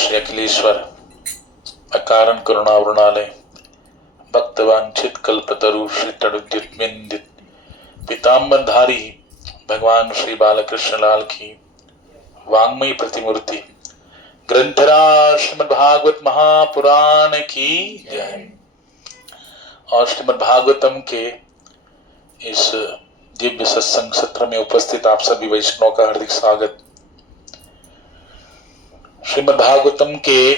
श्री अखिलेश्वर अकारण करुणावृणालय भक्तवांछित कल्पतरु श्री तड़ुद्युत मिंदित पीताम्बरधारी भगवान श्री बालकृष्ण लाल की वांग्मयी प्रतिमूर्ति ग्रंथराज श्रीमद् भागवत महापुराण की जय। और श्रीमद् भागवतम के इस दिव्य सत्संग सत्र में उपस्थित आप सभी वैष्णव का हार्दिक स्वागत। श्रीमद् भागवतम के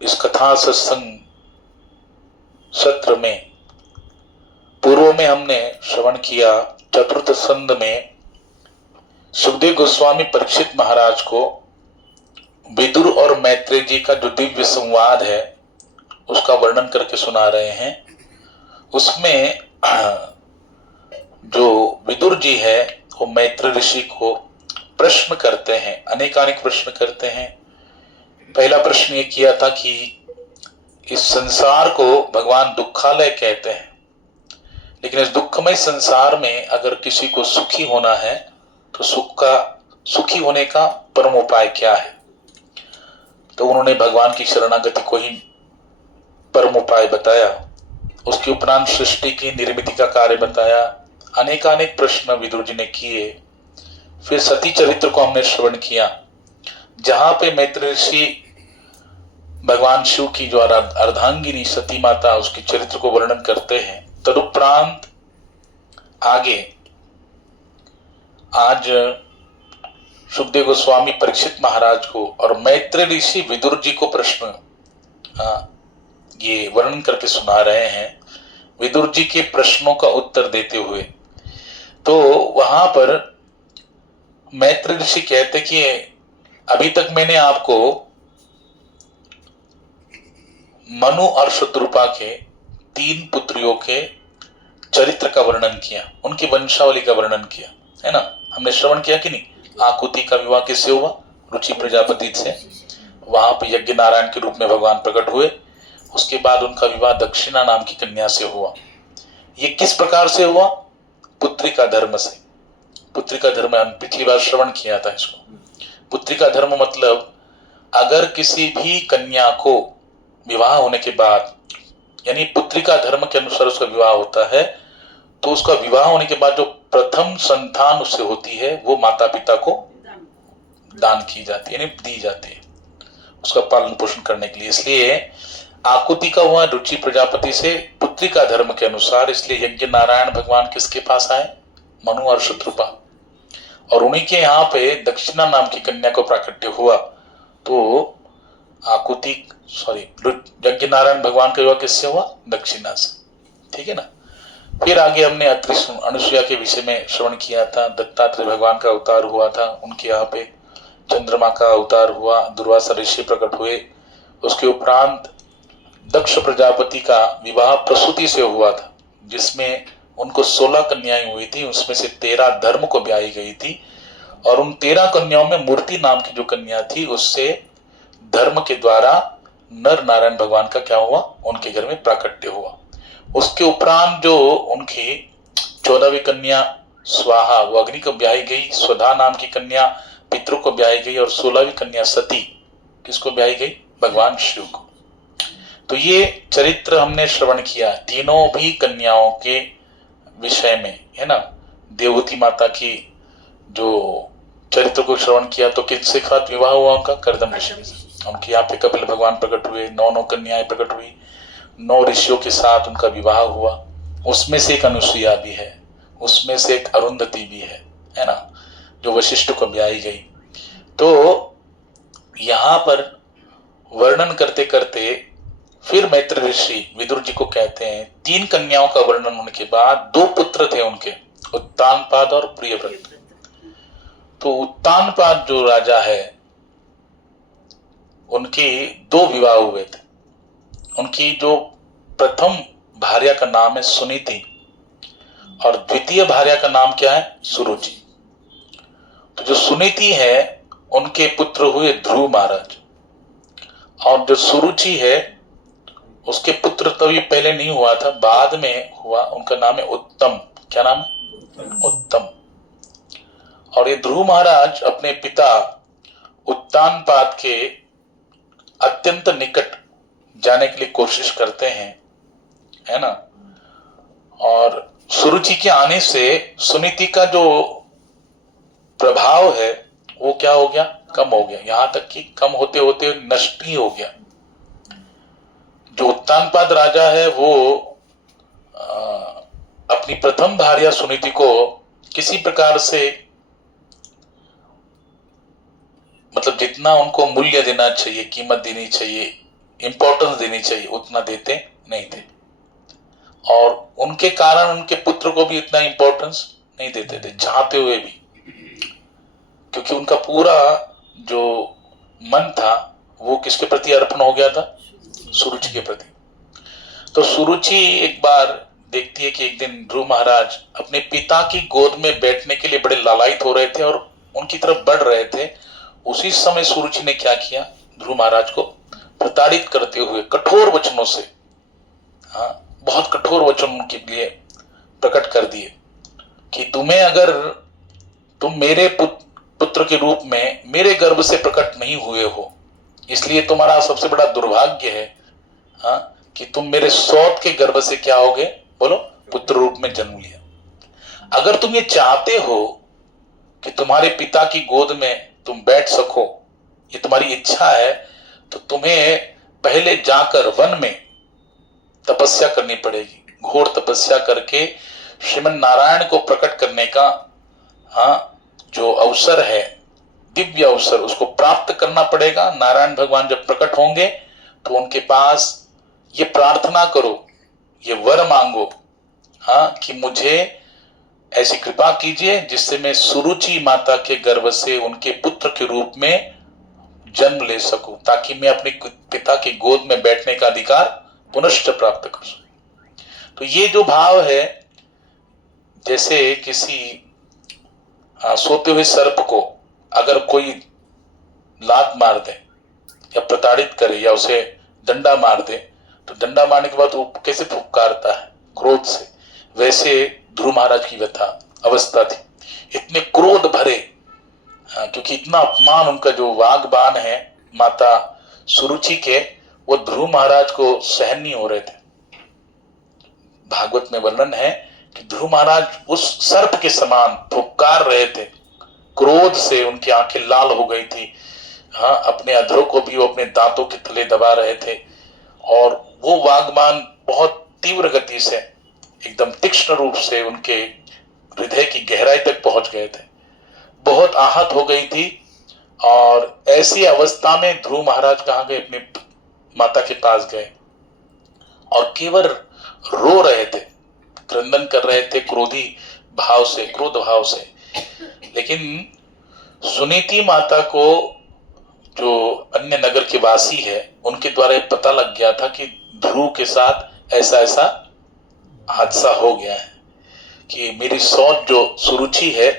इस कथा सत्संग सत्र में पूर्व में हमने श्रवण किया चतुर्थ स्कंद में सुखदेव गोस्वामी परीक्षित महाराज को विदुर और मैत्रेय जी का जो दिव्य संवाद है उसका वर्णन करके सुना रहे हैं। उसमें जो विदुर जी है वो मैत्रेय ऋषि को प्रश्न करते हैं, अनेकानेक प्रश्न करते हैं। पहला प्रश्न ये किया था कि इस संसार को भगवान दुखालय कहते हैं, लेकिन इस दुखमय संसार में अगर किसी को सुखी होना है तो सुखी होने का परम उपाय क्या है। तो उन्होंने भगवान की शरणागति को ही परम उपाय बताया। उसके उपरांत सृष्टि की निर्मिति का कार्य बताया। अनेकानेक प्रश्न विदुर जी ने किए। फिर सती चरित्र को हमने श्रवण किया, जहां पे मैत्रेय ऋषि भगवान शिव की जो अर्धांगिनी सती माता उसके चरित्र को वर्णन करते हैं। तदुपरांत आगे आज सुखदेव गोस्वामी परीक्षित महाराज को और मैत्रेय ऋषि विदुर जी को प्रश्न ये वर्णन करके सुना रहे हैं, विदुर जी के प्रश्नों का उत्तर देते हुए। तो वहां पर मैत्रेय ऋषि कहते कि अभी तक मैंने आपको मनु और शत्रुपा के 3 पुत्रियों के चरित्र का वर्णन किया, उनकी वंशावली का वर्णन किया, है ना। हमने श्रवण किया कि नहीं। आकुति का विवाह किससे हुआ? रुचि प्रजापति से। वहां पे यज्ञ नारायण के रूप में भगवान प्रकट हुए। उसके बाद उनका विवाह दक्षिणा नाम की कन्या से हुआ। ये किस प्रकार से हुआ? पुत्री का धर्म से। पुत्री का धर्म हम पिछली बार श्रवण किया था इसको। पुत्री का धर्म मतलब अगर किसी भी कन्या को विवाह होने के बाद, यानी पुत्री का धर्म के अनुसार उसका विवाह होता है, तो उसका विवाह होने के बाद जो प्रथम संतान उससे होती है वो माता पिता को दान की जाती है, यानी दी जाती है उसका पालन पोषण करने के लिए। इसलिए आकुति का हुआ रुचि प्रजापति से पुत्री का धर्म के अनुसार। इसलिए यज्ञ नारायण भगवान किसके पास आए? मनु और शत्रुपा। और उन्हीं के यहाँ पे दक्षिणा नाम की कन्या को प्राकट्य हुआ। तो यज्ञ नारायण भगवान का विवाह किससे हुआ? दक्षिणा से। ठीक है ना। फिर आगे हमने अत्रि अनुसुईया के विषय में श्रवण किया था। दत्तात्रेय भगवान का अवतार हुआ था, उनके यहाँ पे चंद्रमा का अवतार हुआ, दुर्वासा ऋषि प्रकट हुए। उसके उपरांत दक्ष प्रजापति का विवाह प्रसूति से हुआ था, जिसमें उनको 16 कन्याएं हुई थी, उसमें से 13 धर्म को ब्याही गई थी। और उन 13 कन्याओं में मूर्ति नाम की जो कन्या थी उससे धर्म के द्वारा नर नारायण भगवान का क्या हुआ? उनके घर में प्राकट्य हुआ। उसके उपरांत जो उनकी 14वीं कन्या स्वाहा वो अग्नि को ब्याही गई, स्वधा नाम की कन्या पितृ को ब्याही गई, और 16वीं कन्या सती किसको ब्याही गई? भगवान शिव को। तो ये चरित्र हमने श्रवण किया तीनों भी कन्याओं के विषय में, है ना। देवहूति माता की जो चरित्र को श्रवण किया तो किसके साथ विवाह हुआ उनका? कर्दम ऋषि से। उनके यहाँ पे कपिल भगवान प्रकट हुए, 9 कन्याएं प्रकट हुई, 9 ऋषियों के साथ उनका विवाह हुआ। उसमें से एक अनुसुईया भी है, उसमें से एक अरुंधति भी है ना, जो वशिष्ठ को ब्याही गई। तो यहाँ पर वर्णन करते करते फिर मैत्रेय ऋषि विदुर जी को कहते हैं, 3 कन्याओं का वर्णन होने के बाद 2 पुत्र थे उनके, उत्तानपाद और प्रियव्रत। तो उत्तानपाद जो राजा है उनके 2 विवाह हुए थे। उनकी जो प्रथम भार्या का नाम है सुनीति और द्वितीय भार्या का नाम क्या है? सुरुचि। तो जो सुनीति है उनके पुत्र हुए ध्रुव महाराज, और जो सुरुचि है उसके पुत्र तभी पहले नहीं हुआ था, बाद में हुआ। उनका नाम है उत्तम। क्या नाम है? उत्तम। और ये ध्रुव महाराज अपने पिता उत्तानपाद के अत्यंत निकट जाने के लिए कोशिश करते हैं, है ना। और सुरुचि के आने से सुनीति का जो प्रभाव है वो क्या हो गया, कम हो गया, यहां तक कि कम होते होते नष्ट ही हो गया। जो उत्तानपाद राजा है वो अपनी प्रथम भार्या सुनीति को किसी प्रकार से, मतलब जितना उनको मूल्य देना चाहिए, कीमत देनी चाहिए, इंपॉर्टेंस देनी चाहिए, उतना देते नहीं थे। और उनके कारण उनके पुत्र को भी इतना इंपॉर्टेंस नहीं देते थे, चाहते हुए भी, क्योंकि उनका पूरा जो मन था वो किसके प्रति अर्पण हो गया था, सुरुचि के प्रति। तो सुरुचि एक बार देखती है कि एक दिन ध्रुव महाराज अपने पिता की गोद में बैठने के लिए बड़े लालायित हो रहे थे और उनकी तरफ बढ़ रहे थे। उसी समय सुरुचि ने क्या किया, ध्रुव महाराज को प्रताड़ित करते हुए कठोर वचनों से, बहुत कठोर वचन उनके लिए प्रकट कर दिए कि तुम्हें, अगर तुम मेरे पुत्र के रूप में मेरे गर्भ से प्रकट नहीं हुए हो, इसलिए तुम्हारा सबसे बड़ा दुर्भाग्य है कि तुम मेरे सौत के गर्भ से क्या होगे, बोलो, पुत्र रूप में जन्म लिया। अगर तुम ये चाहते हो कि तुम्हारे पिता की गोद में तुम बैठ सको, ये तुम्हारी इच्छा है, तो तुम्हें पहले जाकर वन में तपस्या करनी पड़ेगी। घोर तपस्या करके श्रीमन नारायण को प्रकट करने का जो अवसर है, दिव्य अवसर, उसको प्राप्त करना पड़ेगा। नारायण भगवान जब प्रकट होंगे तो उनके पास ये प्रार्थना करो, ये वर मांगो, कि मुझे ऐसी कृपा कीजिए जिससे मैं सुरुचि माता के गर्भ से उनके पुत्र के रूप में जन्म ले सकूं, ताकि मैं अपने पिता की गोद में बैठने का अधिकार पुनश्च प्राप्त कर सकूं। तो ये जो भाव है, जैसे किसी सोते हुए सर्प को अगर कोई लात मार दे या प्रताड़ित करे या उसे डंडा मार दे, तो डंडा मारने के बाद वो कैसे फुफकारता है, क्रोध से। वैसे ध्रुव महाराज की व्यथा अवस्था थी, इतने क्रोध भरे, क्योंकि इतना अपमान, उनका जो वाग्बाण है माता सुरुचि के, वो ध्रुव महाराज को सहन नहीं हो रहे थे। भागवत में वर्णन है कि ध्रुव महाराज उस सर्प के समान फुफकार रहे थे, क्रोध से उनकी आंखें लाल हो गई थी। अपने अधरों को भी वो अपने दांतों के तले दबा रहे थे और वो वाग्बाण बहुत तीव्र गति से, एकदम तीक्ष्ण रूप से उनके हृदय की गहराई तक पहुंच गए थे। बहुत आहत हो गई थी। और ऐसी अवस्था में ध्रुव महाराज कहाँ गए, अपने माता के पास गए और केवल रो रहे थे, क्रंदन कर रहे थे क्रोधी भाव से, क्रोध भाव से। लेकिन सुनीति माता को, जो अन्य नगर के वासी है, उनके द्वारा पता लग गया था कि ध्रुव के साथ ऐसा ऐसा हादसा हो गया है, कि मेरी सौत जो सुरुचि है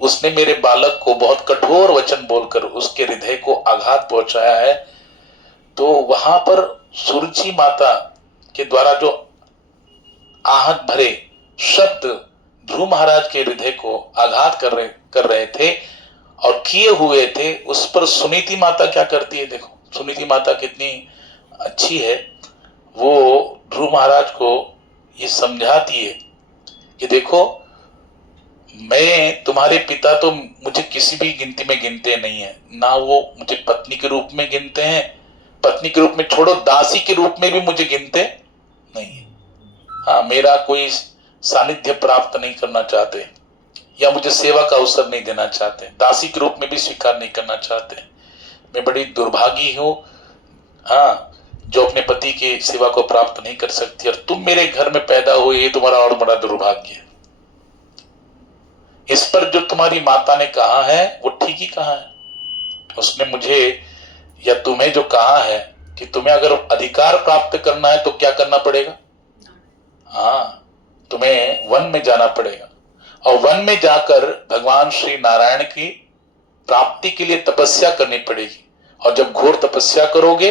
उसने मेरे बालक को बहुत कठोर वचन बोलकर उसके हृदय को आघात पहुंचाया है। तो वहां पर सुरुचि माता के द्वारा जो आहत भरे शब्द ध्रुव महाराज के हृदय को आघात कर रहे थे और किए हुए थे, उस पर सुनीति माता क्या करती है, देखो सुनीति माता कितनी अच्छी है। वो ध्रुव महाराज को ये समझाती है कि देखो, मैं, तुम्हारे पिता तो मुझे किसी भी गिनती में गिनते नहीं है, ना वो मुझे पत्नी के रूप में गिनते हैं, पत्नी के रूप में छोड़ो, दासी के रूप में भी मुझे गिनते नहीं है। मेरा कोई सानिध्य प्राप्त नहीं करना चाहते या मुझे सेवा का अवसर नहीं देना चाहते, दासी के रूप में भी स्वीकार नहीं करना चाहते। मैं बड़ी दुर्भागी हूं, जो अपने पति की सेवा को प्राप्त नहीं कर सकती, और तुम मेरे घर में पैदा हुए, ये तुम्हारा और बड़ा दुर्भाग्य है। इस पर जो तुम्हारी माता ने कहा है वो ठीक ही कहा है। उसने मुझे या तुम्हें जो कहा है कि तुम्हें अगर अधिकार प्राप्त करना है तो क्या करना पड़ेगा, तुम्हें वन में जाना पड़ेगा और वन में जाकर भगवान श्री नारायण की प्राप्ति के लिए तपस्या करनी पड़ेगी। और जब घोर तपस्या करोगे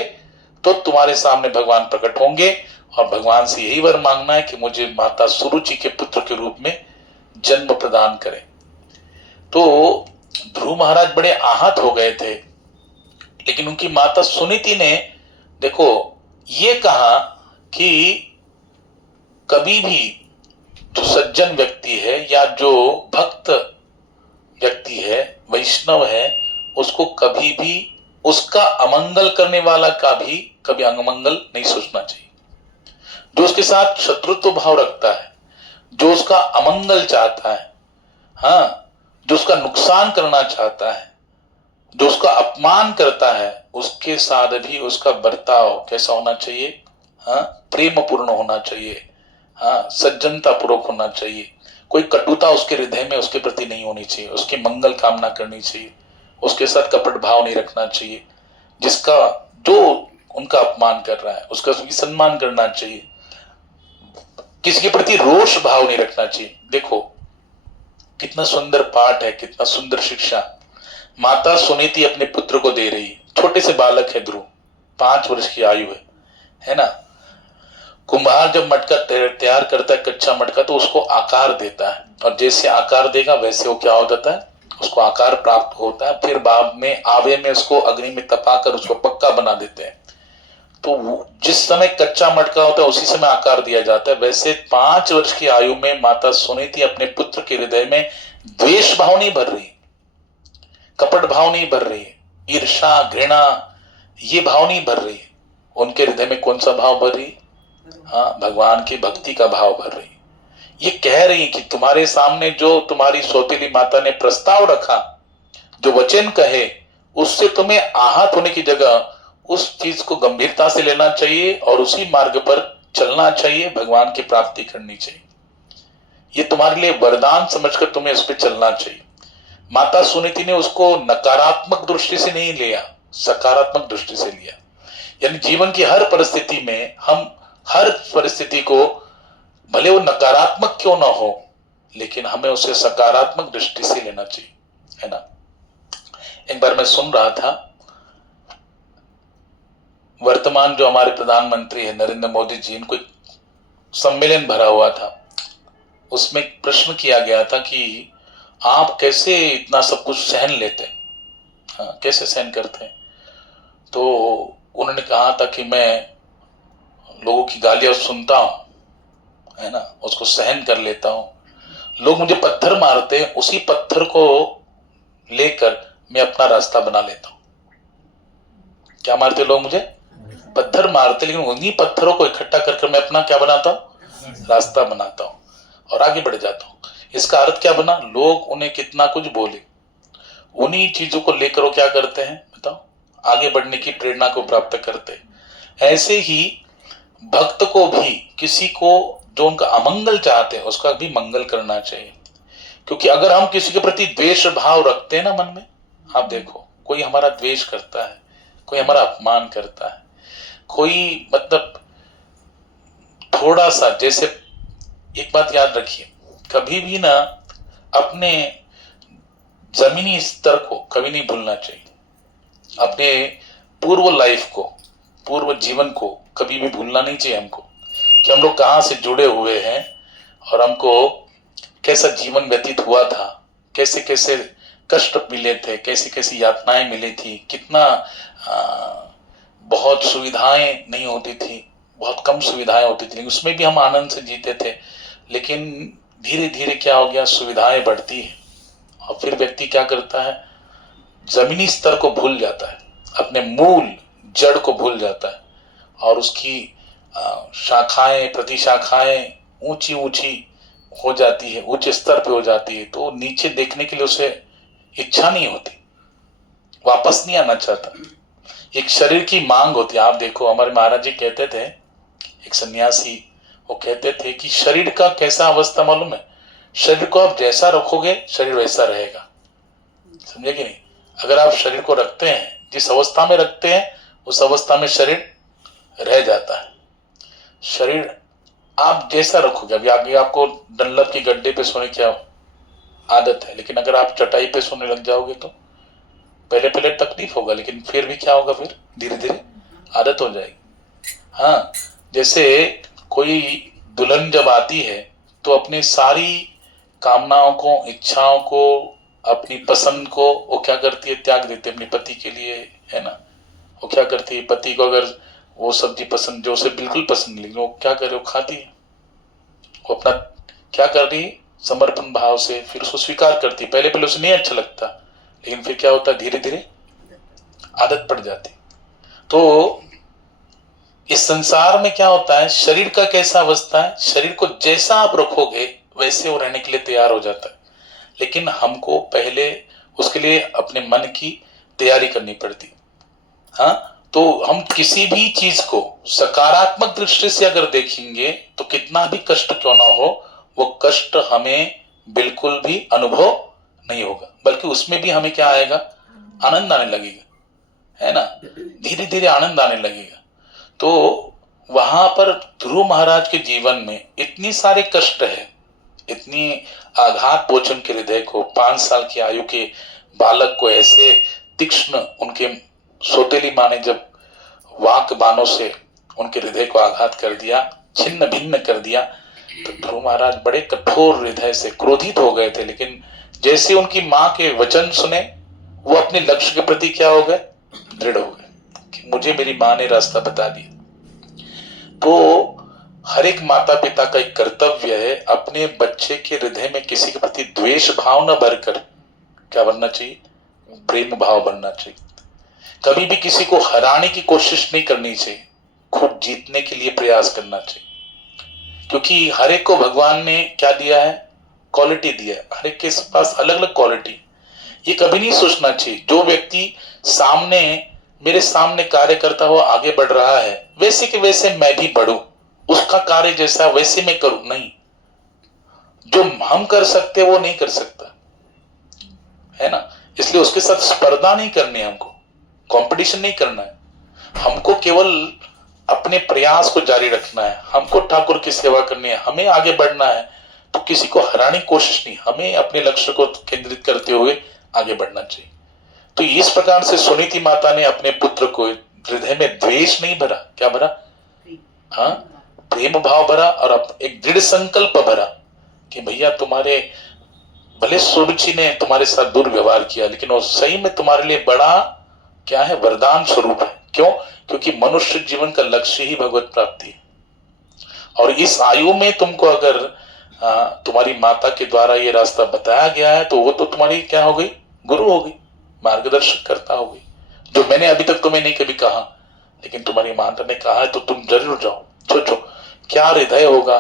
तो तुम्हारे सामने भगवान प्रकट होंगे और भगवान से यही वर मांगना है कि मुझे माता सुरुचि के पुत्र के रूप में जन्म प्रदान करें। तो ध्रुव महाराज बड़े आहत हो गए थे, लेकिन उनकी माता सुनीति ने देखो, ये कहा कि कभी भी जो सज्जन व्यक्ति है या जो भक्त व्यक्ति है, वैष्णव है, उसको कभी भी उसका अमंगल करने वाला का भी कभी अमंगल नहीं सोचना चाहिए। जो उसके साथ शत्रुत्व भाव रखता है, जो उसका अमंगल चाहता है, हाँ, जो उसका नुकसान करना चाहता है, जो उसका अपमान करता है, उसके साथ भी उसका बर्ताव कैसा होना चाहिए? हाँ, प्रेम पूर्ण होना चाहिए, हाँ, सज्जनता पूर्वक होना चाहिए। कोई कटुता उसके हृदय में उसके प्रति नहीं होनी चाहिए, उसकी मंगल कामना करनी चाहिए, उसके साथ कपट भाव नहीं रखना चाहिए। जिसका जो उनका अपमान कर रहा है उसका सम्मान करना चाहिए, किसी के प्रति रोष भाव नहीं रखना चाहिए। देखो कितना सुंदर पाठ है, कितना सुंदर शिक्षा माता सुनीति अपने पुत्र को दे रही है। छोटे से बालक है ध्रुव, 5 वर्ष की आयु है ना। कुम्हार जब मटका तैयार करता है, कच्चा मटका, तो उसको आकार देता है, और जैसे आकार देगा वैसे वो क्या हो जाता है, उसको आकार प्राप्त होता है। फिर बाद में आवे में उसको अग्नि में तपाकर उसको पक्का बना देते हैं। तो जिस समय कच्चा मटका होता है उसी समय आकार दिया जाता है। वैसे 5 वर्ष की आयु में माता सुनीति अपने पुत्र के हृदय में द्वेष भाव नहीं भर रही, कपट भाव नहीं भर रही है, ईर्षा घृणा ये भाव नहीं भर रही है। उनके हृदय में कौन सा भाव भर रही है? हाँ, भगवान की भक्ति का भाव भर रही है। ये कह रही है कि तुम्हारे सामने जो तुम्हारी सौतेली माता ने प्रस्ताव रखा, जो वचन कहे, उससे तुम्हें आहत होने की जगह उस चीज को गंभीरता से लेना चाहिए और उसी मार्ग पर चलना चाहिए, भगवान की प्राप्ति करनी चाहिए। ये तुम्हारे लिए वरदान समझकर तुम्हें उस पर चलना चाहिए। माता सुनीति ने उसको नकारात्मक दृष्टि से नहीं लिया, सकारात्मक दृष्टि से लिया। यानी जीवन की हर परिस्थिति में हम हर परिस्थिति को, भले वो नकारात्मक क्यों ना हो, लेकिन हमें उसे सकारात्मक दृष्टि से लेना चाहिए, है ना। एक बार मैं सुन रहा था, वर्तमान जो हमारे प्रधानमंत्री है नरेंद्र मोदी जी, इनको सम्मेलन भरा हुआ था, उसमें प्रश्न किया गया था कि आप कैसे इतना सब कुछ सहन लेते हैं, हाँ, कैसे सहन करते हैं। तो उन्होंने कहा था कि मैं लोगों की गालियां सुनता हूं, है ना, उसको सहन कर लेता हूं। लोग मुझे पत्थर मारते हैं, उसी पत्थर को लेकर मैं अपना रास्ता बना लेता हूं। क्या मारते लोग मुझे? पत्थर मारते, लेकिन उन्हीं पत्थरों को इकट्ठा करके मैं अपना क्या बनाता हूं? रास्ता बनाता हूं और आगे बढ़ जाता हूं। इसका अर्थ क्या बना? लोग उन्हें कितना कुछ बोले, उन्हीं चीजों को लेकर वो क्या करते हैं बताओ? आगे बढ़ने की प्रेरणा को प्राप्त करते हैं। ऐसे ही भक्त को भी किसी को जो उनका अमंगल चाहते हैं उसका भी मंगल करना चाहिए। क्योंकि अगर हम किसी के प्रति द्वेष भाव रखते हैं ना मन में, आप देखो कोई हमारा द्वेष करता है, कोई हमारा अपमान करता है, कोई मतलब थोड़ा सा, जैसे एक बात याद रखिए, कभी भी ना अपने जमीनी स्तर को कभी नहीं भूलना चाहिए। अपने पूर्व लाइफ को, पूर्व जीवन को कभी भी भूलना नहीं चाहिए हमको, कि हम लोग कहाँ से जुड़े हुए हैं और हमको कैसा जीवन व्यतीत हुआ था, कैसे कैसे कष्ट मिले थे, कैसी कैसी यातनाएं मिली थी, कितना बहुत सुविधाएं नहीं होती थी, बहुत कम सुविधाएं होती थी, लेकिन उसमें भी हम आनंद से जीते थे। लेकिन धीरे धीरे क्या हो गया, सुविधाएं बढ़ती है और फिर व्यक्ति क्या करता है, जमीनी स्तर को भूल जाता है, अपने मूल जड़ को भूल जाता है और उसकी शाखाएं प्रतिशाखाएं ऊंची ऊंची हो जाती है, उच्च स्तर पे हो जाती है, तो नीचे देखने के लिए उसे इच्छा नहीं होती, वापस नहीं आना चाहता। एक शरीर की मांग होती है। आप देखो हमारे महाराज जी कहते थे, एक सन्यासी, वो कहते थे कि शरीर का कैसा अवस्था मालूम है? शरीर को आप जैसा रखोगे शरीर वैसा रहेगा, समझे कि नहीं? अगर आप शरीर को रखते हैं, जिस अवस्था में रखते हैं उस अवस्था में शरीर रह जाता है। शरीर आप जैसा रखोगे, अभी आगे आपको डनलप की गड्ढे पे सोने की आदत है, लेकिन अगर आप चटाई पे सोने लग जाओगे तो पहले पहले तकलीफ होगा, लेकिन फिर भी क्या होगा, फिर धीरे धीरे आदत हो जाएगी। हाँ, जैसे कोई दुल्हन जब आती है तो अपनी सारी कामनाओं को, इच्छाओं को, अपनी पसंद को वो क्या करती है, त्याग देती है अपने पति के लिए, है ना। वो क्या करती है, पति को अगर वो सब्जी पसंद जो उसे बिल्कुल पसंद नहीं, लेकिन वो क्या करे, वो खाती है। वो अपना क्या कर रही है, समर्पण भाव से फिर उसको स्वीकार करती है। पहले पहले उसे नहीं अच्छा लगता, लेकिन फिर क्या होता है, धीरे धीरे आदत पड़ जाती। तो इस संसार में क्या होता है, शरीर का कैसा अवस्था है, शरीर को जैसा आप रखोगे वैसे वो रहने के लिए तैयार हो जाता है। लेकिन हमको पहले उसके लिए अपने मन की तैयारी करनी पड़ती। हाँ, तो हम किसी भी चीज को सकारात्मक दृष्टि से अगर देखेंगे तो कितना भी कष्ट क्यों ना हो, वो कष्ट हमें बिल्कुल भी अनुभव नहीं होगा, बल्कि उसमें भी हमें क्या आएगा, आनंद आने लगेगा, है ना, धीरे धीरे आनंद आने लगेगा। तो वहां पर ध्रुव महाराज के जीवन में इतनी सारे कष्ट है, इतनी आघात भोजन के हृदय को, 5 साल की आयु के बालक को ऐसे तीक्ष्ण उनके सौतेली माँ ने जब वाक बाणों से उनके हृदय को आघात कर दिया, छिन्न भिन्न कर दिया, तो ध्रुव महाराज बड़े कठोर हृदय से क्रोधित हो गए थे। लेकिन जैसे उनकी माँ के वचन सुने, वो अपने लक्ष्य के प्रति क्या हो गए, दृढ़ हो गए कि मुझे मेरी माँ ने रास्ता बता दिया। तो हर एक माता पिता का एक कर्तव्य है, अपने बच्चे के हृदय में किसी के प्रति द्वेष भाव न भरकर क्या बनना चाहिए, प्रेम भाव बनना चाहिए। कभी भी किसी को हराने की कोशिश नहीं करनी चाहिए, खुद जीतने के लिए प्रयास करना चाहिए। क्योंकि हर एक को भगवान ने क्या दिया है, क्वालिटी दिया है, हर एक के पास अलग अलग क्वालिटी। ये कभी नहीं सोचना चाहिए जो व्यक्ति सामने मेरे सामने कार्य करता हुआ आगे बढ़ रहा है, वैसे के वैसे मैं भी बढ़ूं, उसका कार्य जैसा वैसे मैं करूं, नहीं। जो हम कर सकते वो नहीं कर सकता, है ना। इसलिए उसके साथ स्पर्धा नहीं करनी है, हमको कंपटीशन नहीं करना है, हमको केवल अपने प्रयास को जारी रखना है, हमको ठाकुर की सेवा करनी है, हमें आगे बढ़ना है। तो किसी को हराने की कोशिश नहीं, हमें अपने लक्ष्य को केंद्रित करते हुए आगे बढ़ना चाहिए। तो इस प्रकार से सुनीति माता ने अपने पुत्र को हृदय में द्वेष नहीं भरा, क्या भरा, हाँ, प्रेम भाव भरा, और एक दृढ़ संकल्प भरा कि भैया तुम्हारे भले सुरुचि ने तुम्हारे साथ दुर्व्यवहार किया, लेकिन वो सही में तुम्हारे लिए बड़ा क्या है, वरदान स्वरूप है। क्यों, क्योंकि मनुष्य जीवन का लक्ष्य ही भगवत प्राप्ति है। और इस आयु में तुमको अगर तुम्हारी माता के द्वारा ये रास्ता बताया गया है, तो वो तो तुम्हारी क्या हो गई, गुरु हो गई, मार्गदर्शक करता हो गई। जो मैंने अभी तक तुम्हें नहीं कभी कहा, लेकिन तुम्हारी माता ने कहा है, तो तुम जरूर जाओ। सोचो क्या हृदय होगा,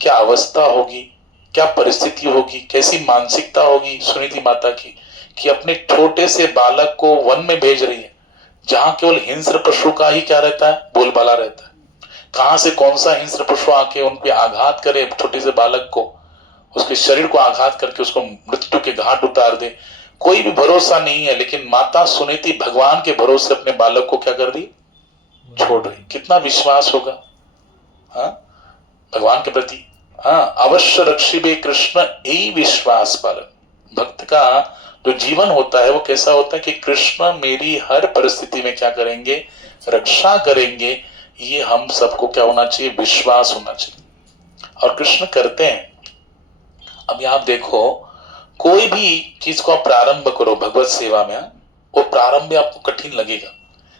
क्या अवस्था होगी, क्या परिस्थिति होगी, कैसी मानसिकता होगी सुनीति माता की, कि अपने छोटे से बालक को वन में भेज रही है, जहां केवल हिंस्र पशु का ही क्या रहता है, बोलबाला रहता है। कहां से कौन सा हिंस्र पशु आके उन पे आघात करे, छोटे से बालक को, उसके शरीर को आघात करके उसको मृत्यु के घाट उतार दे, कोई भी भरोसा नहीं है। लेकिन माता सुनीति भगवान के भरोसे अपने बालक को क्या कर रही, छोड़ रही। कितना विश्वास होगा, हाँ, भगवान के प्रति। हाँ, अवश्य रक्षिबे कृष्ण यही विश्वास पालन। भक्त का जो जीवन होता है वो कैसा होता है कि कृष्ण मेरी हर परिस्थिति में क्या करेंगे, रक्षा करेंगे। ये हम सबको क्या होना चाहिए, विश्वास होना चाहिए, और कृष्ण करते हैं। अभी आप देखो, कोई भी चीज को आप प्रारंभ करो भगवत सेवा में, वो प्रारंभ में आपको कठिन लगेगा,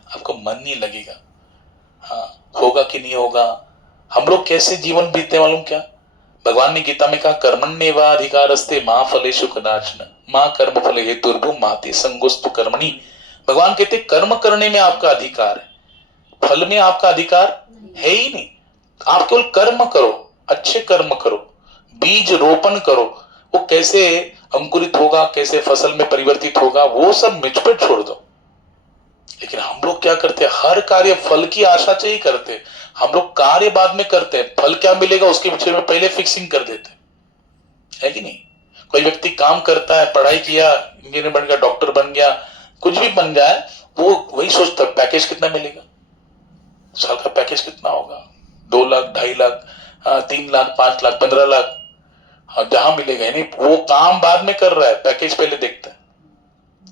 आपको मन नहीं लगेगा, हाँ, होगा कि नहीं होगा। हम लोग कैसे जीवन बीतते मालूम क्या, भगवान ने गीता में कहा, कर्मण्येवाधिकारस्ते मा फलेषु कदाचन मां कर्म फले हेतुर्भु माते संगोस्तु कर्मणि। भगवान कहते कर्म करने में आपका अधिकार है, फल में आपका अधिकार है ही नहीं। आप केवल कर्म करो, अच्छे कर्म करो, बीज रोपण करो। वो कैसे अंकुरित होगा, कैसे फसल में परिवर्तित होगा, वो सब मुझ पर छोड़ दो। लेकिन हम लोग क्या करते हैं, हर कार्य फल की आशा से ही करते हैं। हम लोग कार्य बाद में करते हैं, फल क्या मिलेगा उसके पीछे में पहले फिक्सिंग कर देते हैं, है कि नहीं। कोई व्यक्ति काम करता है, पढ़ाई किया, इंजीनियर बन गया, डॉक्टर बन गया, कुछ भी बन जाए, वो वही सोचता है पैकेज कितना मिलेगा, साल का पैकेज कितना होगा, 2 लाख, 2.5 लाख, 3 लाख, 5 लाख, 15 लाख, जहां मिलेगा। नहीं, वो काम बाद में कर रहा है, पैकेज पहले देखता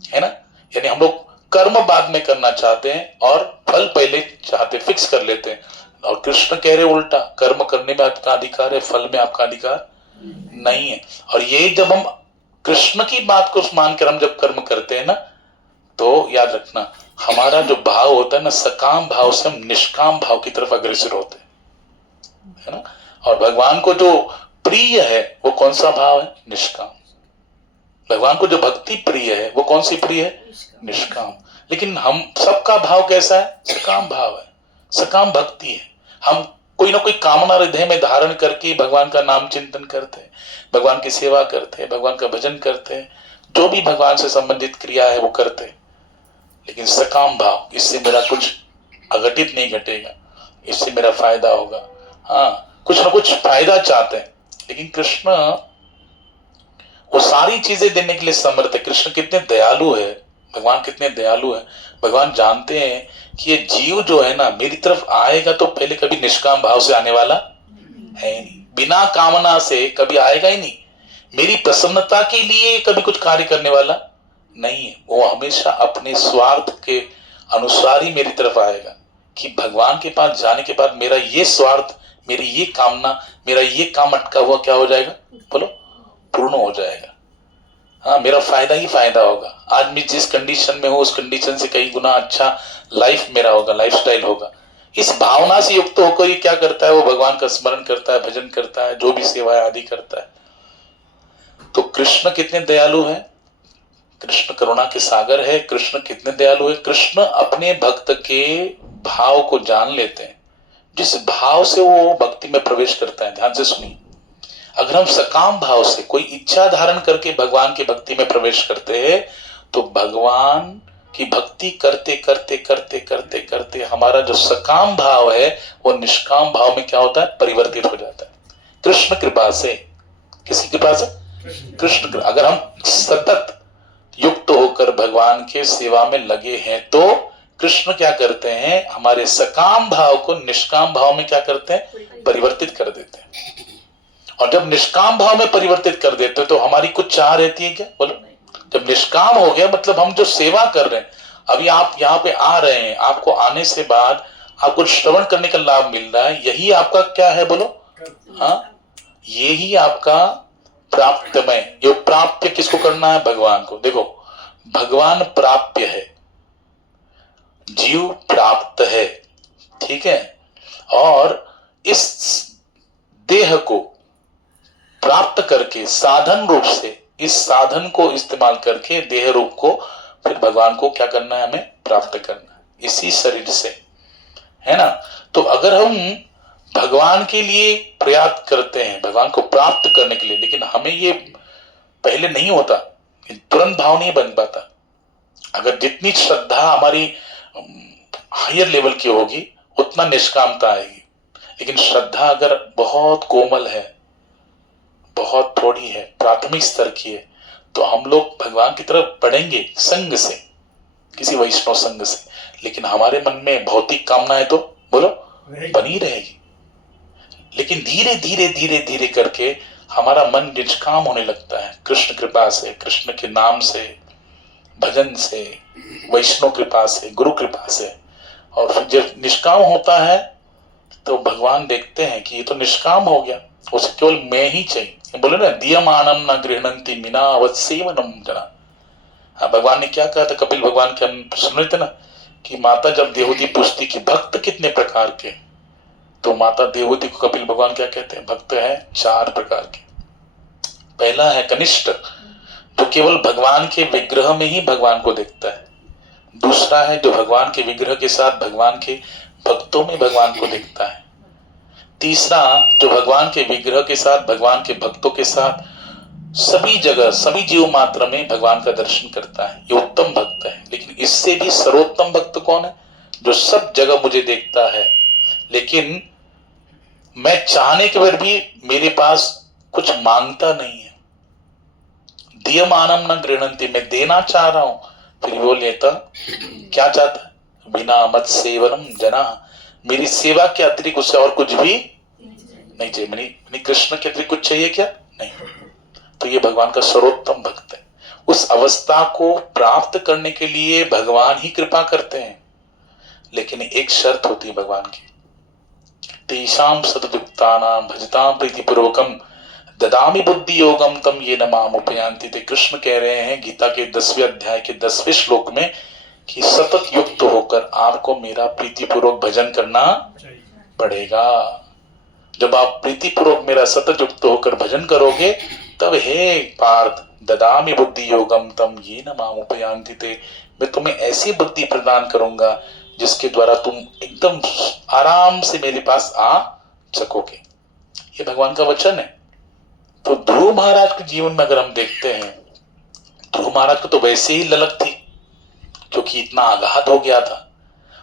है ना। यानी हम लोग कर्म बाद में करना चाहते हैं और फल पहले चाहते, फिक्स कर लेते हैं। और कृष्ण कह रहे उल्टा, कर्म करने में आपका अधिकार है, फल में आपका अधिकार नहीं है। और ये जब हम कृष्ण की बात को मानकर हम जब कर्म करते हैं ना, तो याद रखना, हमारा जो भाव होता है ना, सकाम भाव से हम निष्काम भाव की तरफ अग्रसर होते हैं, है ना। और भगवान को जो प्रिय है वो कौन सा भाव है? निष्काम। भगवान को जो भक्ति प्रिय है वो कौन सी प्रिय है? निष्काम। लेकिन हम सबका भाव कैसा है? सकाम भाव है, सकाम भक्ति है। हम कोई ना कोई कामना हृदय में धारण करके भगवान का नाम चिंतन करते हैं, भगवान की सेवा करते हैं, भगवान का भजन करते हैं, जो भी भगवान से संबंधित क्रिया है वो करते हैं। लेकिन सकाम भाव, इससे मेरा कुछ अघटित नहीं घटेगा, इससे मेरा फायदा होगा, हाँ कुछ ना कुछ फायदा चाहते हैं। लेकिन कृष्ण वो सारी चीजें देने के लिए समर्थ है। कृष्ण कितने दयालु है, भगवान कितने दयालु है। भगवान जानते हैं कि ये जीव जो है ना मेरी तरफ आएगा तो पहले कभी निष्काम भाव से आने वाला है नहीं, बिना कामना से कभी आएगा ही नहीं, मेरी प्रसन्नता के लिए कभी कुछ कार्य करने वाला नहीं है। वो हमेशा अपने स्वार्थ के अनुसार ही मेरी तरफ आएगा, कि भगवान के पास जाने के बाद मेरा ये स्वार्थ, मेरी ये कामना, मेरा ये काम अटका हुआ क्या हो जाएगा? बोलो, पूर्ण हो जाएगा। हाँ, मेरा फायदा ही फायदा होगा। आज मैं जिस कंडीशन में हूँ उस कंडीशन से कई गुना अच्छा लाइफ मेरा होगा, लाइफस्टाइल होगा। इस भावना से युक्त होकर ये क्या करता है? वो भगवान का स्मरण करता है, भजन करता है, जो भी सेवाएं आदि करता है। तो कृष्ण कितने दयालु है, कृष्ण करुणा के सागर है। कृष्ण कितने दयालु है, कृष्ण अपने भक्त के भाव को जान लेते हैं, जिस भाव से वो भक्ति में प्रवेश करता है। ध्यान से सुनिए, अगर हम सकाम भाव से कोई इच्छा धारण करके भगवान की भक्ति में प्रवेश करते हैं तो भगवान की भक्ति करते करते करते करते करते हमारा जो सकाम भाव है वो निष्काम भाव में क्या होता है? परिवर्तित हो जाता है, कृष्ण कृपा से। किसी कृपा से? कृष्ण कृपा। अगर हम सतत युक्त होकर भगवान के सेवा में लगे हैं तो कृष्ण क्या करते हैं? हमारे सकाम भाव को निष्काम भाव में क्या करते हैं? परिवर्तित कर देते हैं। और जब निष्काम भाव में परिवर्तित कर देते हैं तो हमारी कुछ चाह रहती है क्या? बोलो। जब निष्काम हो गया मतलब हम जो सेवा कर रहे हैं, अभी आप यहाँ पे आ रहे हैं, आपको आने से बाद आपको श्रवण करने का लाभ मिल रहा है, यही आपका क्या है? बोलो। हाँ, यही आपका प्राप्तमय। ये प्राप्य किसको करना है? भगवान को। देखो, भगवान प्राप्य है, जीव प्राप्त है, ठीक है। और इस देह को प्राप्त करके साधन रूप से, इस साधन को इस्तेमाल करके देह रूप को फिर भगवान को क्या करना है? हमें प्राप्त करना है इसी शरीर से, है ना। तो अगर हम भगवान के लिए प्रयास करते हैं, भगवान को प्राप्त करने के लिए, लेकिन हमें ये पहले नहीं होता, तुरंत भाव नहीं बन पाता। अगर जितनी श्रद्धा हमारी हायर लेवल की होगी उतना निष्कामता आएगी। लेकिन श्रद्धा अगर बहुत कोमल है, बहुत थोड़ी है, प्राथमिक स्तर की है, तो हम लोग भगवान की तरफ बढ़ेंगे संग से, किसी वैष्णव संग से। लेकिन हमारे मन में भौतिक कामनाएं तो बोलो बनी रहेगी। लेकिन धीरे धीरे धीरे धीरे करके हमारा मन निष्काम होने लगता है, कृष्ण कृपा से, कृष्ण के नाम से, भजन से, वैष्णव कृपा से, गुरु कृपा से। और फिर जब निष्काम होता है तो भगवान देखते हैं कि ये तो निष्काम हो गया, उसे केवल मैं ही चाहिए। बोले ना, दीयमानम न गृह्णन्ति मीनावत सेवनम जना। हाँ, भगवान ने क्या कहा था? कपिल भगवान के हम सुने थे ना कि माता जब देवहूति पूछती कि भक्त कितने प्रकार के, तो माता देवहूति को कपिल भगवान क्या कहते हैं? भक्त है 4 प्रकार के। पहला है कनिष्ठ, जो केवल भगवान के विग्रह में ही भगवान को देखता है। दूसरा है जो भगवान के विग्रह के साथ भगवान के भक्तों में भगवान को देखता है। तीसरा, जो भगवान के विग्रह के साथ, भगवान के भक्तों के साथ सभी जगह, सभी जीव मात्र में भगवान का दर्शन करता है, ये उत्तम भक्त है। लेकिन इससे भी सर्वोत्तम भक्त कौन है? जो सब जगह मुझे देखता है, लेकिन मैं चाहने के बाद भी मेरे पास कुछ मांगता नहीं है। दीयमानम न गृह्णन्ति, मैं देना चाह रहा हूं, फिर वो लेता क्या चाहता है? बिना मत सेवनम जना, मेरी सेवा के अतिरिक्त उससे और कुछ भी नहीं चाहिए। मैंने कृष्ण के अतिरिक्त कुछ चाहिए क्या? नहीं। तो ये भगवान का सर्वोत्तम भक्त है। उस अवस्था को प्राप्त करने के लिए भगवान ही कृपा करते हैं, लेकिन एक शर्त होती है भगवान की, तेषां सततयुक्तानां भजतां प्रीतिपूर्वकं ददामि बुद्धि योगम तम ये न माम उपयांति। ते कृष्ण कह रहे हैं गीता के 10वें अध्याय के 10वें श्लोक में कि सतत युक्त होकर आपको मेरा प्रीतिपूर्वक भजन करना पड़ेगा। जब आप प्रीतिपूर्वक मेरा सतत युक्त होकर भजन करोगे तब हे पार्थ ददामि बुद्धि योगम तम ये न माम उपयांति ते, मैं तुम्हें ऐसी बुद्धि प्रदान करूंगा जिसके द्वारा तुम एकदम आराम से मेरे पास आ सकोगे। ये भगवान का वचन है। तो ध्रुव महाराज के जीवन में अगर हम देखते हैं, ध्रुव महाराज को तो वैसे ही ललक थी क्योंकि इतना आघात हो गया था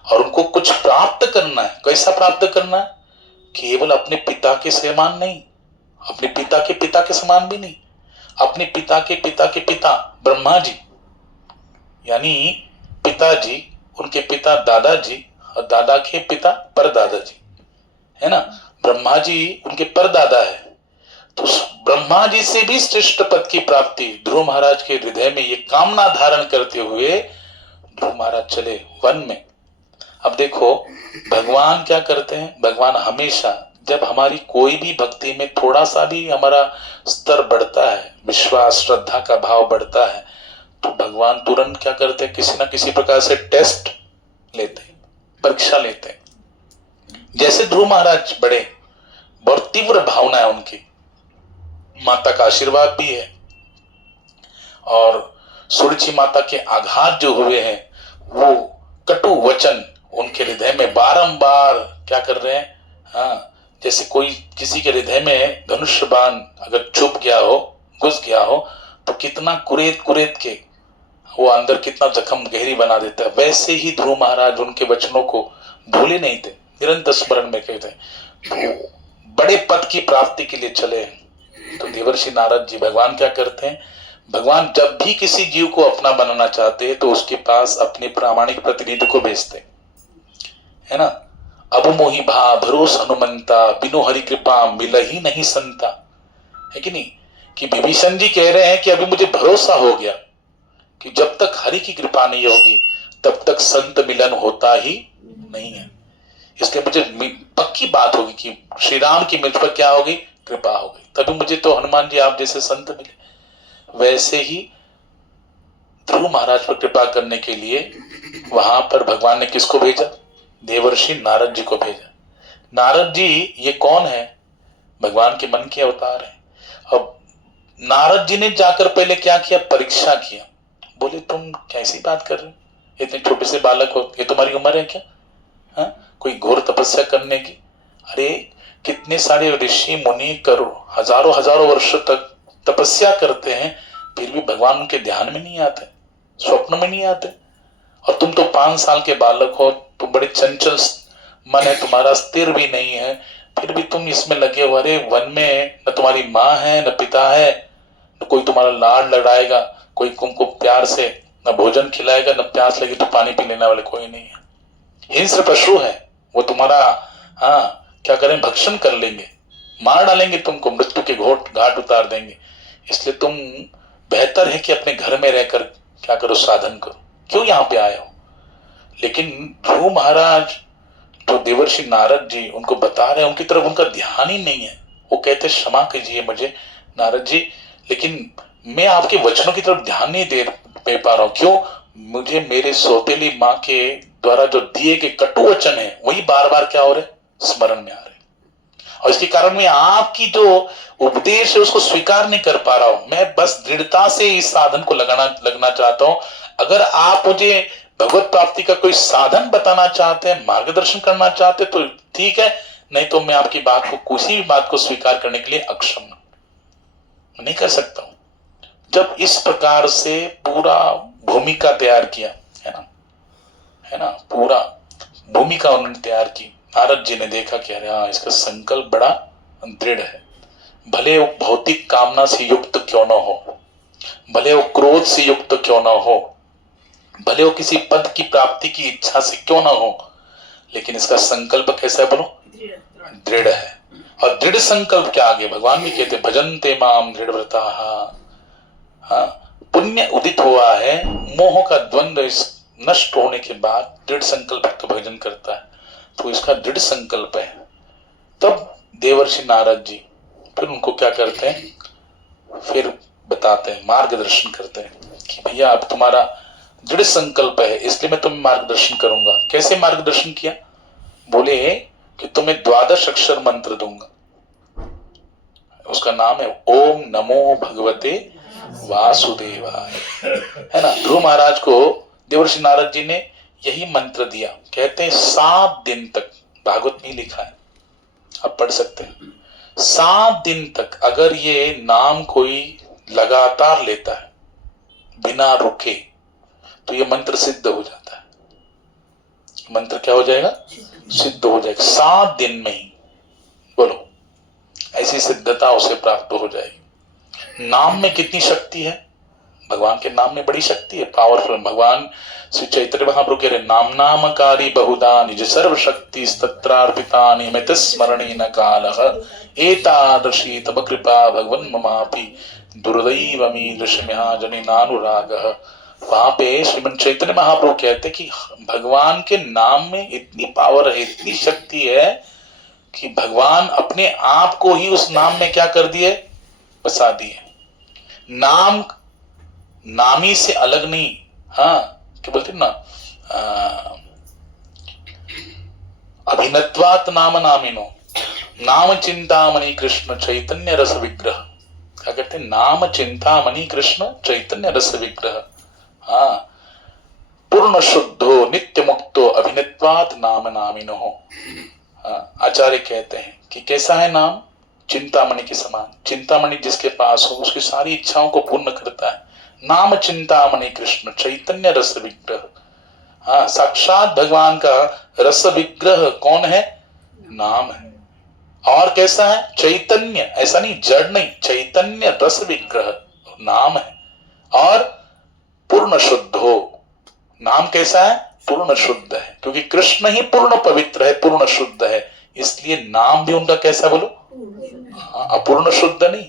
और उनको कुछ प्राप्त करना है। कैसा प्राप्त करना है? केवल अपने पिता के समान नहीं, अपने पिता के समान भी नहीं, अपने पिता के पिता ब्रह्मा जी, यानी पिताजी, उनके पिता दादाजी और दादा के पिता परदादा जी, है ना। ब्रह्मा जी उनके परदादा है। तो ब्रह्मा जी से भी श्रेष्ठ पद की प्राप्ति ध्रुव महाराज के हृदय में ये कामना धारण करते हुए ध्रुव महाराज चले वन में। अब देखो भगवान क्या करते हैं, भगवान हमेशा जब हमारी कोई भी भक्ति में थोड़ा सा भी हमारा स्तर बढ़ता है, विश्वास श्रद्धा का भाव बढ़ता है, तो भगवान तुरंत क्या करते हैं, किसी ना किसी प्रकार से टेस्ट लेते हैं, परीक्षा लेते हैं। जैसे ध्रुव महाराज बड़े, बहुत तीव्र भावना है उनकी, माता का आशीर्वाद भी है और सुरुचि माता के आघात जो हुए हैं वो कटु वचन उनके हृदय में बारंबार क्या कर रहे हैं। हाँ, जैसे कोई किसी के हृदय में धनुष बाण अगर चुभ गया हो, घुस गया हो, तो कितना कुरेद कुरेद के वो अंदर कितना जख्म गहरी बना देता है। वैसे ही ध्रुव महाराज उनके वचनों को भूले नहीं थे, निरंतर स्मरण में कहते हैं। तो बड़े पद की प्राप्ति के लिए चले। तो देवर्षि नारद जी भगवान क्या करते हैं, भगवान जब भी किसी जीव को अपना बनाना चाहते हैं तो उसके पास अपने प्रामाणिक प्रतिनिधि को भेजते, है ना। अब मोहि भा भरोस हनुमंता, बिनु हरि कृपा मिल ही नहीं संता, है कि नहीं। कि विभीषण जी कह रहे हैं कि अभी मुझे भरोसा हो गया कि जब तक हरि की कृपा नहीं होगी तब तक संत मिलन होता ही नहीं है। इसलिए मुझे पक्की बात होगी कि श्री राम की मुझ पर क्या होगी, कृपा हो गई, तभी मुझे तो हनुमान जी आप जैसे संत मिले। वैसे ही ध्रुव महाराज पर कृपा करने के लिए वहां पर भगवान ने किसको भेजा, देवर्षि नारद जी को भेजा। नारद जी ये कौन है, भगवान के मन के अवतार है। अब नारद जी ने जाकर पहले क्या किया, परीक्षा किया। बोले तुम कैसी बात कर रहे हो, इतने छोटे से बालक हो, ये तुम्हारी उम्र है क्या, हाँ? कोई घोर तपस्या करने की। अरे कितने सारे ऋषि मुनि करोड़ हजारों वर्षों तक तपस्या करते हैं, फिर भी भगवान उनके ध्यान में नहीं आते, स्वप्न में नहीं आते। और तुम तो 5 साल के बालक हो, तुम बड़े चंचल मन है तुम्हारा, स्थिर भी नहीं है, फिर भी तुम इसमें लगे हो। अरे वन में न तुम्हारी माँ है न पिता है, न कोई तुम्हारा लाड लड़ाएगा, कोई तुमको प्यार से न भोजन खिलाएगा, न प्यास लगी तो पानी पी लेने वाले कोई नहीं है। हिंस्र पशु है वो, तुम्हारा हाँ क्या करें, भक्षण कर लेंगे, मार डालेंगे तुमको, मृत्यु के घाट उतार देंगे। इसलिए तुम बेहतर है कि अपने घर में रहकर क्या करो, साधन करो, क्यों यहाँ पे आए हो। लेकिन ध्रुव महाराज जो देवर्षि नारद जी उनको बता रहे हैं, उनकी तरफ उनका ध्यान ही नहीं है। वो कहते क्षमा कीजिए मुझे नारद जी, लेकिन मैं आपके वचनों की तरफ ध्यान नहीं दे पा रहा हूं। क्यों, मुझे मेरे सौतेली माँ के द्वारा जो दिए गए कटु वचन है वही बार बार क्या हो रहे, स्मरण में आ रहे, और इसके कारण मैं आपकी जो उपदेश है उसको स्वीकार नहीं कर पा रहा हूं। मैं बस दृढ़ता से इस साधन को लगना चाहता हूं। अगर आप मुझे भगवत प्राप्ति का कोई साधन बताना चाहते हैं, मार्गदर्शन करना चाहते हैं तो ठीक है, नहीं तो मैं आपकी बात को, किसी भी बात को स्वीकार करने के लिए अक्षम नहीं कर सकता हूं। जब इस प्रकार से पूरा भूमिका तैयार किया है ना, पूरा भूमिका उन्होंने तैयार की, नारद जी ने देखा कि अरे हाँ, इसका संकल्प बड़ा दृढ़ है। भले वो भौतिक कामना से युक्त क्यों न हो, भले वो क्रोध से युक्त क्यों न हो, भले वो किसी पद की प्राप्ति की इच्छा से क्यों न हो, लेकिन इसका संकल्प कैसा है बोलो, दृढ़ है। और दृढ़ संकल्प क्या, आगे भगवान भी कहते भजन्ते माम दृढ़ व्रता। हाँ, पुण्य उदित हुआ है, मोह का द्वंद्व नष्ट होने के बाद दृढ़ संकल्प तो भजन करता है, तो इसका दृढ़ संकल्प है। तब देवर्षि नारद जी फिर उनको क्या करते हैं, फिर बताते हैं, मार्गदर्शन करते हैं कि भैया अब तुम्हारा दृढ़ संकल्प है इसलिए मैं तुम्हें मार्गदर्शन करूंगा। कैसे मार्गदर्शन किया? बोले कि तुम्हें 12 अक्षर मंत्र दूंगा, उसका नाम है ओम नमो भगवते वासुदेवाय, है ना। ध्रुव महाराज को देवर्षि नारद जी ने यही मंत्र दिया। कहते हैं 7 दिन तक, भागवत में लिखा है, आप पढ़ सकते हैं, 7 दिन तक अगर ये नाम कोई लगातार लेता है बिना रुके तो ये मंत्र सिद्ध हो जाता है। मंत्र क्या हो जाएगा? सिद्ध हो जाएगा 7 दिन में ही। बोलो, ऐसी सिद्धता उसे प्राप्त हो जाएगी। नाम में कितनी शक्ति है? भगवान के नाम में बड़ी शक्ति है, पावरफुल। भगवान श्री चैतन्य महाप्रभु कह रहे नाम नामकारी बहुधा निज सर्व शक्ति तत्रार्पितानि मत स्मरणे न कालः एतादृशी तब कृपा भगवन् ममापि दुर्दैवमीदृशम्या जनि नानुरागः। वहां पे श्रीमन चैतन्य महाप्रभु कहते कि भगवान के नाम में इतनी पावर है, इतनी शक्ति है कि भगवान अपने आप को ही उस नाम में क्या कर दिए? बसा दिए। नाम नामी से अलग नहीं, हाँ क्या बोलते ना, अभिनत्वात नाम नामिनो नाम चिंतामणि कृष्ण चैतन्य रस विग्रह। क्या कहते हैं? नाम चिंतामणि कृष्ण चैतन्य रस विग्रह। हाँ, पूर्ण शुद्धो नित्य मुक्तो अभिनत्वात नाम नामिनो। आचार्य कहते हैं कि कैसा है नाम? चिंतामणि के समान। चिंतामणि जिसके पास हो उसकी सारी इच्छाओं को पूर्ण करता है। नाम चिंतामणि कृष्ण चैतन्य रस विग्रह। हाँ, साक्षात भगवान का रस विग्रह कौन है? नाम है। और कैसा है? चैतन्य, ऐसा नहीं जड़ नहीं, चैतन्य रस विग्रह नाम है। और पूर्ण शुद्ध हो। नाम कैसा है? पूर्ण शुद्ध है, क्योंकि कृष्ण ही पूर्ण पवित्र है, पूर्ण शुद्ध है, इसलिए नाम भी उनका कैसा? बोलो, अपूर्ण शुद्ध नहीं,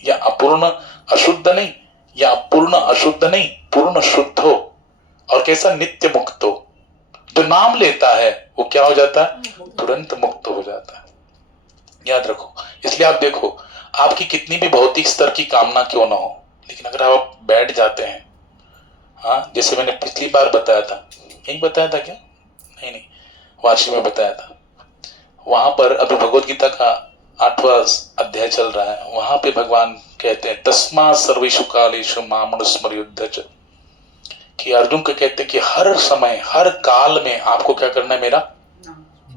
या अपूर्ण अशुद्ध नहीं, या पूर्ण अशुद्ध नहीं, पूर्ण शुद्ध हो। और कैसा? नित्य मुक्त हो। जो नाम लेता है वो क्या हो जाता है? तुरंत मुक्त हो जाता है। याद रखो। इसलिए आप देखो, आपकी कितनी भी भौतिक स्तर की कामना क्यों ना हो, लेकिन अगर आप बैठ जाते हैं, हाँ, जैसे मैंने पिछली बार बताया था, यही बताया था क्या? नहीं, वार्षिक में बताया था। वहां पर अभी भगवत गीता का 8वां अध्याय चल रहा है। वहां पे भगवान कहते हैं तस्मात् सर्वेषु कालेषु मामनुस्मर च, कि अर्जुन को कहते हैं कि हर समय हर काल में आपको क्या करना है? मेरा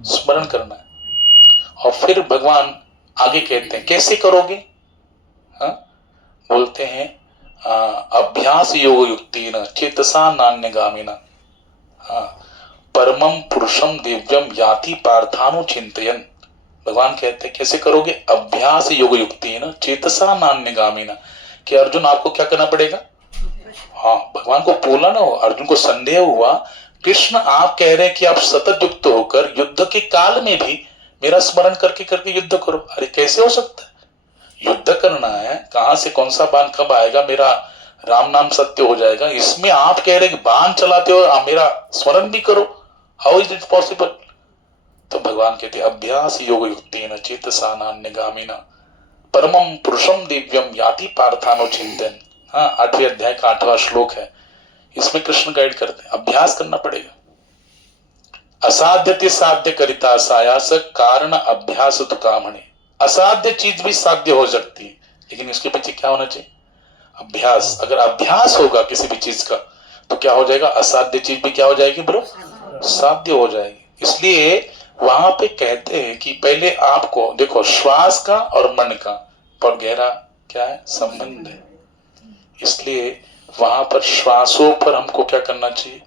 स्मरण करना है। और फिर भगवान आगे कहते हैं कैसे करोगे? हाँ, बोलते हैं अभ्यास योग युक्तेन चेतसा नान्यगामिना परमम पुरुषम दिव्यम याति पार्थानु चिंतयन्। भगवान कहते हैं कैसे करोगे? अभ्यास योग युक्तेन चेतसा नान्यगामिना, कि अर्जुन आपको क्या करना पड़ेगा? हाँ, भगवान को बोला ना हो, अर्जुन को संदेह हुआ, कृष्ण आप कह रहे हैं कि आप सतत युक्त होकर युद्ध के काल में भी मेरा स्मरण करके करके युद्ध करो। अरे कैसे हो सकता है? युद्ध करना है, कहां से कौन सा बाण कब आएगा, मेरा राम नाम सत्य हो जाएगा, इसमें आप कह रहे हैं बाण चलाते हो मेरा स्मरण भी करो। How is it possible? तो भगवान कहते अभ्यास योग युक्तेन चेतसा नान्यगामिना परमम पुरुषम दिव्यम याति पार्थानो चिंतन। हाँ, 8वें अध्याय का 8वां श्लोक है। इसमें कृष्ण गाइड करते हैं अभ्यास करना पड़ेगा। असाध्य साध्य करिता सायास कारण अभ्यास तो कामणे। असाध्य चीज भी साध्य हो सकती है, लेकिन इसके पीछे क्या होना चाहिए? अभ्यास। अगर अभ्यास होगा किसी भी चीज का तो क्या हो जाएगा? असाध्य चीज भी क्या हो जाएगी ब्रो? साध्य हो जाएगी। इसलिए वहां पे कहते हैं कि पहले आपको देखो, श्वास का और मन का पर गहरा क्या है? संबंध है। इसलिए वहां पर श्वासों पर हमको क्या करना चाहिए?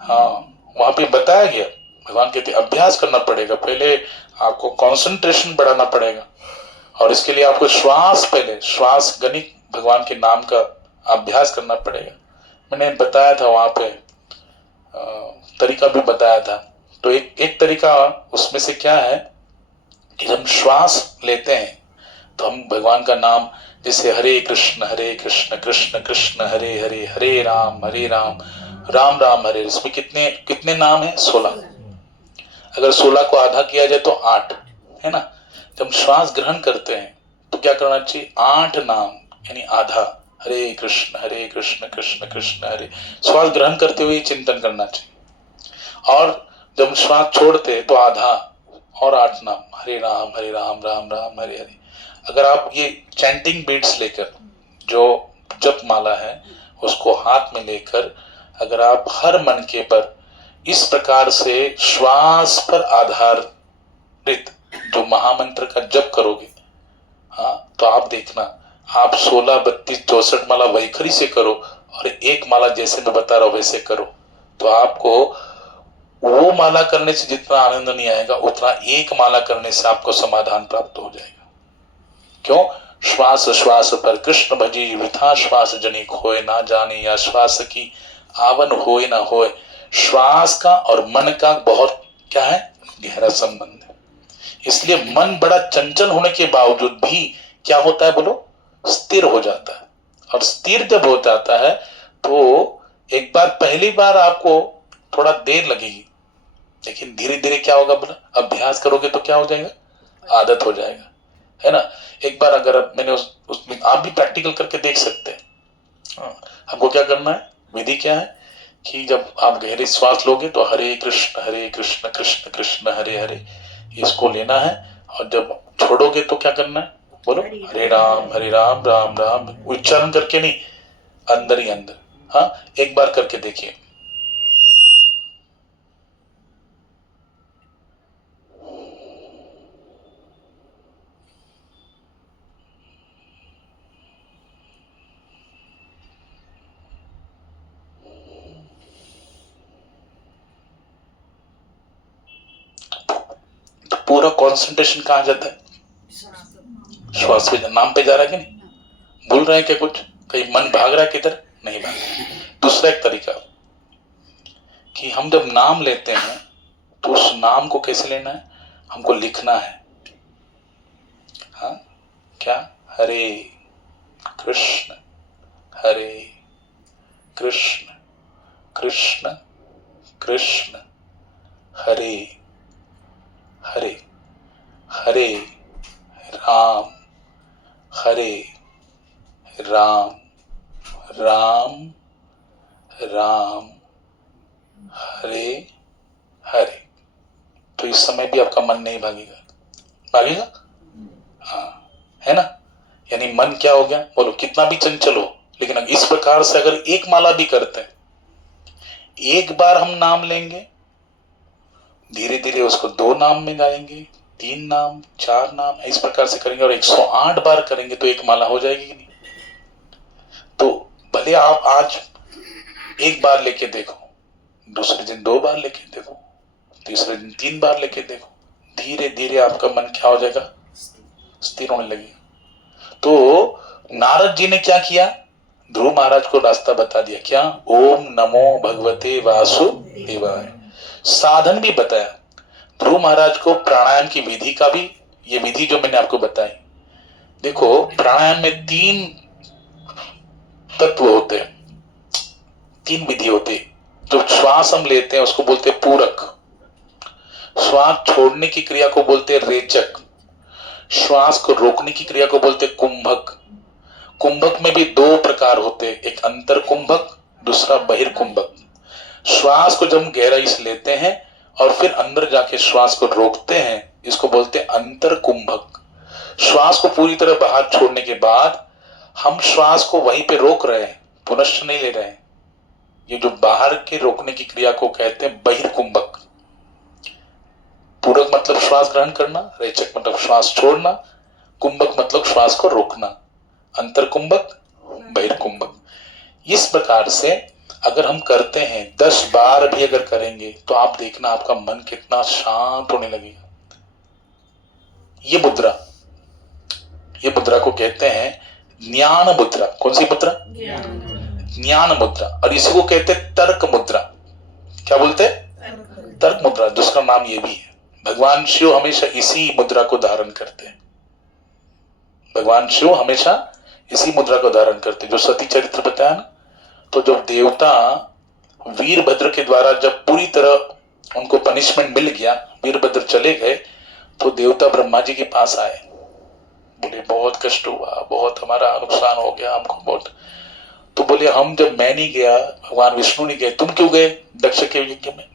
हाँ, वहां पे बताया गया, भगवान कहते अभ्यास करना पड़ेगा। पहले आपको कंसंट्रेशन बढ़ाना पड़ेगा, और इसके लिए आपको श्वास, पहले श्वास गणित भगवान के नाम का अभ्यास करना पड़ेगा। मैंने बताया था वहां पे, तरीका भी बताया था। तो एक तरीका उसमें से क्या है कि जब श्वास लेते हैं तो हम भगवान का नाम, जैसे हरे कृष्ण कृष्ण कृष्ण हरे हरे, हरे राम राम राम हरे। इसमें कितने कितने नाम है? 16। अगर 16 को आधा किया जाए तो 8 है ना। जब श्वास ग्रहण करते हैं क्या करना चाहिए, 8 नाम यानी आधा, हरे कृष्ण कृष्ण कृष्ण हरे, श्वास ग्रहण करते हुए चिंतन करना चाहिए। और जब श्वास छोड़ते तो आधा और 8 नाम, हरे राम राम राम हरे हरे। अगर आप ये चैंटिंग बीट्स लेकर, जो जप माला है उसको हाथ में लेकर, अगर आप हर मनके पर इस प्रकार से श्वास पर आधारित जो महामंत्र का जप करोगे, हाँ, तो आप देखना, आप 16, 32, 64 माला वैखरी से करो और एक माला जैसे मैं बता रहा हूं वैसे करो, तो आपको वो माला करने से जितना आनंद नहीं आएगा उतना एक माला करने से आपको समाधान प्राप्त हो जाएगा। क्यों? श्वास श्वास पर कृष्ण भजी, वृथा श्वास जनिक होए, ना जाने या श्वास की आवन होए ना होए। श्वास का और मन का बहुत क्या है, गहरा संबंध है। इसलिए मन बड़ा चंचल होने के बावजूद भी क्या होता है बोलो, स्थिर हो जाता है। और स्थिर जब हो जाता है तो एक बार, पहली बार आपको थोड़ा देर लगेगी, लेकिन धीरे धीरे क्या होगा बोला, अभ्यास करोगे तो क्या हो जाएगा, आदत हो जाएगा, है ना। एक बार अगर मैंने उसमें आप भी प्रैक्टिकल करके देख सकते हैं। हमको क्या करना है, विधि क्या है कि जब आप गहरी श्वास लोगे तो हरे कृष्ण कृष्ण कृष्ण हरे हरे इसको लेना है, और जब छोड़ोगे तो क्या करना है बोलो, हरे राम राम राम, उच्चारण करके नहीं, अंदर ही अंदर। हाँ, एक बार करके देखिए। पूरा कंसंट्रेशन कहाँ जाता है, श्वास पे, नाम पे जा रहा है कि नहीं, भूल रहे हैं क्या कुछ, कहीं मन भाग रहा है किधर, नहीं भाग रहा। दूसरा एक तरीका कि हम जब नाम लेते हैं तो उस नाम को कैसे लेना है, हमको लिखना है। हाँ, क्या, हरे कृष्ण कृष्ण कृष्ण कृष्ण हरे हरे, हरे राम राम राम राम हरे हरे। तो इस समय भी आपका मन नहीं भागेगा, भागेगा, हाँ, है ना। यानी मन क्या हो गया बोलो, कितना भी चंचल हो, लेकिन इस प्रकार से अगर एक माला भी करते हैं, एक बार हम नाम लेंगे, धीरे धीरे उसको 2 नाम में गाएंगे, 3 नाम, 4 नाम, इस प्रकार से करेंगे और 108 बार करेंगे तो एक माला हो जाएगी कि नहीं। तो भले आप आज एक बार लेके देखो, दूसरे दिन 2 बार लेके देखो, तीसरे दिन 3 बार लेके देखो, धीरे धीरे आपका मन क्या हो जाएगा, स्थिर होने लगेगा। तो नारद जी ने क्या किया, ध्रुव महाराज को रास्ता बता दिया, क्या, ओम नमो भगवते वासुदेवाय, साधन भी बताया। ध्रुव महाराज को प्राणायाम की विधि का भी, ये विधि जो मैंने आपको बताई, देखो प्राणायाम में 3 तत्व होते हैं, 3 विधि होती है। जो श्वास हम लेते हैं उसको बोलते हैं पूरक, श्वास छोड़ने की क्रिया को बोलते हैं रेचक, श्वास को रोकने की क्रिया को बोलते हैं कुंभक। कुंभक में भी 2 प्रकार होते हैं, एक अंतर कुंभक, दूसरा बहिर्कुंभक। श्वास को जब हम गहराई से लेते हैं और फिर अंदर जाके श्वास को रोकते हैं, इसको बोलते हैं अंतर कुंभक। श्वास को पूरी तरह बाहर छोड़ने के बाद हम श्वास को वहीं पे रोक रहे हैं, पुनश्च नहीं ले रहे हैं, ये जो बाहर के रोकने की क्रिया को कहते हैं बहिर्कुंभक। पूरक मतलब श्वास ग्रहण करना, रेचक मतलब श्वास छोड़ना, कुंभक मतलब श्वास को रोकना, अंतर कुंभक, बहिर्कुंभक। इस प्रकार से अगर हम करते हैं 10 बार भी अगर करेंगे तो आप देखना आपका मन कितना शांत होने लगेगा। ये मुद्रा को कहते हैं ज्ञान मुद्रा। कौन सी मुद्रा? ज्ञान मुद्रा। और इसी को कहते हैं तर्क मुद्रा। क्या बोलते हैं? तर्क मुद्रा, जिसका नाम ये भी है। भगवान शिव हमेशा इसी मुद्रा को धारण करते हैं। भगवान शिव हमेशा इसी मुद्रा को धारण करते हैं। जो सती चरित्र बताया ना, तो जब देवता वीरभद्र के द्वारा जब पूरी तरह उनको पनिशमेंट मिल गया, वीरभद्र चले गए, तो देवता ब्रह्मा जी के पास आए बोले बहुत कष्ट हुआ, बहुत हमारा नुकसान हो गया, हमको बहुत। तो बोले हम जब मैं नहीं गया, भगवान विष्णु नहीं गए, तुम क्यों गए दक्ष के यज्ञ में?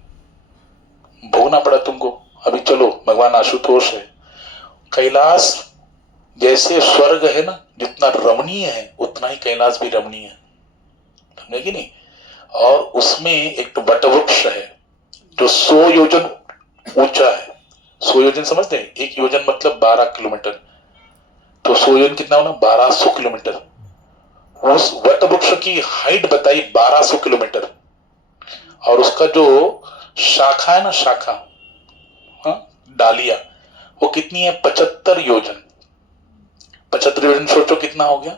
भोगना पड़ा तुमको। अभी चलो, भगवान आशुतोष है। कैलाश जैसे स्वर्ग है ना, जितना रमणीय है उतना ही कैलाश भी रमणीय है, समझे कि नहीं? और उसमें एक वटवृक्ष है जो 100 योजन ऊंचा है। 100 योजन समझते हैं? 1 योजन मतलब 12 किलोमीटर, तो 100 योजन कितना होना? 1200 किलोमीटर। उस वटवृक्ष की हाइट बताई 1200 किलोमीटर, और उसका जो शाखा है ना, शाखा, हाँ, डालिया, वो कितनी है? 75 योजन। 75 योजन सोचो कितना हो गया?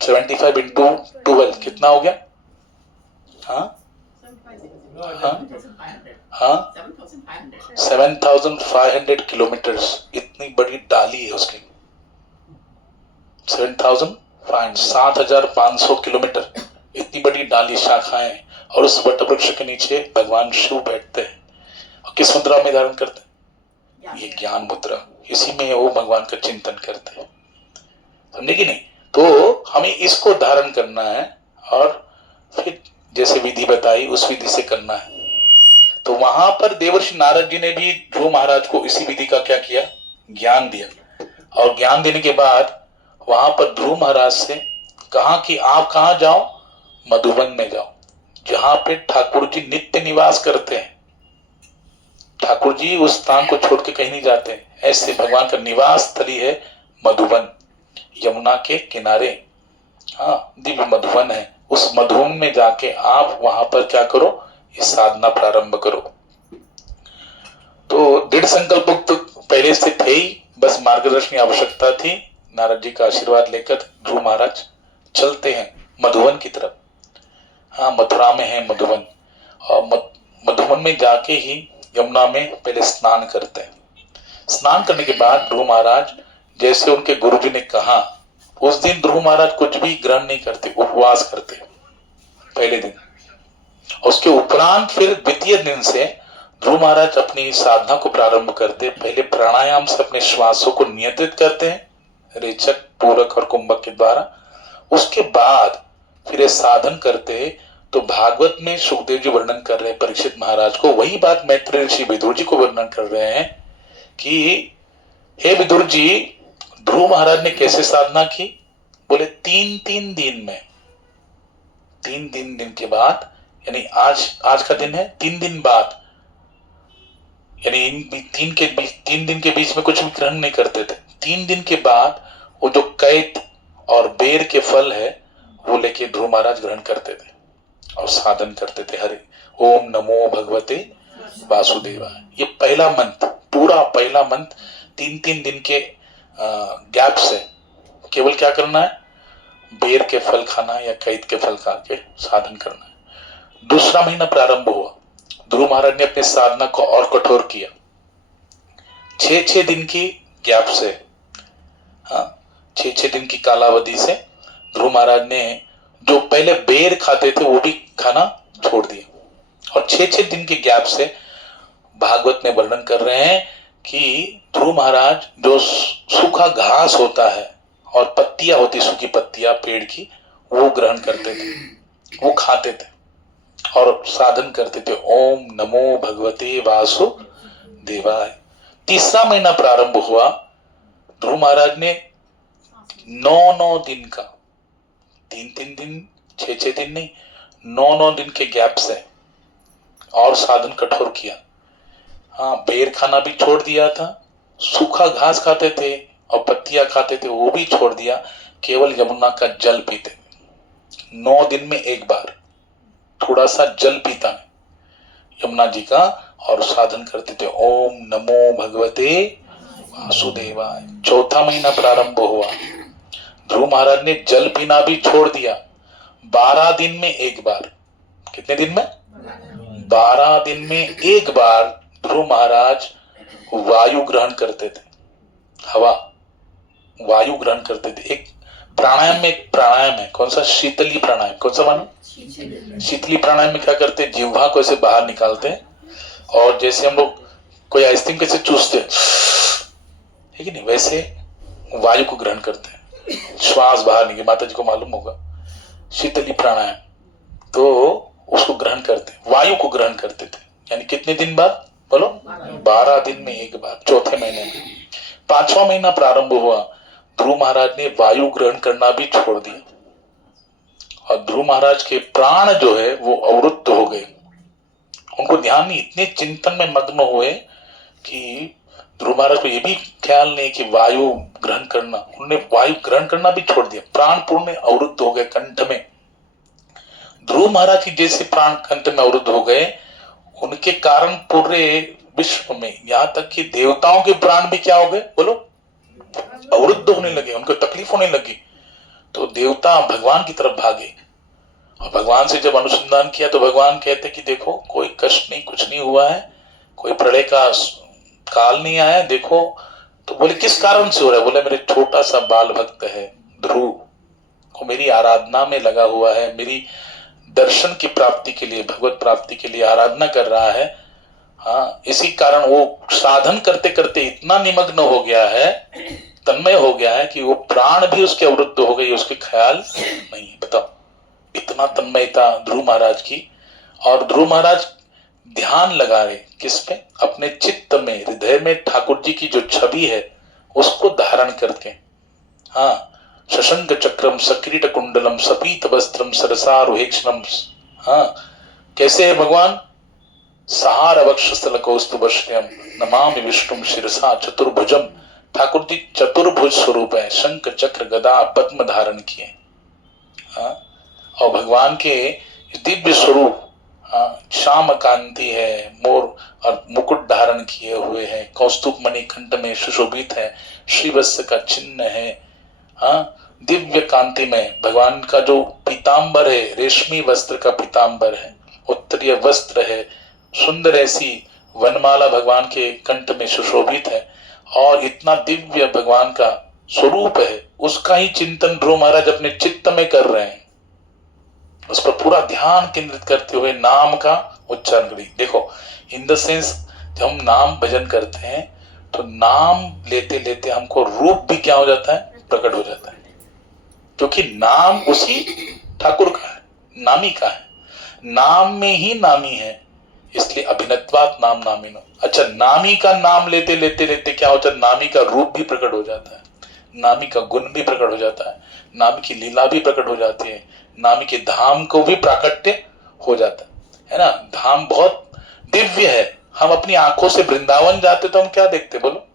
75 इंटू 12 कितना हो गया? हाँ हाँ हाँ, 7500 किलोमीटर्स। इतनी बड़ी डाली है उसकी, 7500 किलोमीटर, इतनी बड़ी डाली, शाखाएं। और उस वटवृक्ष के नीचे भगवान शिव बैठते हैं। और किस मुद्रा में धारण करते हैं? ये ज्ञान मुद्रा। इसी में वो भगवान का चिंतन करते हैं, समझे कि नहीं? तो हमें इसको धारण करना है, और फिर जैसे विधि बताई उस विधि से करना है। तो वहां पर देवर्षि नारद जी ने भी ध्रुव महाराज को इसी विधि का क्या किया? ज्ञान दिया। और ज्ञान देने के बाद वहां पर ध्रुव महाराज से कहा कि आप कहां जाओ? मधुबन में जाओ, जहां पे ठाकुर जी नित्य निवास करते हैं। ठाकुर जी उस स्थान को छोड़ के कहीं नहीं जाते। ऐसे भगवान का निवास स्थली है मधुबन, यमुना के किनारे। हाँ, दिव्य मधुबन है। उस मधुबन में जाके आप वहां पर क्या करो? ये साधना प्रारंभ करो। तो दृढ़ संकल्प तो पहले से थे ही, बस मार्गदर्शन की आवश्यकता थी। नारद जी का आशीर्वाद लेकर ध्रुव महाराज चलते हैं मधुबन की तरफ। हाँ, मथुरा में है मधुबन, और मधुबन में जाके ही यमुना में पहले स्नान करते हैं। स्नान करने के बाद ध्रुव महाराज, जैसे उनके गुरुजी ने कहा, उस दिन ध्रुव महाराज कुछ भी ग्रहण नहीं करते, उपवास करते पहले दिन। उसके उपरांत फिर द्वितीय दिन से ध्रुव महाराज अपनी साधना को प्रारंभ करते। पहले प्राणायाम से अपने श्वासों को नियंत्रित करते हैं, रेचक, पूरक और कुंभक के द्वारा। उसके बाद फिर साधन करते। तो भागवत में सुखदेव जी वर्णन कर रहे हैं परीक्षित महाराज को, वही बात मैत्रेय ऋषि विदुर जी को वर्णन कर रहे हैं कि हे विदुर जी, ध्रुव महाराज ने कैसे साधना की? बोले 3 दिन में, 3 दिन के बाद, यानी आज का दिन है, 3 दिन बाद, यानी इन 3 दिन के बीच में कुछ भी ग्रहण नहीं करते थे। 3 दिन के बाद वो जो कैत और बेर के फल है वो लेके ध्रुव महाराज ग्रहण करते थे और साधन करते थे। हरे ओम नमो भगवते वासुदेवाय। ये पहला मंत्र, पूरा पहला मंत्र 3 दिन के गैप से केवल क्या करना है? बेर के फल खाना या कैद के फल खा के साधन करना है। दूसरा महीना प्रारंभ हुआ। ध्रुव महाराज ने अपनी साधना को और कठोर किया। 6 दिन की गैप से, हाँ, 6 दिन की कालावधि से ध्रुव महाराज ने जो पहले बेर खाते थे वो भी खाना छोड़ दिया। और 6 दिन के गैप से भागवत में वर्णन कर रहे हैं कि ध्रुव महाराज जो सूखा घास होता है और पत्तियां होती, सूखी पत्तियां पेड़ की, वो ग्रहण करते थे, वो खाते थे और साधन करते थे। ओम नमो भगवते वासुदेवाय। तीसरा महीना प्रारंभ हुआ। ध्रुव महाराज ने 9 दिन का, 3 दिन, 6 दिन नहीं, 9 दिन के गैप से और साधन कठोर किया। हाँ, बेर खाना भी छोड़ दिया था, सूखा घास खाते थे और पत्तियां खाते थे वो भी छोड़ दिया, केवल यमुना का जल पीते। 9 दिन में एक बार थोड़ा सा जल पीता है यमुना जी का, और साधन करते थे ओम नमो भगवते वासुदेवाय। चौथा महीना प्रारंभ हुआ। ध्रुव महाराज ने जल पीना भी छोड़ दिया। 12 दिन में एक बार। कितने दिन में? 12 दिन में एक बार ध्रुव महाराज वायु ग्रहण करते थे, हवा, वायु ग्रहण करते थे। एक प्राणायाम में एक प्राणायाम है, कौन सा? शीतली प्राणायाम। कौन सा मानो? शीतली प्राणायाम में क्या करते हैं? जिह्वा को ऐसे बाहर निकालते हैं, और जैसे हम लोग कोई आइसक्रीम कैसे चूसते हैं, है कि नहीं, वैसे वायु को ग्रहण करते हैं, श्वास बाहर निकले, माता जी को मालूम होगा, शीतली प्राणायाम, तो उसको ग्रहण करते, वायु को ग्रहण करते थे। यानी कितने दिन बाद बोलो? 12 दिन में एक बार, चौथे महीने में। 5वां महीना प्रारंभ हुआ, ध्रुव महाराज ने वायु ग्रहण करना भी छोड़ दिया, और ध्रुव महाराज के प्राण जो है वो अवरुद्ध हो गए। उनको ध्यान नहीं, इतने चिंतन में मग्न हुए कि ध्रुव महाराज को ये भी ख्याल नहीं कि वायु ग्रहण करना, उन्होंने वायु ग्रहण करना भी छोड़ दिया, प्राण पूर्ण अवरुद्ध हो गए कंठ में। ध्रुव महाराज की जैसे प्राण कंठ में अवरुद्ध हो गए, उनके कारण पूरे विश्व में, यहां तक कि देवताओं के प्राण भी क्या हो गए बोलो? अवरुद्ध होने लगे, उनको तकलीफ होने लगी। तो देवता भगवान की तरफ भागे, और भगवान से जब अनुसंधान किया तो भगवान कहते कि देखो कोई कष्ट नहीं, कुछ नहीं हुआ है, कोई प्रलय का काल नहीं आया है, देखो। तो बोले किस कारण से हो रहा है? बोले मेरे छोटा सा बाल भक्त है ध्रुव, वो मेरी आराधना में लगा हुआ है, मेरी दर्शन की प्राप्ति के लिए, भगवत प्राप्ति के लिए आराधना कर रहा है। हाँ, इसी कारण वो साधन करते करते इतना निमग्न हो गया है, तन्मय हो गया है कि वो प्राण भी उसके अवरुद्ध हो गए, उसके ख्याल नहीं। बताओ, इतना तन्मयता ध्रुव महाराज की। और ध्रुव महाराज ध्यान लगा रहे किस पे? अपने चित्त में, हृदय में ठाकुर जी की जो छवि है उसको धारण करके। हाँ, शशंक चक्रम सकिरीट कुंडलम सपीत वस्त्रम सरसारुहेक्षणम। हाँ, कैसे है भगवान? सहार वक्षस्थल कौस्तुभश्रियम नमामि विष्णुम शिरसा चतुर्भुजम। ठाकुर जी चतुर्भुज स्वरूप है, शंख चक्र गदा पद्म धारण किए। हाँ, और भगवान के दिव्य स्वरूप, हाँ, श्याम कांति है, मोर और मुकुट धारण किए हुए हैं, कौस्तुभ मणि कंठ में सुशोभित है, श्रीवत्स का चिन्ह है। हाँ, दिव्य कांति में भगवान का जो पीतांबर है, रेशमी वस्त्र का पीतांबर है, उत्तरीय वस्त्र है, सुंदर ऐसी वनमाला भगवान के कंठ में सुशोभित है, और इतना दिव्य भगवान का स्वरूप है, उसका ही चिंतन ध्रुव महाराज अपने चित्त में कर रहे हैं। उस पर पूरा ध्यान केंद्रित करते हुए नाम का उच्चारण करें। देखो, इन द सेंस जब हम नाम भजन करते हैं तो नाम लेते लेते हमको रूप भी क्या हो जाता है? प्रकट हो जाता है, क्योंकि नाम उसी ठाकुर का है, नामी का है, नाम में ही नामी है, इसलिए अभिनत्वात् नाम नामिनो। अच्छा, नामी का नाम लेते लेते लेते क्या होता है? नामी का रूप भी प्रकट हो जाता है, नामी का गुण भी प्रकट हो जाता है, नामी की लीला भी प्रकट हो जाती है, नामी के धाम को भी प्राकट्य हो जाता है ना। धाम बहुत दिव्य है। हम अपनी आंखों से वृंदावन जाते तो हम क्या देखते बोलो?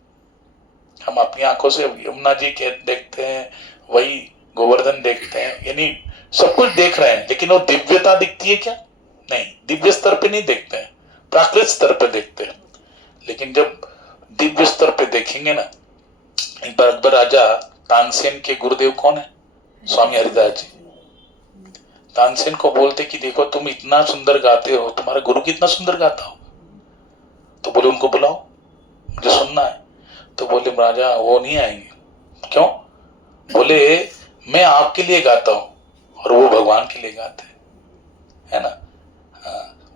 हम अपनी आंखों से यमुना जी के देखते हैं, वही गोवर्धन देखते हैं, यानी सब कुछ देख रहे हैं, लेकिन वो दिव्यता दिखती है क्या? नहीं, दिव्य स्तर पे नहीं देखते हैं, प्राकृत स्तर पे देखते हैं। लेकिन जब दिव्य स्तर पे देखेंगे ना, एक बार अकबर राजा तानसेन के गुरुदेव कौन है? स्वामी हरिदास जी। तानसेन को बोलते कि देखो तुम इतना सुंदर गाते हो, तुम्हारा गुरु कितना सुंदर गाता हो। तो बोले उनको बुलाओ, मुझे सुनना है। तो बोले राजा वो नहीं आएंगे। क्यों? बोले मैं आपके लिए गाता हूं और वो भगवान के लिए गाते हैं, है ना।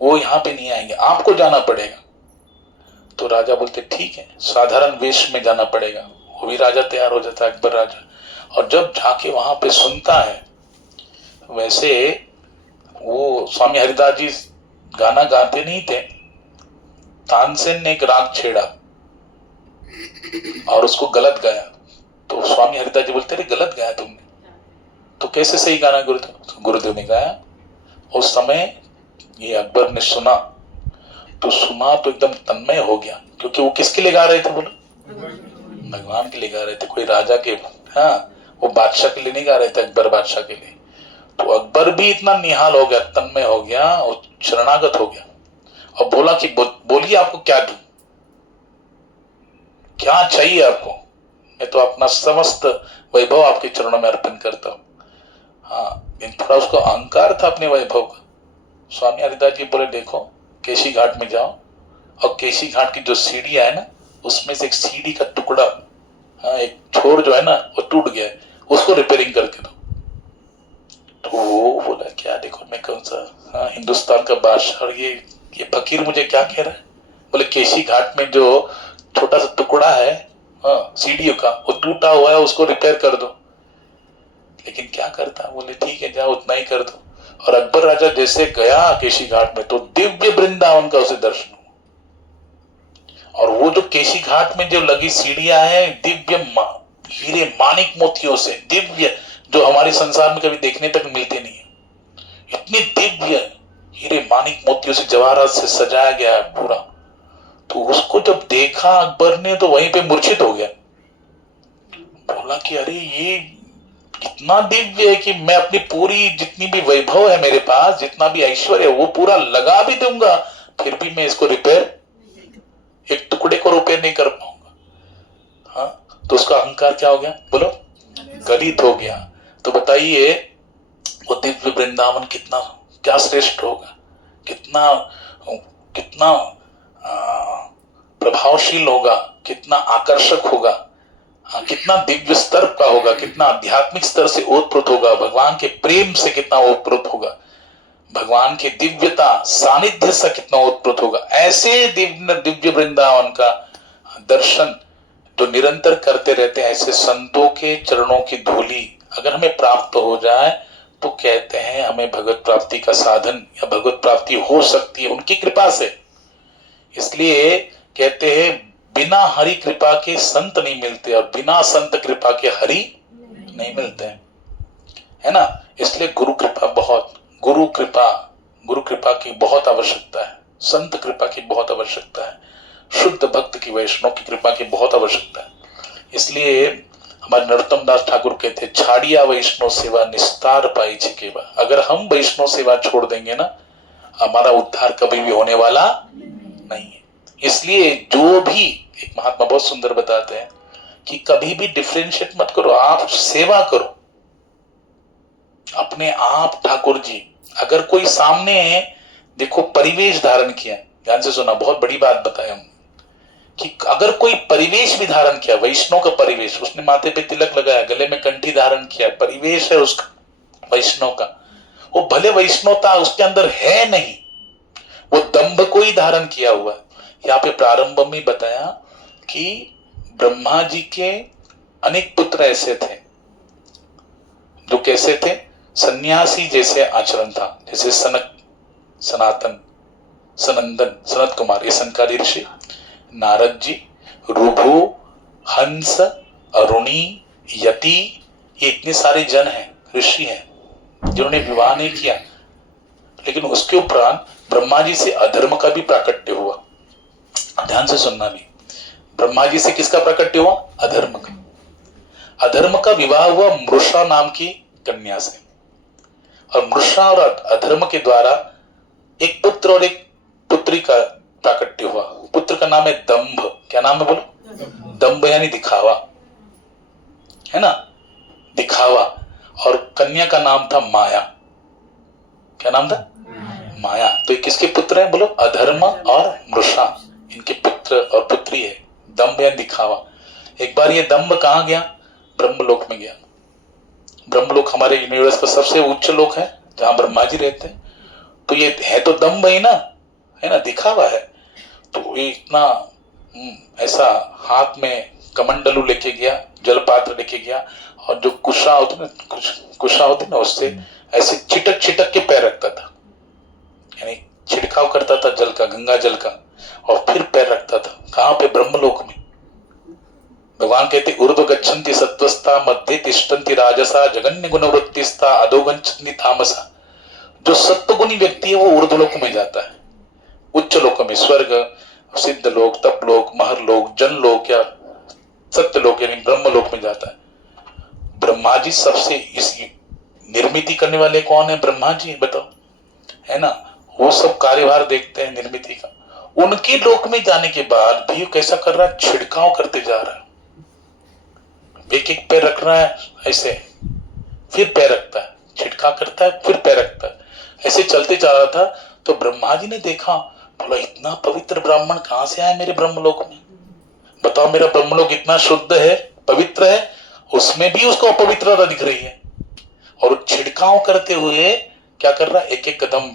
वो यहाँ पे नहीं आएंगे, आपको जाना पड़ेगा। तो राजा बोलते ठीक है, साधारण वेश में जाना पड़ेगा। वो भी राजा तैयार हो जाता है, अकबर राजा। और जब जाके वहां पे सुनता है, वैसे वो स्वामी हरिदास जी गाना गाते नहीं थे, तानसेन ने एक राग छेड़ा और उसको गलत गाया। तो स्वामी हरिदास जी बोलते रहे गलत गाया तुमने, तो कैसे सही गाना गुरुदेव? तो गुरुदेव ने गाया। उस समय ये अकबर ने सुना, तो सुना तो एकदम तन्मय हो गया, क्योंकि वो किसके लिए गा रहे थे बोलो? भगवान के लिए गा रहे थे, कोई राजा के, हाँ, वो बादशाह के लिए नहीं गा रहे थे, अकबर बादशाह के लिए। तो अकबर भी इतना निहाल हो गया, तन्मय हो गया और शरणागत हो गया, और बोला कि बोलिए आपको क्या दूं, क्या चाहिए आपको? मैं तो अपना समस्त वैभव आपके चरणों में अर्पण करता हूं। हाँ, थोड़ा उसको अहंकार था अपने वैभव का। स्वामी हरिदास जी बोले देखो, केशी घाट में जाओ, और केशी घाट की जो सीढ़ियां है ना, उसमें से एक सीढ़ी का टुकड़ा, हाँ, एक छोर जो है ना वो टूट गया है, उसको रिपेयरिंग करके दो। तो वो बोला क्या देखो मैं कौन सा, हाँ, हिंदुस्तान का बादशाह, और ये फकीर मुझे क्या कह रहा है? बोले केशी घाट में जो छोटा सा टुकड़ा है हाँ, सीढ़ियों का, वो टूटा हुआ है, उसको रिपेयर कर दो। लेकिन क्या करता, बोले ठीक है जाओ उतना ही कर दो। और अकबर राजा जैसे गया केशी घाट में, तो दिव्य वृंदावन का उसे दर्शन हुआ। और वो जो केशी घाट में जो लगी सीढ़ियां हैं, दिव्य हीरे माणिक मोतियों से दिव्य, जो हमारे संसार में कभी देखने तक मिलते नहीं है। इतनी दिव्य हीरे माणिक मोतियों से, जवाहरात से सजाया गया है पूरा। तो उसको जब देखा अकबर ने, तो वहीं पे मूर्छित हो गया। बोला कि अरे ये इतना दिव्य है कि मैं अपनी पूरी जितनी भी वैभव है मेरे पास, जितना भी ऐश्वर्य है, वो पूरा लगा भी दूंगा, फिर भी मैं इसको रिपेयर, एक टुकड़े को रिपेयर नहीं कर पाऊंगा। हाँ, तो उसका अहंकार क्या हो गया, बोलो, गलित हो गया। तो बताइए वो दिव्य वृंदावन कितना, क्या श्रेष्ठ होगा, कितना कितना प्रभावशील होगा, कितना आकर्षक होगा, कितना दिव्य स्तर का होगा, कितना आध्यात्मिक स्तर से ओतप्रोत होगा, भगवान के प्रेम से कितना ओतप्रोत होगा, भगवान की दिव्यता सानिध्य से कितना ओतप्रोत होगा। ऐसे दिव्य वृंदावन का दर्शन जो निरंतर करते रहते हैं, ऐसे संतों के चरणों की धूली अगर हमें प्राप्त हो जाए, तो कहते हैं हमें भगवत प्राप्ति का साधन या भगवत प्राप्ति हो सकती है उनकी कृपा से। इसलिए कहते हैं बिना हरि कृपा के संत नहीं मिलते, और बिना संत कृपा के हरि नहीं मिलते हैं, है ना। इसलिए गुरु कृपा की बहुत आवश्यकता है, संत कृपा की बहुत आवश्यकता है, शुद्ध भक्त की, वैष्णव की कृपा की बहुत आवश्यकता है। इसलिए हमारे नरोत्तम दास ठाकुर कहते हैं, छाड़िया वैष्णव सेवा निस्तार पाई छिकेवा। अगर हम वैष्णव सेवा छोड़ देंगे ना, हमारा उद्धार कभी भी होने वाला नहीं है। इसलिए जो भी, एक महात्मा बहुत सुंदर बताते हैं कि कभी भी डिफरेंशिएट मत करो, आप सेवा करो अपने आप। ठाकुर जी अगर कोई सामने है, देखो परिवेश धारण किया, ध्यान से सुना, बहुत बड़ी बात बताए हम, कि अगर कोई परिवेश भी धारण किया, वैष्णव का परिवेश, उसने माथे पे तिलक लगाया, गले में कंठी धारण किया, परिवेश है उसका वैष्णव का, वो भले वैष्णवता उसके अंदर है नहीं, वो दंभ को ही धारण किया हुआ है। यहाँ पे प्रारंभ में बताया कि ब्रह्मा जी के अनेक पुत्र ऐसे थे जो कैसे थे, सन्यासी जैसे आचरण था, जैसे सनक, सनातन, सनंदन, सनत कुमार, ये संकारी ऋषि, नारद जी, रुभु, हंस, अरुणी, यति, ये इतने सारे जन हैं, ऋषि हैं जिन्होंने विवाह नहीं किया। लेकिन उसके उपरांत ब्रह्मा जी से अधर्म का भी प्राकट्य हुआ। ध्यान से सुनना भी, ब्रह्मा जी से किसका प्राकट्य हुआ, अधर्म का। अधर्म का विवाह हुआ मृषा नाम की कन्या से, और मृषा और अधर्म के द्वारा एक पुत्र और एक पुत्री का प्राकट्य हुआ। पुत्र का नाम है दंभ, क्या नाम है बोलो, दंभ यानी दिखावा, है ना, दिखावा। और कन्या का नाम था माया, क्या नाम था, माया। तो ये किसके पुत्र हैं बोलो, अधर्म और मृषा, इनके पुत्र और पुत्री है, दंभ यानी दिखावा। एक बार ये दंभ कहां गया, ब्रह्मलोक में गया। ब्रह्मलोक हमारे यूनिवर्स का सबसे उच्च लोक है, जहां ब्रह्मा जी रहते हैं। तो ये है तो दंभ ही ना, है ना, दिखावा है। तो ये इतना ऐसा हाथ में कमंडलू लेके गया, जलपात्र लेके गया, और जो कुशा होती ना, उससे ऐसे चिटक चिटक के पैर रखता था, यानी छिड़काव करता था जल का, गंगा जल का, और फिर पैर रखता था। कहां पे, ब्रह्मलोक में। भगवान कहते ऊर्ध्व गच्छन्ति सत्वस्ता, मध्य तिष्ठन्ति राजसा, जगन्य गुणवृत्तिस्ता, अधो गच्छन्ति तामसा। जो सत्वगुणी व्यक्ति है वो ऊर्ध्वलोक में जाता है, उच्च लोक में, स्वर्ग, सिद्ध लोक, तप लोक, महर लोक, जन लोक या सत्य लोक यानी ब्रह्म लोक में जाता है। ब्रह्मा जी सबसे इस निर्मिति करने वाले कौन है, ब्रह्मा जी, बताओ, है ना। वो सब कार्यभार देखते हैं निर्मिति का। उनके लोक में जाने के बाद भी कैसा कर रहा है, छिड़काव करते जा रहा है, एक एक पैर रख रहा है ऐसे, फिर पैर रखता है, छिड़काव करता है, फिर पैर रखता है, ऐसे चलते जा रहा था। तो ब्रह्मा जी ने देखा, बोला इतना पवित्र ब्राह्मण कहां से आया मेरे ब्रह्मलोक में, बताओ, मेरा ब्रह्मलोक इतना शुद्ध है, पवित्र है, उसमें भी उसको अपवित्रता दिख रही है, और छिड़काव करते हुए क्या कर रहा है, एक एक कदम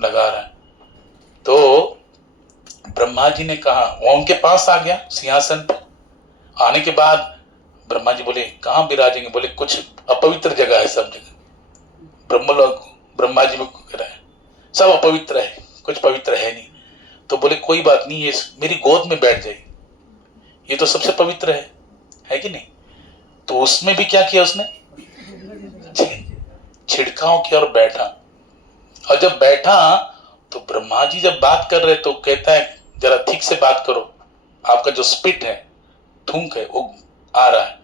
लगा रहा है। तो ब्रह्मा जी ने कहा, वो उनके पास आ गया सिंहासन पे, आने के बाद ब्रह्मा जी बोले कहाँ विराजेंगे? बोले कुछ अपवित्र जगह है सब जगह। ब्रह्मलोक ब्रह्मा जी में कह रहा है सब अपवित्र है, कुछ पवित्र है नहीं। तो बोले कोई बात नहीं, ये मेरी गोद में बैठ जाएगी, ये तो सबसे पवित्र है कि नहीं? तो उसमें भी क्या किया उसने? छिड़काव किया और बैठा। और जब बैठा तो ब्रह्मा जी जब बात कर रहे तो कहता है जरा ठीक से बात करो, आपका जो स्पिट है, थूक है, वो आ रहा है।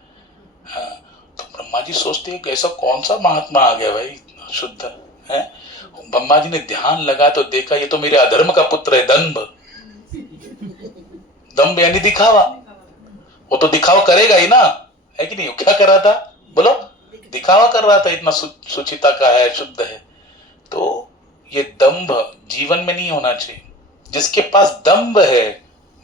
हाँ, तो ब्रह्मा जी सोचते हैं कि ऐसा कौन सा महात्मा आ गया भाई, इतना शुद्ध है। ब्रह्मा जी ने ध्यान लगा तो देखा ये तो मेरे अधर्म का पुत्र है, दंभ। दंभ यानी दिखावा, वो तो दिखावा करेगा ही ना, है कि नहीं? वो क्या कर रहा था? बोलो, दिखावा कर रहा था, इतना सुचिता का है, शुद्ध है। तो ये दंभ जीवन में नहीं होना चाहिए। जिसके पास दंभ है,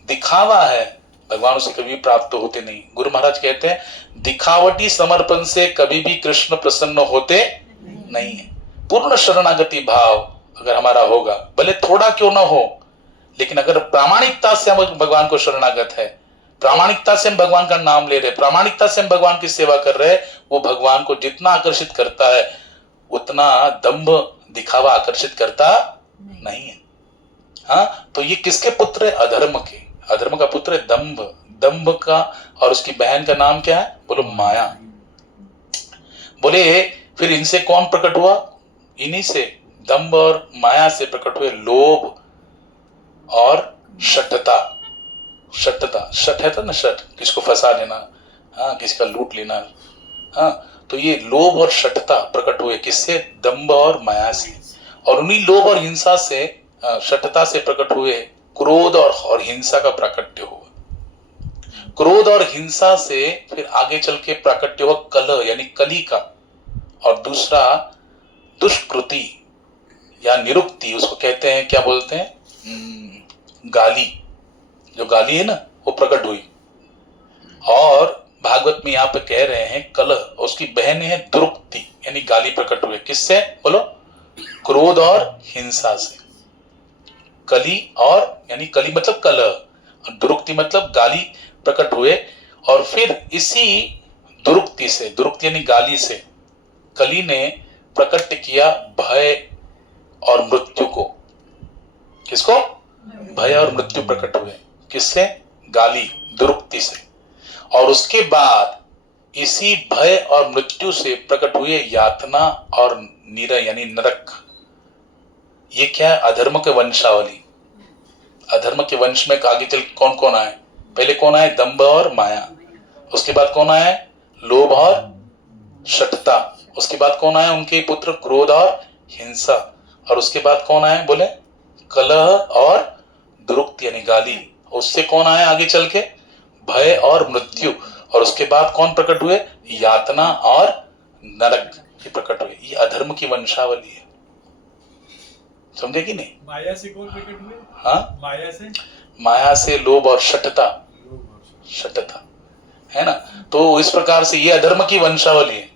दिखावा है, भगवान उसे कभी प्राप्त होते नहीं। गुरु महाराज कहते हैं दिखावटी समर्पण से कभी भी कृष्ण प्रसन्न होते नहीं है। पूर्ण शरणागति भाव अगर हमारा होगा, भले थोड़ा क्यों ना हो, लेकिन अगर प्रामाणिकता से हम भगवान को शरणागत है, प्रामाणिकता से हम भगवान का नाम ले रहे, प्रामाणिकता से हम भगवान की सेवा कर रहे, वो भगवान को जितना आकर्षित करता है उतना दंभ दिखावा आकर्षित करता नहीं है। हाँ, तो ये किसके पुत्र है? अधर्म के। अधर्म का पुत्र है दंभ। दंभ का और उसकी बहन का नाम क्या है? बोलो माया। बोले फिर इनसे कौन प्रकट हुआ? इन्हीं से, दंभ और माया से प्रकट हुए लोभ और शठता। शठता, शठ है ना, शठ किसको फंसा लेना, हाँ, किसका लूट लेना। हाँ, तो ये लोभ और शठता प्रकट हुए किससे? दंभ और माया से। और उन्हीं लोभ और हिंसा से, शठता से प्रकट हुए क्रोध और हिंसा का प्राकट्य हुआ। क्रोध और हिंसा से फिर आगे चल के प्राकट्य हुआ कलह यानी कली का। और दूसरा दुष्कृति या निरुक्ति, उसको कहते हैं, क्या बोलते हैं, गाली। जो गाली है ना, वो प्रकट हुई। और भागवत में यहाँ पे कह रहे हैं कलह, उसकी बहन है दुरुक्ति यानी गाली प्रकट हुए। किससे? बोलो, क्रोध और हिंसा से। कली और यानी कली मतलब कलह, दुरुक्ति मतलब गाली प्रकट हुए। और फिर इसी दुरुक्ति से, दुरुक्ति यानी गाली से, कली ने प्रकट किया भय और मृत्यु को। किसको? भय और मृत्यु प्रकट हुए। किससे? गाली, दुरुक्ति से। और उसके बाद इसी भय और मृत्यु से प्रकट हुए यातना और निरय यानी नरक। ये क्या है? अधर्म के वंशावली। अधर्म के वंश में आगे चल कौन कौन आए? पहले कौन आए? दंभ और माया। उसके बाद कौन आए? लोभ और शठता। उसके बाद कौन आए? उनके पुत्र क्रोध और हिंसा। और उसके बाद कौन आए? बोले कलह और दुरुक्ति यानी गाली। उससे कौन आए आगे चल के? भय और मृत्यु। और उसके बाद कौन प्रकट हुए? यातना और नरक ये प्रकट हुए। ये अधर्म की वंशावली है, समझे कि नहीं? माया से कौन प्रकट हुए? हाँ, माया से लोभ और शठता, शठता है ना। तो इस प्रकार से ये अधर्म की वंशावली है,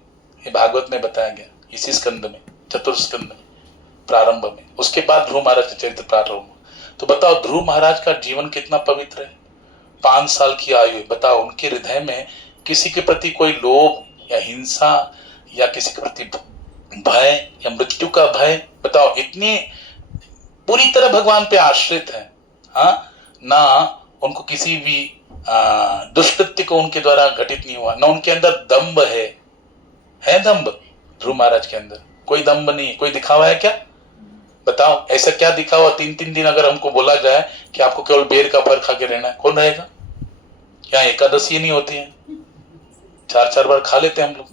ये भागवत में बताया गया इसी स्कंद में, चतुर्थ स्कंद में, प्रारंभ में। उसके बाद ध्रुव महाराज का चरित्र प्रारंभ हुआ। तो बताओ ध्रुव महाराज का जीवन कितना पवित्र है। 5 साल की आयु है। बताओ उनके हृदय में किसी के प्रति कोई लोभ या हिंसा या किसी के प्रति भय या मृत्यु का भय। बताओ, इतनी पूरी तरह भगवान पे आश्रित है। हाँ, ना उनको किसी भी दुष्कृत्य को उनके द्वारा घटित नहीं हुआ, ना उनके अंदर दंभ है दंभ? ध्रुव महाराज के अंदर कोई दंभ नहीं, कोई दिखावा है क्या? बताओ, ऐसा क्या दिखावा? 3-3 दिन अगर हमको बोला जाए कि आपको केवल बेर का फल खा के रहना है, कौन रहेगा? क्या एकादशी नहीं होती है? 4-4 बार खा लेते हैं हम लोग,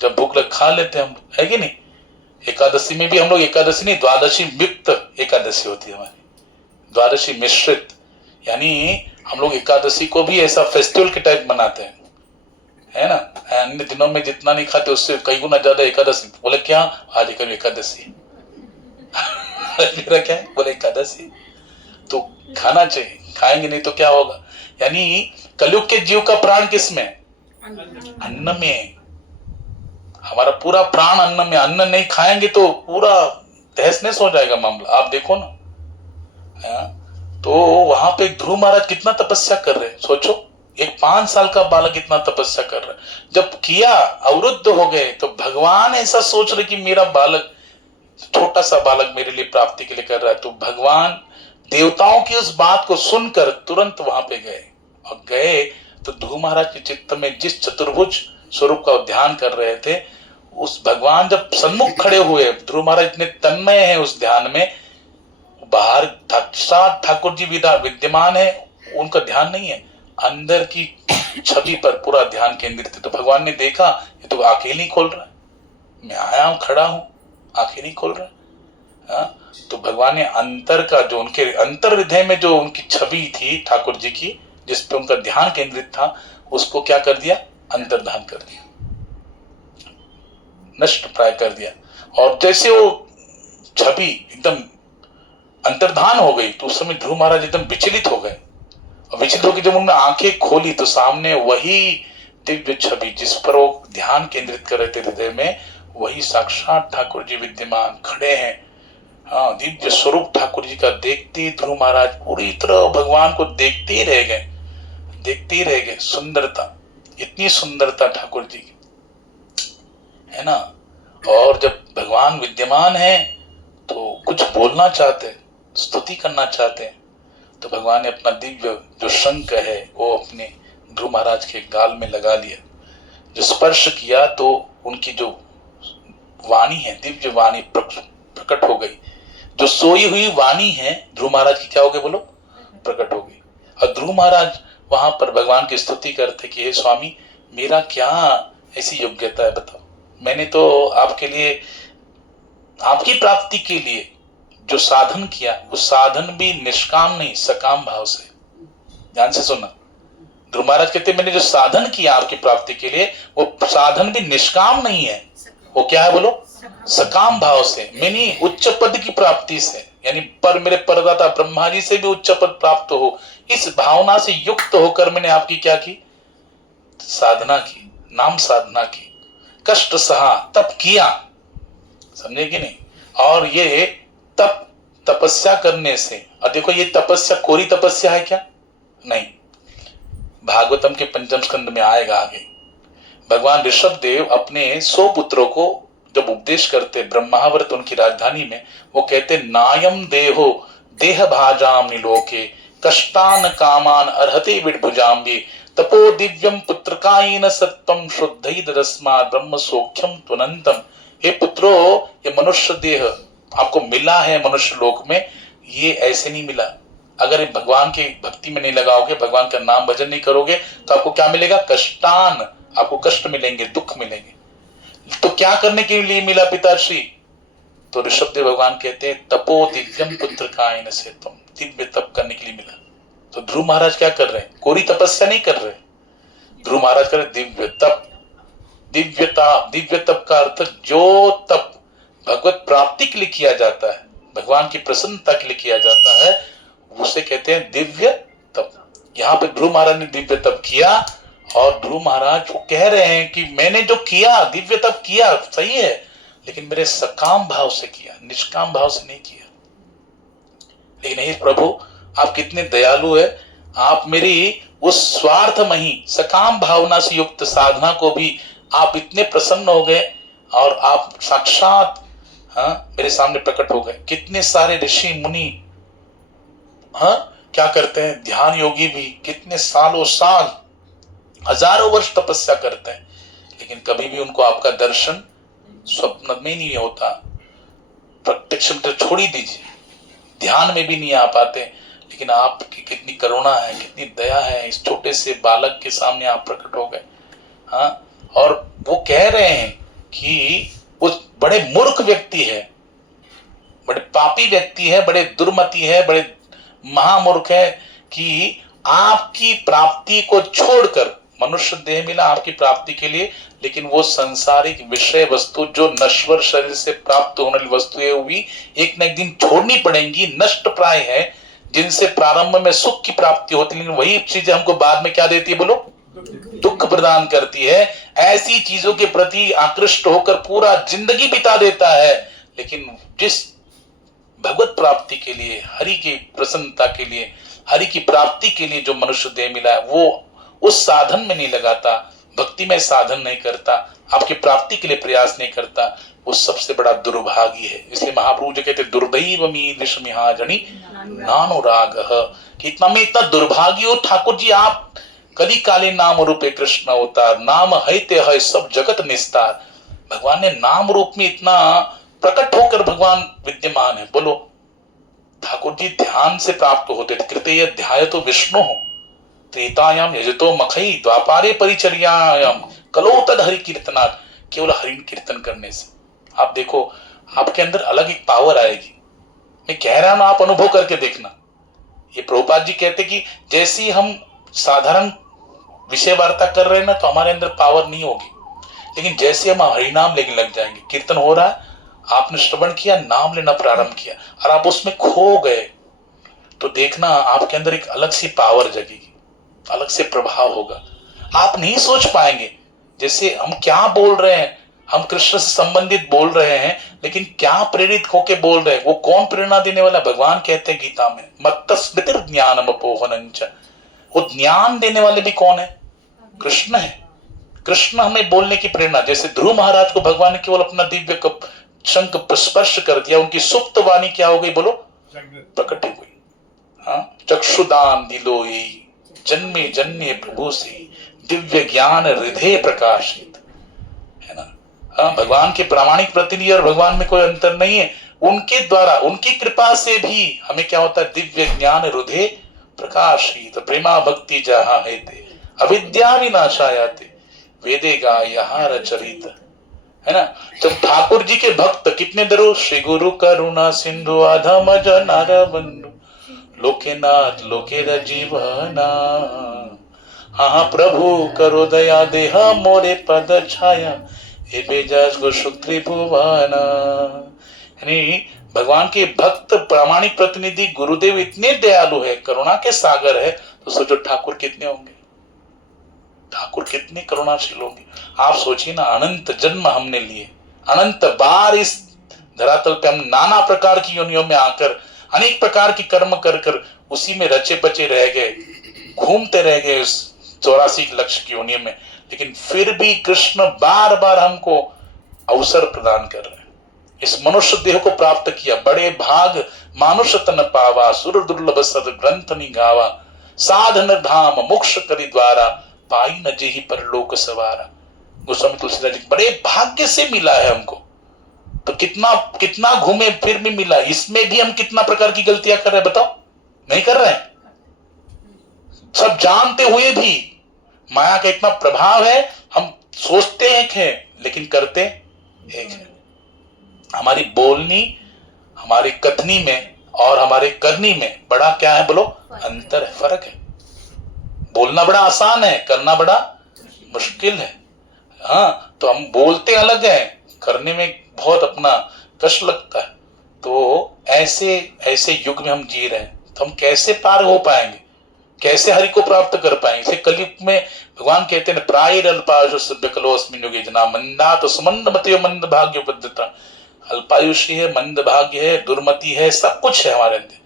जब भूख लग खा लेते हैं हम लोग, है कि नहीं? एकादशी में भी हम लोग एकादशी नहीं, द्वादशी युक्त एकादशी होती है हमारी, द्वादशी मिश्रित। यानी हम लोग एकादशी को भी ऐसा फेस्टिवल के टाइप मनाते हैं, है ना। अन्य दिनों में जितना नहीं खाते उससे कई गुना ज्यादा एकादशी। बोले क्या आज एकादशी मेरा क्या है? बोले एकादशी तो खाना चाहिए, खाएंगे नहीं तो क्या होगा। यानी कलयुग के जीव का प्राण किसमें? अन्न में। हमारा पूरा प्राण अन्न में। अन्न नहीं खाएंगे तो पूरा तहस नहस हो जाएगा मामला। आप देखो ना, तो वहां पे ध्रुव महाराज कितना तपस्या कर रहे हैं, सोचो। एक 5 साल का बालक इतना तपस्या कर रहा है। जब किया, अवरुद्ध हो गए, तो भगवान ऐसा सोच रहे कि मेरा बालक, छोटा सा बालक मेरे लिए प्राप्ति के लिए कर रहा है, तो भगवान देवताओं की उस बात को सुनकर तुरंत वहां पे गए। और गए तो ध्रुव महाराज के चित्त में जिस चतुर्भुज स्वरूप का ध्यान कर रहे थे, उस भगवान जब सन्मुख खड़े हुए, ध्रुव महाराज इतने तन्मय हैं उस ध्यान में, बाहर साक्षात ठाकुर जी विद्यमान है, उनका ध्यान नहीं है, अंदर की छवि पर पूरा ध्यान केंद्रित है। तो भगवान ने देखा ये तो आंखें नहीं खोल रहा है, मैं आया हूं, खड़ा हूं, आंखें नहीं खोल रहा है। तो भगवान ने अंतर का, जो उनके अंतर हृदय में जो उनकी छवि थी ठाकुर जी की, जिसपे उनका ध्यान केंद्रित था, उसको क्या कर दिया, अंतर्धान कर दिया, नष्ट प्राय कर दिया। और जैसे वो छवि एकदम अंतर्धान हो गई, तो उस समय ध्रुव महाराज एकदम विचलित हो गए। और विचलित होकर जब उन्होंने आंखें खोली, तो सामने वही दिव्य छवि जिस पर वो ध्यान केंद्रित कर रहे थे हृदय में, वही साक्षात ठाकुर जी विद्यमान खड़े हैं। हाँ, दिव्य स्वरूप ठाकुर जी का देखते ही ध्रुव महाराज पूरी तरह भगवान को देखते ही रह गए, देखते ही रह गए। सुंदरता, इतनी सुंदरता ठाकुर जी की, है ना। और जब भगवान विद्यमान है तो कुछ बोलना चाहते, स्तुति करना चाहते हैं, तो भगवान ने अपना दिव्य जो शंख है वो अपने ध्रुव महाराज के गाल में लगा लिया। जो स्पर्श किया तो उनकी जो वाणी है, दिव्य वाणी प्रकट हो गई। जो सोई हुई वाणी है ध्रुव महाराज की क्या हो गई, बोलो, प्रकट हो गई। और ध्रुव महाराज वहां पर भगवान की स्तुति करते कि हे स्वामी, मेरा क्या ऐसी योग्यता है, बताओ, मैंने तो आपके लिए, आपकी प्राप्ति के लिए जो साधन किया, वो साधन भी निष्काम नहीं, सकाम भाव से। ध्यान से सुनना, ध्रुव महाराज कहते मैंने जो साधन किया आपकी प्राप्ति के लिए, वो साधन भी निष्काम नहीं है, वो क्या है बोलो, सकाम भाव से। मैंने उच्च पद की प्राप्ति से, यानी पर मेरे परदाता ब्रह्मा जी से भी उच्च पद प्राप्त हो, इस भावना से युक्त होकर मैंने आपकी क्या की, साधना की, नाम साधना की, कष्ट सहा, तप किया, समझे कि नहीं। और ये तप, तपस्या करने से, और देखो ये तपस्या कोरी तपस्या है क्या, नहीं, भागवतम के 5वें स्कंद में आएगा आगे। भगवान ऋषभ देव अपने 100 पुत्रों को जब उपदेश करते ब्रह्मावर्त उनकी राजधानी में, वो कहते नायम देहो देह भाजाम निलोके कष्टान कामान अर्हते विडभुजाम्बे तपो दिव्यम पुत्रकायेन सत्वम शुद्धैर्दस्मा ब्रह्म सौख्यम त्वनंतम। हे पुत्रो, ये मनुष्य देह आपको मिला है मनुष्य लोक में, ये ऐसे नहीं मिला। अगर भगवान की भक्ति में नहीं लगाओगे, भगवान का नाम भजन नहीं करोगे, तो आपको क्या मिलेगा, कष्टान, आपको कष्ट मिलेंगे, दुख मिलेंगे। तो क्या करने के लिए मिला पिताश्री, तो ऋषभदेव भगवान कहते हैं तपो दिव्यम पुत्रकायेन सत्वम, दिव्य तप करने के लिए मिला। तो ध्रुव महाराज क्या कर रहे हैं, कोरी तपस्या नहीं कर रहे, ध्रुव महाराज कर रहे दिव्य तप। दिव्यता, दिव्य तप का अर्थ जो तप भगवत प्राप्ति के लिए किया जाता है, भगवान की प्रसन्नता के लिए किया जाता है, उसे कहते हैं दिव्य तप। यहाँ पे ध्रुव महाराज ने दिव्य तप किया, और ध्रुव महाराज वो कह रहे हैं कि मैंने जो किया, दिव्य तप किया, सही है, लेकिन मेरे सकाम भाव से किया, निष्काम भाव से नहीं किया। लेकिन हे प्रभु, आप कितने दयालु है, आप मेरी उस स्वार्थमयी सकाम भावना से युक्त साधना को भी आप इतने प्रसन्न हो गए, और आप साक्षात मेरे सामने प्रकट हो गए। कितने सारे ऋषि मुनि क्या करते हैं, ध्यान योगी भी कितने सालों साल, हजारों वर्ष तपस्या करते हैं, लेकिन कभी भी उनको आपका दर्शन स्वप्न में नहीं होता, प्रत्यक्ष में तो छोड़ ही दीजिए, ध्यान में भी नहीं आ पाते। लेकिन आपकी कितनी करुणा है, कितनी दया है, इस छोटे से बालक के सामने आप प्रकट हो गए। और वो कह रहे हैं कि वो बड़े मूर्ख व्यक्ति है, बड़े पापी व्यक्ति है, बड़े दुर्मति है, बड़े महामूर्ख है कि आपकी प्राप्ति को छोड़कर, मनुष्य देह मिला आपकी प्राप्ति के लिए, लेकिन वो सांसारिक विषय वस्तु जो नश्वर शरीर से प्राप्त होने वाली वस्तुएं हुई एक न एक दिन छोड़नी पड़ेंगी, नष्ट प्राय है, जिनसे प्रारंभ में सुख की प्राप्ति होती है, लेकिन वही चीजें हमको बाद में क्या देती है, बोलो, दुख प्रदान करती है। ऐसी चीजों के प्रति आकृष्ट होकर पूरा जिंदगी बिता देता है, लेकिन जिस भगवत प्राप्ति के लिए, हरि की प्रसन्नता के लिए, हरि की प्राप्ति के लिए जो मनुष्य देह मिला है, वो उस साधन में नहीं लगाता, भक्ति में साधन नहीं करता, आपकी प्राप्ति के लिए प्रयास नहीं करता, वो सबसे बड़ा दुर्भाग्य है। इसलिए महाप्रभु जी कहते दुर्दैवमीदृशमिहा जनि नानुराग, कि इतना में इतना दुर्भाग्य हो ठाकुर जी, आप कली काले नाम रूपे कृष्ण अवतार, नाम है ते है सब जगत निस्तार। भगवान ने नाम रूप में इतना प्रकट होकर भगवान विद्यमान है। बोलो, ठाकुर जी ध्यान से प्राप्त होते थे। कृतेय ध्याय तो विष्णु हो, त्रेतायाम यजतो मखई द्वापारे परिचर्यायाम कलो तद हरि कीर्तनात्, केवल हरि कीर्तन करने से आप देखो आपके अंदर अलग एक पावर आएगी। मैं कह रहा हूं, आप अनुभव करके देखना। ये प्रभुपाद जी कहते कि जैसे ही हम साधारण विषय वार्ता कर रहे हैं ना, तो हमारे अंदर पावर नहीं होगी, लेकिन जैसे हम हरिनाम लेने लग जाएंगे, कीर्तन हो रहा है, आपने श्रवण किया, नाम लेना प्रारंभ किया और आप उसमें खो गए, तो देखना आपके अंदर एक अलग सी पावर जगेगी, अलग से प्रभाव होगा। आप नहीं सोच पाएंगे जैसे हम क्या बोल रहे हैं, हम कृष्ण से संबंधित बोल रहे हैं, लेकिन क्या प्रेरित होके बोल रहे हैं, वो कौन प्रेरणा देने वाला? भगवान कहते हैं गीता में, मत्तस्मृतिर ज्ञानम अपोहनंच, वो ज्ञान देने वाले भी कौन है? कृष्ण है। कृष्ण हमें बोलने की प्रेरणा, जैसे ध्रुव महाराज को भगवान ने केवल अपना दिव्य शंख स्पर्श कर दिया, उनकी सुप्त वाणी क्या हो गई? बोलो, प्रकट हो गई। हाँ, चक्षुदान दिलो जन्मे जन्मे प्रभु से दिव्य ज्ञान हृदय प्रकाशित, है ना। हाँ, भगवान के प्रामाणिक प्रतिनिधि और भगवान में कोई अंतर नहीं है। उनके द्वारा, उनकी कृपा से भी हमें क्या होता है? दिव्य ज्ञान हृदय प्रकाशित, प्रेमा भक्ति जहाँ है ते अविद्या विनाशायाते वेदे गायहार चरित, है ना। जब ठाकुर जी के भक्त कितने दरो, श्री गुरु करुणा सिंधु आधम जनार बंधु लोकेनाथ लोके जीवना, हाँ प्रभु करो दया देहा मोरे पद छाया हे बेजाज गो शुक्रि भुवाना। यानी भगवान के भक्त प्रामाणिक प्रतिनिधि गुरुदेव इतने दयालु है, करुणा के सागर है, तो सोचो ठाकुर कितने होंगे, ठाकुर कितने करुणाशील होंगे। आप सोचिए ना, अनंत जन्म हमने लिए, अनंत बार इस धरातल पे हम नाना प्रकार की योनियों में आकर अनेक प्रकार की कर्म कर कर उसी में रचे बचे रह गए, घूमते रह गए उस 84 लक्ष्य की योनियों में, लेकिन फिर भी कृष्ण बार बार हमको अवसर प्रदान कर रहे हैं। इस मनुष्य देह को प्राप्त किया, बड़े भाग मानुष तन पावा, सुर दुर्लभ सद ग्रंथ निगावा, साधन धाम मोक्ष करि द्वारा, पाई न जेहि परलोक सवारा। गोस्वामी तुलसीदास जी, बड़े भाग्य से मिला है हमको, तो कितना कितना घूमे फिर भी मिला। इसमें भी हम कितना प्रकार की गलतियां कर रहे हैं, बताओ? नहीं कर रहे हैं? सब जानते हुए भी माया का इतना प्रभाव है, हम सोचते एक है लेकिन करते एक है। हमारी बोलनी, हमारी कथनी में और हमारे करनी में बड़ा क्या है? बोलो, अंतर है, फर्क है। बोलना बड़ा आसान है, करना बड़ा मुश्किल है। हाँ, तो हम बोलते अलग है, करने में बहुत अपना कष्ट लगता है। तो ऐसे ऐसे युग में हम जी रहे हैं, तो हम कैसे पार हो पाएंगे, कैसे हरि को प्राप्त कर पाएंगे? इसे कलयुग में भगवान कहते हैं, प्राय अल्पायुष विकलोस्मिन् युगे जना मंदा तो सुमंद मते मंद भाग्य उपद्रता। अल्पायुषी है, मंद भाग्य है, दुर्मति है, सब कुछ है हमारे अंदर।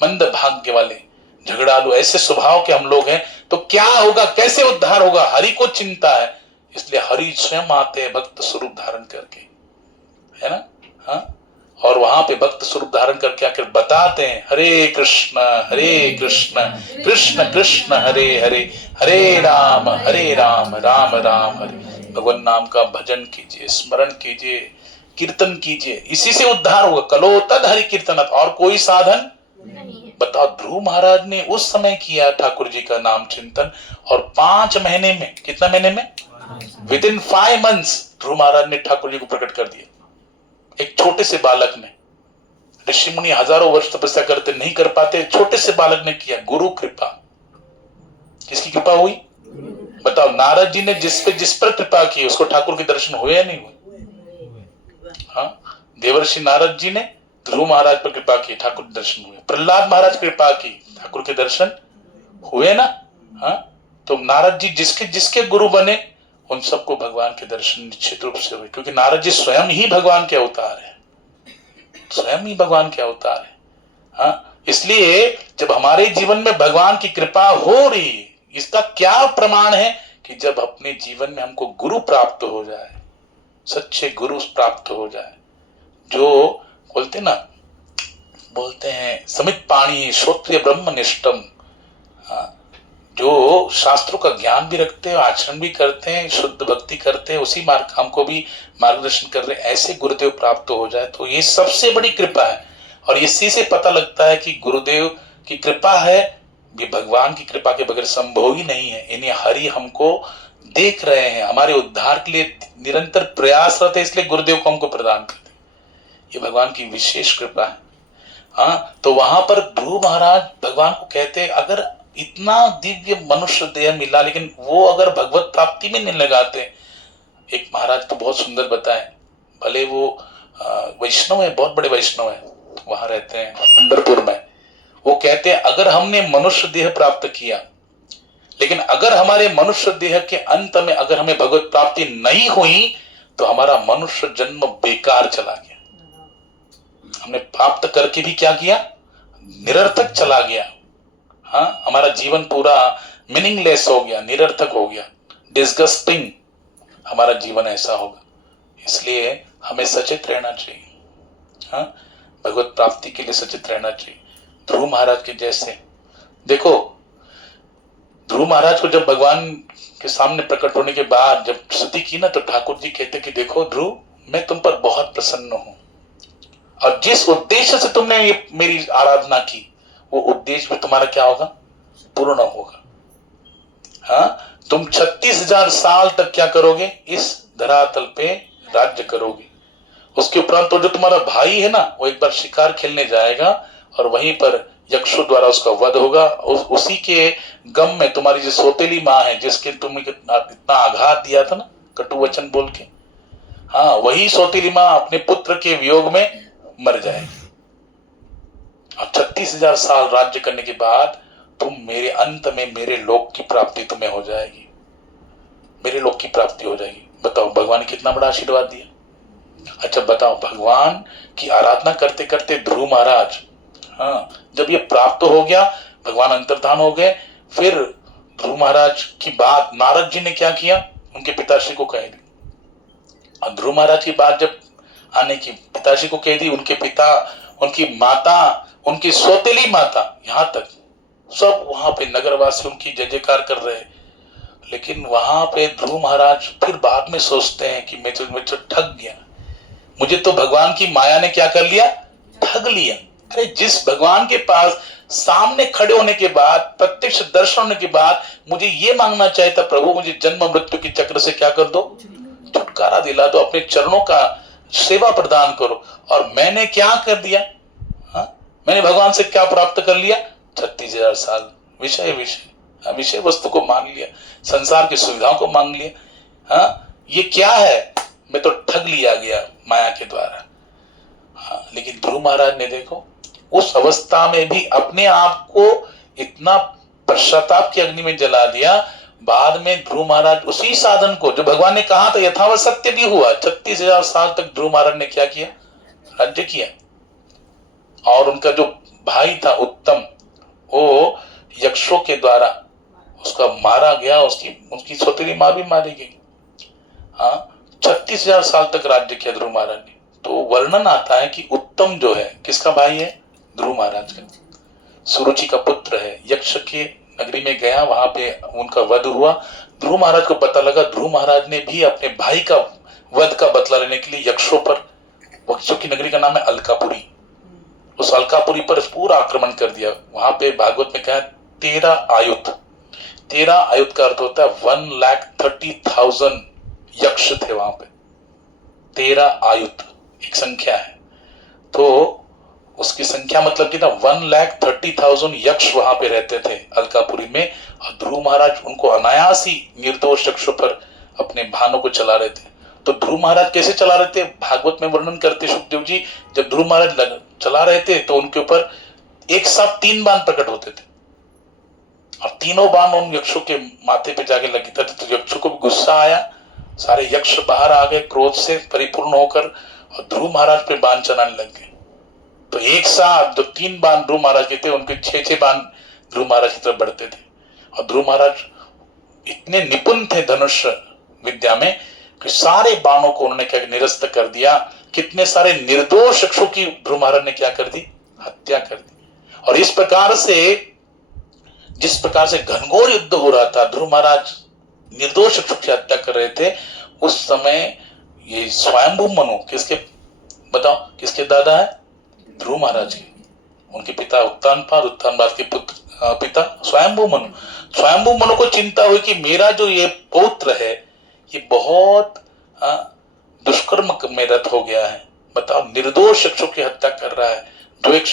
मंद भाग्य वाले, झगड़ालू, ऐसे स्वभाव के हम लोग हैं। तो क्या होगा, कैसे उद्धार होगा? हरि को चिंता है, इसलिए हरि स्वयं आते हैं भक्त स्वरूप धारण करके, है ना। हाँ, और वहां पे भक्त स्वरूप धारण करके आकर बताते हैं, हरे कृष्ण कृष्ण कृष्ण हरे हरे, हरे राम राम राम हरे। भगवान नाम का भजन कीजिए, स्मरण कीजिए, कीर्तन कीजिए, इसी से उद्धार होगा। कलो तद हरि कीर्तन, और कोई साधन नहीं है। बताओ, ध्रुव महाराज ने उस समय किया ठाकुर जी का नाम चिंतन, और 5 महीने में, कितना महीने में? विद इन 5 months ध्रुव महाराज ने ठाकुर जी को प्रकट कर दिया। एक छोटे से बालक ने, ऋषि मुनि हजारों वर्ष तपस्या करते नहीं कर पाते, छोटे से बालक ने किया। गुरु कृपा, किसकी कृपा हुई? बताओ, नारद जी ने जिस पर कृपा की उसको ठाकुर के दर्शन हुए या नहीं हुए? हाँ, देवर्षि नारद जी ने ध्रुव महाराज पर कृपा की, ठाकुर के दर्शन हुए। प्रहलाद महाराज कृपा की, ठाकुर के दर्शन हुए ना। हाँ, तो नारद जी जिसके जिसके गुरु बने, उन सबको भगवान के दर्शन निश्चित रूप से हुए, क्योंकि नारद जी स्वयं ही भगवान के अवतार है, स्वयं ही भगवान के अवतार है। हाँ, इसलिए जब हमारे जीवन में भगवान की कृपा हो रही, इसका क्या प्रमाण है कि जब अपने जीवन में हमको गुरु प्राप्त हो जाए, सच्चे गुरु प्राप्त हो जाए, जो बोलते हैं समित पाणी श्रोत्रिय ब्रह्मनिष्ठम, जो शास्त्रों का ज्ञान भी रखते हैं, आचरण भी करते हैं, शुद्ध भक्ति करते हैं, उसी मार्ग हमको भी मार्गदर्शन कर रहे हैं, ऐसे गुरुदेव प्राप्त हो जाए तो ये सबसे बड़ी कृपा है। और इसी से पता लगता है कि गुरुदेव की कृपा है, ये भगवान की कृपा के बगैर संभव ही नहीं है। इन्हें हरि हमको देख रहे हैं, हमारे उद्धार के लिए निरंतर प्रयासरत है, इसलिए गुरुदेव को हमको प्रदान करते हैं। ये भगवान की विशेष कृपा है। हाँ, तो वहां पर ध्रुव महाराज भगवान को कहते हैं, अगर इतना दिव्य मनुष्य देह मिला लेकिन वो अगर भगवत प्राप्ति में नहीं लगाते। एक महाराज तो बहुत सुंदर बताए, भले वो वैष्णव है, बहुत बड़े वैष्णव है, वहां रहते हैं पंढरपुर में। वो कहते हैं अगर हमने मनुष्य देह प्राप्त किया, लेकिन अगर हमारे मनुष्य देह के अंत में अगर हमें भगवत प्राप्ति नहीं हुई तो हमारा मनुष्य जन्म बेकार चला गया। हमने प्राप्त करके भी क्या किया, निरर्थक चला गया। हाँ, हमारा जीवन पूरा मीनिंगलेस हो गया, निरर्थक हो गया, डिस्गस्टिंग हमारा जीवन ऐसा होगा। इसलिए हमें सचेत रहना चाहिए। हाँ, भगवत प्राप्ति के लिए सचेत रहना चाहिए। ध्रुव महाराज के जैसे देखो, ध्रुव महाराज को जब भगवान के सामने प्रकट होने के बाद जब स्तुति की ना, तो ठाकुर जी कहते कि देखो ध्रुव, मैं तुम पर बहुत प्रसन्न हूं, और जिस उद्देश्य से तुमने ये मेरी आराधना की वो उद्देश्य भी तुम्हारा क्या होगा, पूर्ण होगा। हाँ, तुम 36,000 साल तक क्या करोगे, इस धरातल पे राज्य करोगे। उसके उपरांत तो जो तुम्हारा भाई है ना, वो एक बार शिकार खेलने जाएगा और वहीं पर यक्षों द्वारा उसका वध होगा। उसी के गम में तुम्हारी जो सौतेली माँ है, जिसके तुमने इतना आघात दिया था ना कटु वचन बोल के, हाँ, वही सौतेली माँ अपने पुत्र के वियोग में मर जाएगी। और 36,000 साल राज्य करने के बाद तुम मेरे अंत में मेरे लोक की प्राप्ति तुम्हें हो जाएगी, मेरे लोक की प्राप्ति हो जाएगी। बताओ भगवान ने कितना बड़ा आशीर्वाद दिया। अच्छा बताओ, भगवान की आराधना करते करते ध्रुव महाराज, हाँ, जब ये प्राप्त हो गया, भगवान अंतर्धान हो गए, फिर ध्रुव महाराज की बात नारद जी ने क्या किया, उनके पिताश्री को कह दी। और ध्रुव महाराज की बात जब आने की पिताश्री को कह दी, उनके पिता, उनकी माता, उनकी सौतेली माता, यहां तक सब वहां पे नगरवासी उनकी जय जयकार कर रहे। लेकिन वहां पे ध्रुव महाराज फिर बाद में सोचते हैं कि मैं तो ठग गया, मुझे तो भगवान की माया ने क्या कर लिया, ठग लिया। अरे जिस भगवान के पास सामने खड़े होने के बाद, प्रत्यक्ष दर्शन होने के बाद मुझे ये मांगना चाहिए था, प्रभु मुझे जन्म मृत्यु के चक्र से क्या कर दो, छुटकारा दिला दो, अपने चरणों का सेवा प्रदान करो। और मैंने क्या कर दिया, हाँ, मैंने भगवान से क्या प्राप्त कर लिया, 36,000 साल विषय वस्तु को मांग लिया, संसार की सुविधाओं को मांग लिया। हाँ, ये क्या है, मैं तो ठग लिया गया माया के द्वारा। हाँ, लेकिन ध्रुव महाराज ने देखो उस अवस्था में भी अपने आप को इतना पश्चाताप की अग्नि में जला दिया। बाद में ध्रुव महाराज उसी साधन को जो भगवान ने कहा था यथावत सत्य भी हुआ। 36,000 साल तक ध्रुव महाराज ने क्या किया, राज्य किया। और उनका जो भाई था उत्तम, वो यक्षों के द्वारा उसका मारा गया, उसकी सौतेली माँ भी मारी गई। हाँ, 36,000 साल तक राज्य किया ध्रुव महाराज ने। तो वर्णन आता है कि उत्तम जो है किसका भाई है, ध्रुव महाराज का, सुरुचि का पुत्र है। यक्ष के नगरी में गया, वहां पे उनका वध हुआ। ध्रुव महाराज को पता लगा, ध्रुव महाराज ने भी अपने भाई का वध का बदला लेने के लिए यक्षों पर, यक्षों की नगरी का नाम है अलकापुरी, उस अलकापुरी पर पूरा आक्रमण कर दिया। वहां पे भागवत में कहा 13 आयुध, 13 आयुध का अर्थ होता है 1,30,000 यक्ष थे वहां पे। 13 आयुध एक संख्या है, तो उसकी संख्या मतलब कि 1,30,000 यक्ष वहां पे रहते थे अलकापुरी में। और ध्रुव महाराज उनको अनायास ही निर्दोष यक्षों पर अपने बाणों को चला रहे थे। तो ध्रुव महाराज कैसे चला रहे थे, भागवत में वर्णन करते सुखदेव जी, जब ध्रुव महाराज चला रहे थे तो उनके ऊपर एक साथ 3 बाण प्रकट होते थे, और तीनों बाण उन यक्षों के माथे पे जाके लगे थे। तो यक्षों को भी गुस्सा आया, सारे यक्ष बाहर आ गए क्रोध से परिपूर्ण होकर, और ध्रुव महाराज पे बाण चलाने लग गए। तो एक साथ जो 3 बाण ध्रुव महाराज के थे, उनके 6-6 बाण ध्रुव महाराज की तरफ बढ़ते थे। और ध्रुव महाराज इतने निपुण थे धनुष विद्या में कि सारे बाणों को उन्होंने क्या निरस्त कर दिया। कितने सारे निर्दोष शख्सों की ध्रुव महाराज ने क्या कर दी, हत्या कर दी। और इस प्रकार से जिस प्रकार से घनघोर युद्ध हो रहा था, ध्रुव महाराज निर्दोष शख्सों की हत्या कर रहे थे, उस समय ये स्वयंभू मनु किसके, बताओ किसके दादा है, ध्रुव महाराज के। उनके पिता उत्तानपाद, उत्तानपाद के पुत्र पिता स्वयंभू मनु। स्वयंभू मनु को चिंता हुई कि मेरा जो ये पौत्र है ये बहुत दुष्कर्म में रत हो गया है। बताओ, निर्दोष शख्सों की हत्या कर रहा है जो एक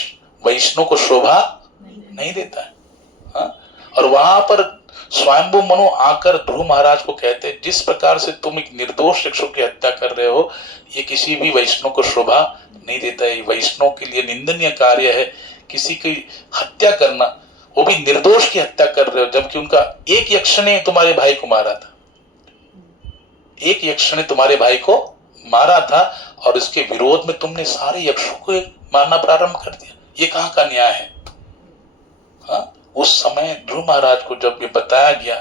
वैष्णव को शोभा नहीं देता है। और वहां पर स्वयंभू मनु आकर ध्रुव महाराज को कहते, जिस प्रकार से तुम एक निर्दोष शख्सों की हत्या कर रहे हो, ये किसी भी वैष्णव को शोभा नहीं देता है। वैष्णव के लिए निंदनीय कार्य है किसी की हत्या करना, वो भी निर्दोष की हत्या कर रहे हो, जबकि उनका एक यक्ष ने तुम्हारे भाई को मारा था, एक यक्ष ने तुम्हारे भाई को मारा था, और इसके विरोध में तुमने सारे यक्षों को मारना प्रारंभ कर दिया। ये कहां का न्याय है? उस समय ध्रुव महाराज को जब ये बताया गया,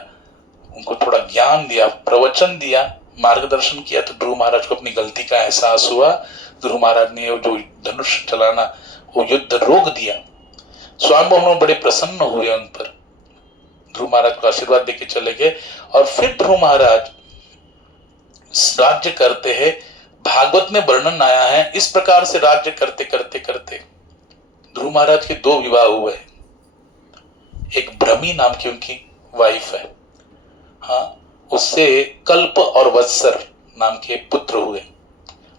उनको थोड़ा ज्ञान दिया, प्रवचन दिया, मार्गदर्शन किया, तो ध्रुव महाराज को अपनी गलती का एहसास हुआ। ध्रुव महाराज ने जो धनुष चलाना, वो युद्ध रोक दिया। स्वयंभू मनु बड़े प्रसन्न हुए उन पर, ध्रुव महाराज को आशीर्वाद देके चले गए। और फिर ध्रुव महाराज राज्य करते हैं। भागवत में वर्णन आया है, इस प्रकार से राज्य करते करते करते ध्रुव महाराज के 2 विवाह हुए। एक भ्रमी नाम की उनकी वाइफ है, उससे कल्प और वत्सर नाम के पुत्र हुए।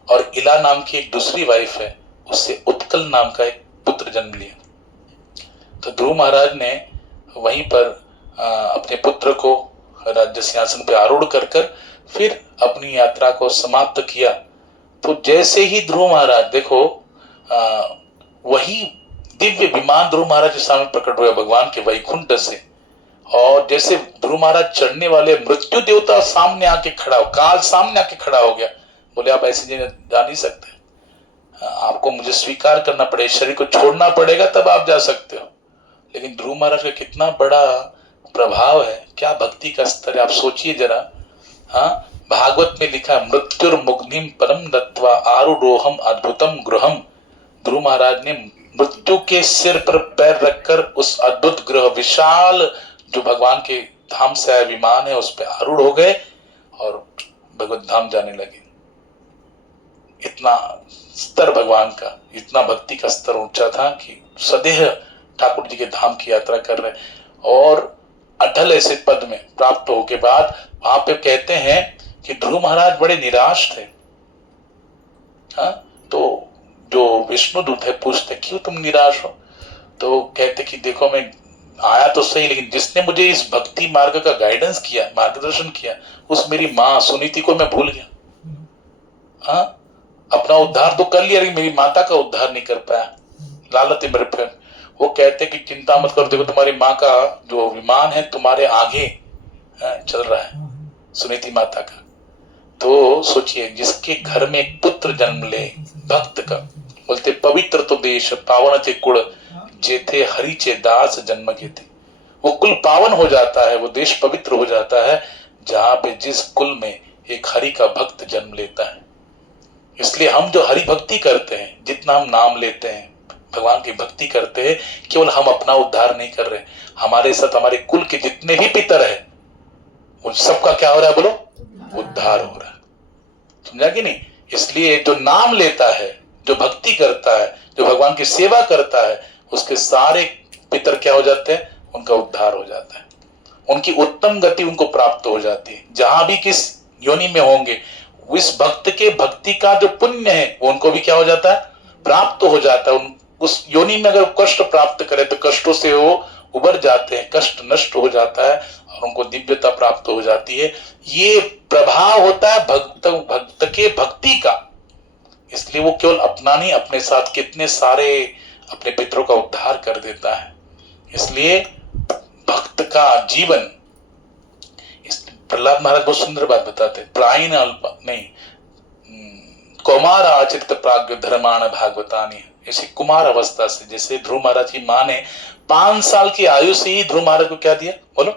और इला नाम की एक दूसरी वाइफ है, उससे उत्कल नाम का एक पुत्र जन्म लिया। तो ध्रुव महाराज ने वहीं पर अपने पुत्र को राज्य सिंहासन पर आरूढ़ कर फिर अपनी यात्रा को समाप्त किया। तो जैसे ही ध्रुव महाराज देखो, वही दिव्य विमान ध्रुव महाराज के सामने प्रकट हुआ भगवान के वैकुंठ से, और जैसे ध्रुव महाराज चढ़ने वाले, मृत्यु देवता सामने आके खड़ा हो, काल सामने आके खड़ा हो गया। बोले आप ऐसे जगह जा नहीं सकते, आपको मुझे स्वीकार करना पड़ेगा, शरीर को छोड़ना पड़ेगा, तब आप जा सकते हो। लेकिन ध्रुव महाराज का कितना बड़ा प्रभाव है, क्या भक्ति का स्तर है, आप सोचिए जरा। भागवत में लिखा, मृत्युर्मुग्निम परम दत्वा आरूढ़ोहम अद्भुतम गृहम। ध्रुव महाराज ने मृत्यु के सिर पर पैर रखकर उस अद्भुत ग्रह, विशाल जो भगवान के धाम से आया विमान है, उस पर आरूढ़ हो गए और भगवत धाम जाने लगे। इतना स्तर भगवान का, इतना भक्ति का स्तर ऊंचा था कि सदैह ठाकुर जी के धाम की यात्रा कर रहे। और अटल ऐसे पद में प्राप्त हो के बाद वहां पे कहते हैं कि ध्रुव महाराज बड़े निराश थे। तो जो विष्णु दूत है पूछते, क्यों तुम निराश हो? तो कहते कि देखो, मैं आया तो सही, लेकिन जिसने मुझे इस भक्ति मार्ग का गाइडेंस किया, मार्गदर्शन किया, उस मेरी माँ सुनीति को मैं भूल गया। अपना उद्धार तो कर लिया, लेकिन मेरी माता का उद्धार नहीं कर पाया, लालच है मेरे पे। वो कहते कि चिंता मत करो, देखो तुम्हारी माँ का जो विमान है तुम्हारे आगे चल रहा है, सुनीति माता का। तो सोचिए, जिसके घर में एक पुत्र जन्म ले भक्त का, बोलते पवित्र तो देश पावन थे कुल जेथे हरि चे दास जन्म के थे। वो कुल पावन हो जाता है, वो देश पवित्र हो जाता है जहां पे जिस कुल में एक हरि का भक्त जन्म लेता है। इसलिए हम जो हरि भक्ति करते हैं, जितना हम नाम लेते हैं, भगवान की भक्ति करते हैं, केवल हम अपना उद्धार नहीं कर रहे, हमारे साथ हमारे कुल के जितने भी पितर है उन सबका क्या हो रहा है, बोलो, उद्धार हो रहा है। समझा कि नहीं? इसलिए जो नाम लेता है, जो भक्ति करता है, जो भगवान की सेवा करता है, उसके सारे पितर क्या हो जाते हैं, उनका उद्धार हो जाता है, उनकी उत्तम गति उनको प्राप्त हो जाती है। जहां भी किस योनि में होंगे, इस भक्त के भक्ति का जो पुण्य है वो उनको भी क्या हो जाता है, प्राप्त हो जाता है। उस योनि में अगर कष्ट प्राप्त करे तो कष्टों से वो उबर जाते हैं, कष्ट नष्ट हो जाता है और उनको दिव्यता प्राप्त हो जाती है। ये प्रभाव होता है भक्त के भक्ति का। इसलिए वो केवल अपना नहीं, अपने साथ कितने सारे अपने पितरों का उद्धार कर देता है। इसलिए भक्त का जीवन, प्रहलाद महाराज बहुत सुंदर बात बताते हैं, प्रायण अल्प नहीं, कौमार आचरित प्राज्ञ धर्माण भागवतानी। ऐसी कुमार अवस्था से, जैसे ध्रुव महाराज की माँ ने 5 साल की आयु से ही ध्रुव महाराज को क्या दिया, बोलो,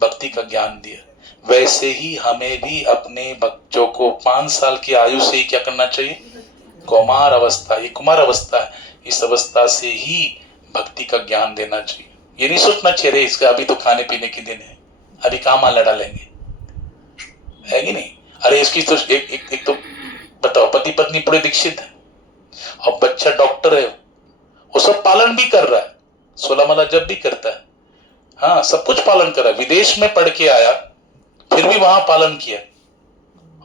भक्ति का ज्ञान दिया, वैसे ही हमें भी अपने बच्चों को 5 साल की आयु से ही क्या करना चाहिए? कुमार अवस्था, ये कुमार अवस्था है, इस अवस्था से ही भक्ति का ज्ञान देना चाहिए। ये नहीं सोचना चाहिए रे इसका अभी तो खाने पीने के दिन है, अभी काम आला डालेंगे, है कि नहीं? अरे इसकी तो एक तो बताओ, पति पत्नी पूरे दीक्षित है और बच्चा डॉक्टर है, वो सब पालन भी कर रहा है, 16 माला जब भी करता है, हाँ सब कुछ पालन कर रहा है, विदेश में पढ़ के आया फिर भी वहां पालन किया।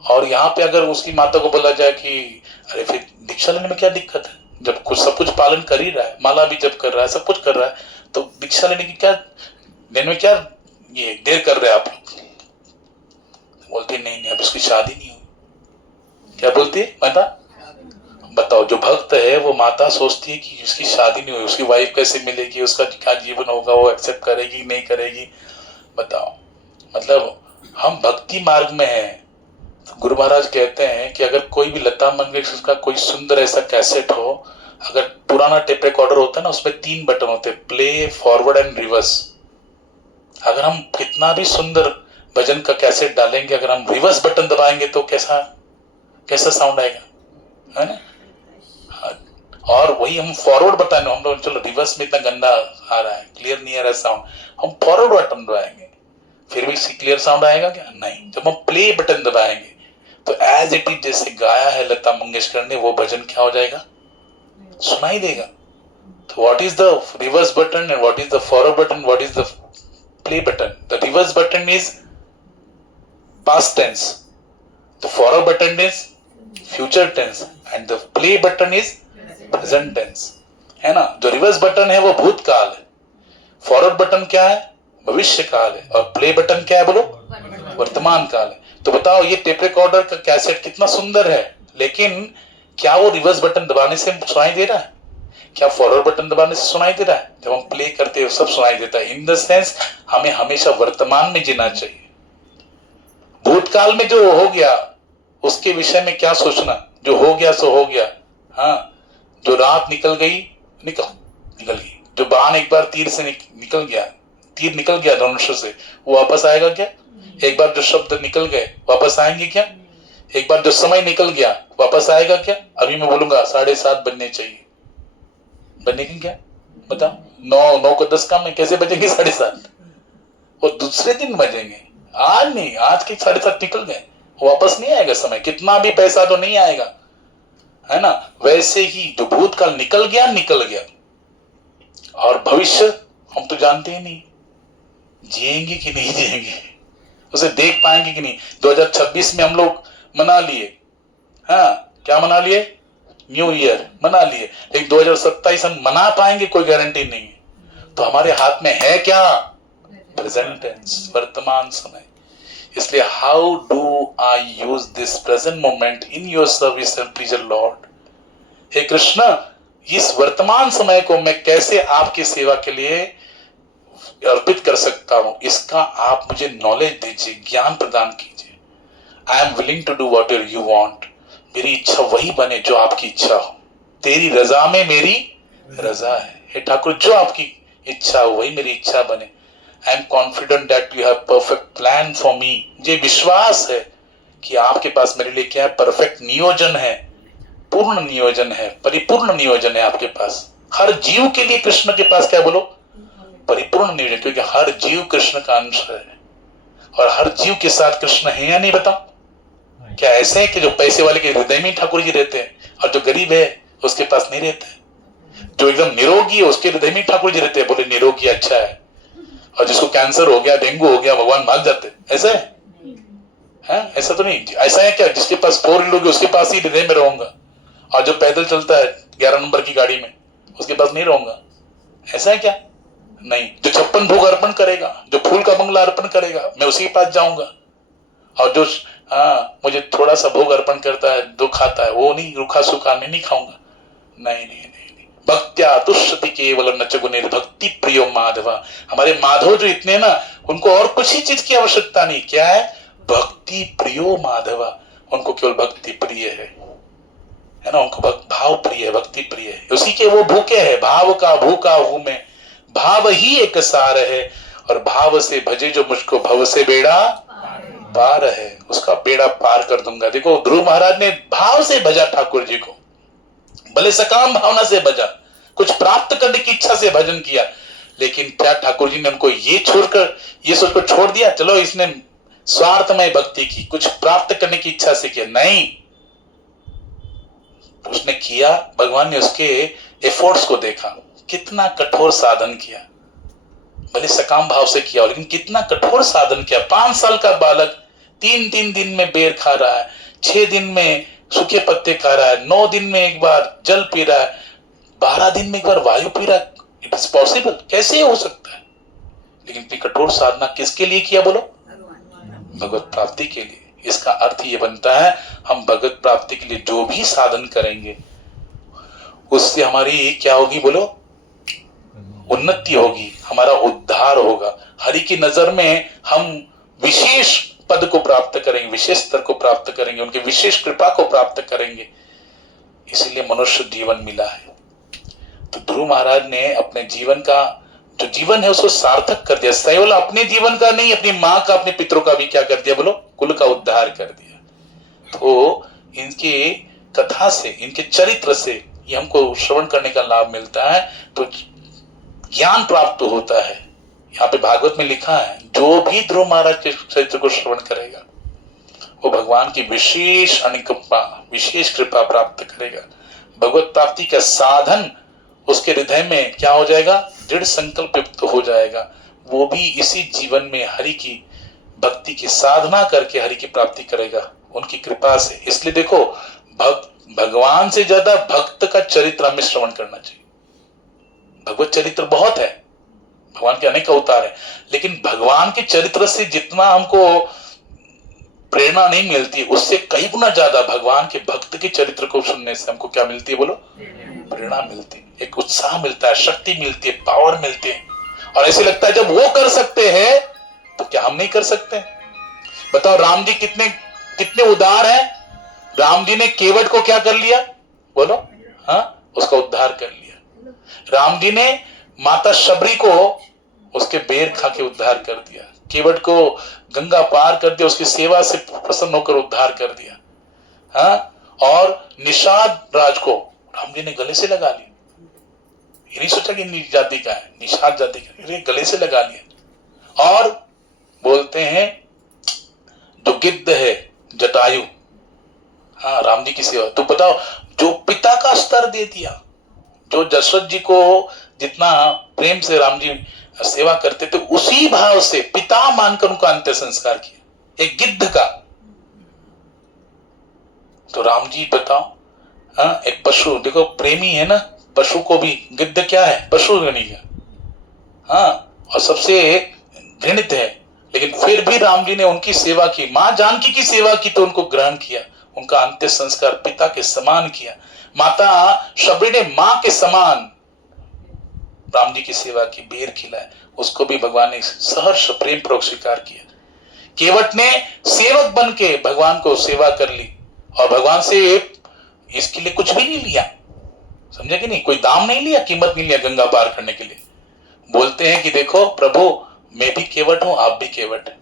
और यहाँ पे अगर उसकी माता को बोला जाए कि अरे फिर दीक्षा लेने में क्या दिक्कत है, जब कुछ सब कुछ पालन कर ही रहा है, माला भी जब कर रहा है, सब कुछ कर रहा है, तो दीक्षा लेने में क्या ये देर कर रहे हैं आप लोग? बोलते नहीं अब इसकी शादी नहीं हुई। क्या बोलती है माता? बताओ, जो भक्त है वो माता सोचती है कि उसकी शादी नहीं हुई, उसकी वाइफ कैसे मिलेगी, उसका क्या जीवन होगा, वो एक्सेप्ट करेगी नहीं करेगी? बताओ, मतलब हम भक्ति मार्ग में हैं। गुरु महाराज कहते हैं कि अगर कोई भी लता मंगेशकर का कोई सुंदर ऐसा कैसेट हो, अगर पुराना टेप रिकॉर्डर होता है ना, उसमें 3 बटन होते हैं, प्ले, फॉरवर्ड एंड रिवर्स। अगर हम कितना भी सुंदर भजन का कैसेट डालेंगे, अगर हम रिवर्स बटन दबाएंगे तो कैसा साउंड आएगा, है ना? और वही हम फॉरवर्ड बटन, हम लोग चलो रिवर्स में इतना गंदा आ रहा है, क्लियर नहीं आ रहा है साउंड, हम फॉरवर्ड बटन दबाएंगे, फिर भी क्लियर साउंड आएगा क्या? नहीं। जब हम प्ले बटन दबाएंगे तो एज इट इज जैसे गाया है लता मंगेशकर ने, वो भजन क्या हो जाएगा? सुनाई देगा। तो what is the reverse button and what is the forward button, what is the play button? The reverse button is past tense, the forward button is future tense and the play button is present tense, है ना? जो reverse button है वो भूतकाल है, forward button क्या है? भविष्य काल है, और प्ले बटन क्या है बोलो? वर्तमान काल है। तो बताओ, ये टेप रिकॉर्डर का कैसेट कितना सुंदर है, लेकिन क्या वो रिवर्स बटन दबाने से सुनाई दे रहा है? क्या फॉरवर्ड बटन दबाने से सुनाई दे रहा है? जब हम प्ले करते हैं सब सुनाई देता है। इन द सेंस हमें हमेशा वर्तमान में जीना चाहिए। भूतकाल में जो हो गया उसके विषय में क्या सोचना, जो हो गया सो हो गया। हाँ, जो रात निकल गई निकल गई, जो बाण एक बार तीर से निकल गया, तीर निकल गया धनुष से, वो वापस आएगा क्या? एक बार जो शब्द निकल गए वापस आएंगे क्या? एक बार जो समय निकल गया वापस आएगा क्या? अभी मैं बोलूंगा 7:30 बनने चाहिए, बनेगी क्या? बताओ, 9 को 10 काम में कैसे बजेंगे 7:30? वो दूसरे दिन बजेंगे, आज नहीं। आज के 7:30 निकल गए, वापस नहीं आएगा समय, कितना भी पैसा तो नहीं आएगा, है ना? वैसे ही जो भूतकाल निकल गया, और भविष्य हम तो जानते ही नहीं, जिएंगे कि नहीं जिएंगे, उसे देख पाएंगे कि नहीं। 2026 में हम लोग मना लिए, हाँ क्या मना लिए? न्यू ईयर मना लिए, लेकिन 2027 हम मना पाएंगे कोई गारंटी नहीं है। तो हमारे हाथ में है क्या? प्रेजेंट टेंस, वर्तमान समय। इसलिए how do I use this present moment in your service and pleasure lord? हे कृष्ण, इस वर्तमान समय को मैं कैसे आपकी सेवा के लिए अर्पित कर सकता हूं, इसका आप मुझे नॉलेज दीजिए, ज्ञान प्रदान कीजिए। I am willing to do whatever you want. मेरी इच्छा वही बने जो आपकी इच्छा हो, तेरी रजा में मेरी रजा है। हे ठाकुर, जो आपकी इच्छा हो वही मेरी इच्छा बने। I am confident that you have perfect plan for me. मुझे विश्वास है कि आपके पास मेरे लिए क्या है? परफेक्ट नियोजन है, पूर्ण नियोजन है, परिपूर्ण नियोजन है आपके पास। हर जीव के लिए कृष्ण के पास क्या बोलो? परिपूर्ण नियोजन, क्योंकि हर जीव कृष्ण का अंश है, और हर जीव के साथ कृष्ण है या नहीं? बताओ, क्या ऐसे है कि जो पैसे वाले के हृदय में ठाकुर जी रहते हैं, और जो गरीब है उसके पास नहीं रहते? जो एकदम निरोगी है उसके हृदय में ठाकुर जी रहते हैं, बोले निरोगी अच्छा है, और जिसको कैंसर हो गया, डेंगू हो गया, भगवान भाग जाते? ऐसा है? ऐसा तो नहीं। ऐसा है क्या जिसके पास 4 व्हीलर होगी उसके पास ही हृदय में रहूंगा, और जो पैदल चलता है 11 नंबर की गाड़ी में उसके पास नहीं रहूंगा? ऐसा है क्या? नहीं। जो 56 भोग अर्पण करेगा, जो फूल का बंगला अर्पण करेगा, मैं उसी के पास जाऊंगा। और जो मुझे थोड़ा सा भोग अर्पण करता है, दुख आता है, वो नहीं, रूखा सूखा मैं नहीं खाऊंगा। नहीं नहीं नहीं नहीं। भक्त्या तुष्यति केवल नच गुणेर भक्ति प्रियो माधवा। हमारे माधव जो इतने ना, उनको और कुछ ही चीज की आवश्यकता नहीं। क्या है? भक्ति प्रियो माधवा। उनको केवल भक्ति प्रिय है ना? उनको भाव प्रिय है, भक्ति प्रिय है, उसी के वो भूखे है। भाव का भूखा हूं मैं, भाव ही एक सार है। और भाव से भजे जो मुझको भव से बेड़ा पार है, उसका बेड़ा पार कर दूंगा। देखो ध्रुव महाराज ने भाव से भजा ठाकुर जी को, भले सकाम भावना से भजा, कुछ प्राप्त करने की इच्छा से भजन किया, लेकिन क्या ठाकुर जी ने उनको ये छोड़कर, ये सोचकर छोड़ दिया चलो इसने स्वार्थमय भक्ति की, कुछ प्राप्त करने की इच्छा से किया? नहीं, उसने किया, भगवान ने उसके एफर्ट्स को देखा, कितना कठोर साधन किया, भले सकाम भाव से किया लेकिन कितना कठोर साधन किया। 5 साल का बालक 3 दिन में बेर खा रहा है, 6 दिन में सूखे पत्ते खा रहा है, 9 दिन में एक बार जल पी रहा है, 12 दिन में एक बार वायु पी रहा है। इट इज पॉसिबल, कैसे हो सकता है? लेकिन इतनी कठोर साधना किसके लिए किया बोलो? भगवत प्राप्ति के लिए। इसका अर्थ ये बनता है हम भगवत प्राप्ति के लिए जो भी साधन करेंगे उससे हमारी क्या होगी बोलो? उन्नति होगी, हमारा उद्धार होगा। हरि की नजर में हम विशेष पद को प्राप्त करेंगे, विशेष स्तर को प्राप्त करेंगे, उनकी विशेष कृपा को प्राप्त करेंगे। इसलिए मनुष्य जीवन मिला है। तो ध्रुव महाराज ने अपने जीवन का जो जीवन है उसको सार्थक कर दिया। केवल अपने जीवन का नहीं, अपनी माँ का, अपने पितरों का भी क्या कर दिया बोलो? कुल का उद्धार कर दिया। तो इनके कथा से, इनके चरित्र से ये हमको श्रवण करने का लाभ मिलता है, तो ज्ञान प्राप्त होता है। यहाँ पे भागवत में लिखा है जो भी ध्रुव महाराज के चरित्र को श्रवण करेगा वो भगवान की विशेष अनुकंपा, विशेष कृपा प्राप्त करेगा। भगवत प्राप्ति का साधन उसके हृदय में क्या हो जाएगा? दृढ़ संकल्प युक्त हो जाएगा। वो भी इसी जीवन में हरि की भक्ति की साधना करके हरि की प्राप्ति करेगा उनकी कृपा से। इसलिए देखो भगवान से ज्यादा भक्त का चरित्र हमें श्रवण करना चाहिए। भगवत चरित्र बहुत है, भगवान के अनेक अवतार है, लेकिन भगवान के चरित्र से जितना हमको प्रेरणा नहीं मिलती उससे कई गुना ज्यादा भगवान के भक्त के चरित्र को सुनने से हमको क्या मिलती है बोलो? प्रेरणा मिलती है, एक उत्साह मिलता है, शक्ति मिलती है, पावर मिलती है। और ऐसे लगता है जब वो कर सकते हैं तो क्या हम नहीं कर सकते? बताओ राम जी कितने कितने उदार हैं। राम जी ने केवट को क्या कर लिया बोलो? हाँ, उसका उद्धार कर लिया। राम जी ने माता शबरी को उसके बेर खा के उद्धार कर दिया, केवट को गंगा पार कर दिया, उसकी सेवा से प्रसन्न होकर उद्धार कर दिया। हाँ, और निषाद राज को राम जी ने गले से लगा लिया। ये नहीं सोचा कि नीच जाति का है, निषाद जाति का, ये गले से लगा लिया। और बोलते हैं जो गिद्ध है जटायु, हाँ, राम जी की सेवा। तो बताओ जो पिता का स्तर दे दिया, जो दशरथ जी को जितना प्रेम से राम जी सेवा करते थे उसी भाव से पिता मानकर उनका अंत्य संस्कार किया, एक गिद्ध का। तो राम जी बताओ, हाँ, एक पशु, देखो प्रेमी है ना, पशु को भी, गिद्ध क्या है? पशु नहीं है, हाँ, और सबसे घृणित है, लेकिन फिर भी राम जी ने उनकी सेवा की, मां जानकी की सेवा की तो उनको ग्रहण किया, उनका अंत्य संस्कार पिता के समान किया। माता शबरी ने मां के समान राम जी की सेवा की, बेर खिलाए, उसको भी भगवान ने सहर्ष प्रेम पूर्वक स्वीकार किया। केवट ने सेवक बन के भगवान को सेवा कर ली और भगवान से इसके लिए कुछ भी नहीं लिया, समझे कि नहीं? कोई दाम नहीं लिया, कीमत नहीं लिया गंगा पार करने के लिए। बोलते हैं कि देखो प्रभु, मैं भी केवट हूं, आप भी केवट है,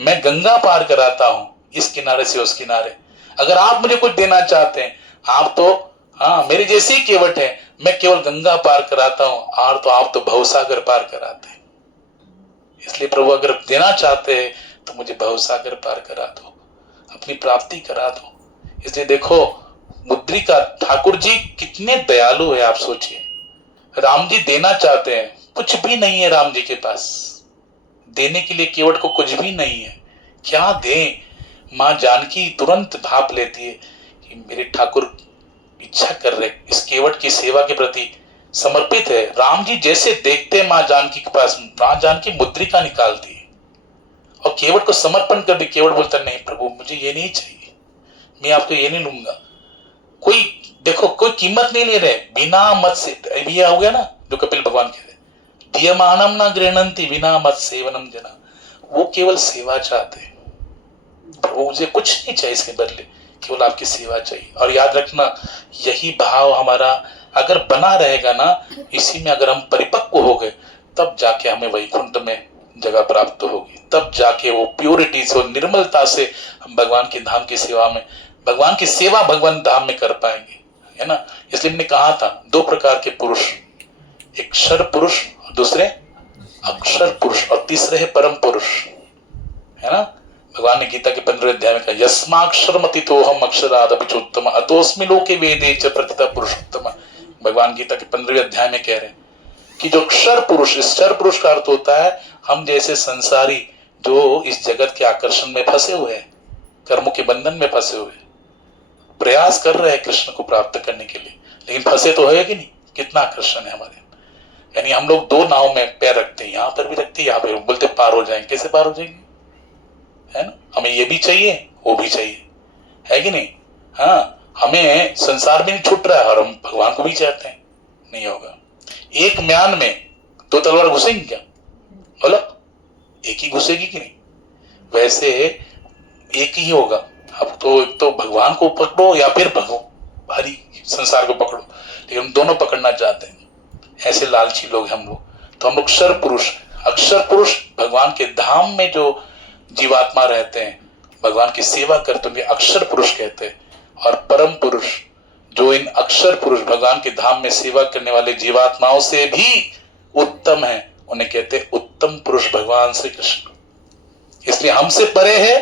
मैं गंगा पार कराता हूं इस किनारे से उस किनारे, अगर आप मुझे कुछ देना चाहते हैं, आप तो हाँ मेरे जैसे ही केवट है, मैं केवल गंगा पार कराता हूं, और तो आप तो भवसागर पार कराते हैं। इसलिए प्रभु अगर देना चाहते हैं तो मुझे भवसागर पार करा दो, अपनी प्राप्ति करा दो। इसलिए देखो मुद्रिका ठाकुर जी कितने दयालु है, आप सोचिए। राम जी देना चाहते हैं, कुछ भी नहीं है राम जी के पास, देने के लिए केवट को कुछ भी नहीं है, क्या दें? मां जानकी तुरंत भाप लेती है कि मेरे ठाकुर इच्छा कर रहे, इस केवट की सेवा के प्रति समर्पित है। राम जी जैसे देखते हैं मां जानकी के पास, मां जानकी मुद्रिका निकालती है और केवट को समर्पण कर दी। केवट बोलता नहीं प्रभु, मुझे ये नहीं चाहिए, मैं आपको ये नहीं लूंगा। कोई देखो, कोई कीमत नहीं ले रहे, बिना मत से, ये हो गया ना जो कपिल भगवान कह रहे, दीयमानम ना गृह्णन्ति बिना मत सेवनम जना। वो केवल सेवा चाहते हैं, प्रभु मुझे कुछ नहीं चाहिए इसके बदले, केवल आपकी सेवा चाहिए। और याद रखना, यही भाव हमारा अगर बना रहेगा ना, इसी में अगर हम परिपक्व हो गए तब जाके हमें वैकुंठ में जगह प्राप्त होगी, तब जाके वो प्योरिटी से, निर्मलता से हम भगवान के धाम की सेवा में, भगवान की सेवा भगवान धाम में कर पाएंगे, है ना। इसलिए हमने कहा था दो प्रकार के पुरुष, एक क्षर पुरुष और दूसरे अक्षर पुरुष, और तीसरे है परम पुरुष, है ना। भगवान ने गीता के 15वें अध्याय में कहा यस्माक्षरमतितोहम अक्षरादपि चोत्तम अतोस्मि लोके वेदे च प्रतिता पुरुषोत्तम। भगवान गीता के 15वें अध्याय में कह रहे हैं कि जो क्षर पुरुष, इस क्षर पुरुष का अर्थ होता है हम जैसे संसारी जो इस जगत के आकर्षण में फंसे हुए हैं, कर्मों के बंधन में फंसे हुए, प्रयास कर रहे हैं कृष्ण को प्राप्त करने के लिए, लेकिन फंसे तो है कि नहीं। कितना आकर्षण है हमारे, यानी हम लोग दो नाव में पैर रखते हैं, यहां पर भी रखते हैं, यहाँ पर बोलते पार हो जाएंगे। कैसे पार हो जाएंगे, है ना। हमें ये भी चाहिए वो भी चाहिए, है कि नहीं। हाँ, हमें संसार में नहीं छूट रहा है और हम भगवान को भी चाहते हैं, नहीं होगा। एक म्यान में दो तलवार घुसेंगी क्या, बोलो, एक ही घुसेगी कि नहीं। वैसे एक ही होगा। अब तो एक तो भगवान को पकड़ो या फिर भगो हरी संसार को पकड़ो, लेकिन हम दोनों पकड़ना चाहते हैं, ऐसे लालची लोग हम लोग। तो हम लोग क्षर पुरुष, अक्षर पुरुष भगवान के धाम में जो जीवात्मा रहते हैं, भगवान की सेवा करते हैं, अक्षर पुरुष कहते हैं। और परम पुरुष जो इन अक्षर पुरुष भगवान के धाम में सेवा करने वाले जीवात्माओं से भी उत्तम है, उन्हें कहते हैं उत्तम पुरुष भगवान श्री कृष्ण। इसलिए हमसे परे है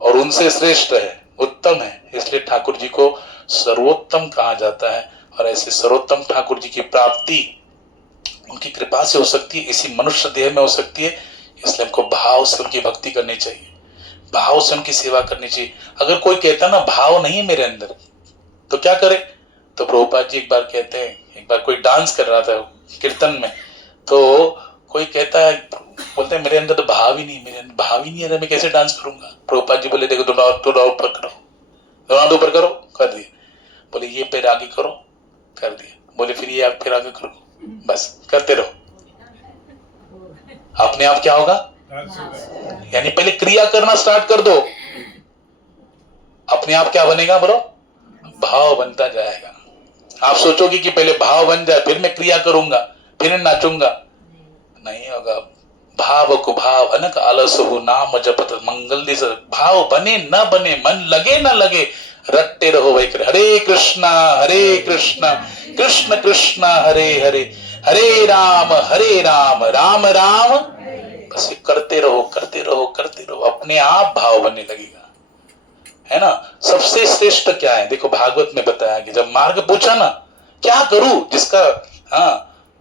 और उनसे श्रेष्ठ है, उत्तम है, इसलिए ठाकुर जी को सर्वोत्तम कहा जाता है। और ऐसे सर्वोत्तम ठाकुर जी की प्राप्ति उनकी कृपा से हो सकती है, इसी मनुष्य देह में हो सकती है। इसलिए हमको भाव से उनकी भक्ति करनी चाहिए, भाव से उनकी सेवा करनी चाहिए। अगर कोई कहता ना भाव नहीं मेरे अंदर, तो क्या करे। तो प्रभुपाद जी एक बार कहते हैं, एक बार कोई डांस कर रहा था कीर्तन में, तो कोई कहता है, बोलते हैं मेरे अंदर तो भाव ही नहीं, मेरे अंदर भाव ही नहीं है, मैं कैसे डांस करूंगा। प्रभुपाद जी बोले देखो दोनों ऊपर करो, दोनों ऊपर करो, कर दिए। बोले ये पैर आगे करो, कर दिए। बोले फिर ये फिर आगे करो, बस करते रहो, अपने आप क्या होगा। यानी पहले क्रिया करना स्टार्ट कर दो, अपने आप क्या बनेगा, बोलो, भाव बनता जाएगा। आप सोचोगे कि पहले भाव बन जाए फिर मैं क्रिया करूंगा फिर नाचूंगा, नहीं होगा। भाव को भाव अनक आलस हो नाम जपत मंगल दिस। भाव बने न बने, मन लगे न लगे, रटते रहो वही करे। हरे कृष्णा कृष्ण कृष्ण हरे हरे, हरे राम राम राम, बस ये करते रहो करते रहो करते रहो, अपने आप भाव बनने लगेगा, है ना। सबसे श्रेष्ठ क्या है, देखो भागवत में बताया कि जब मार्ग पूछा ना क्या करूं, जिसका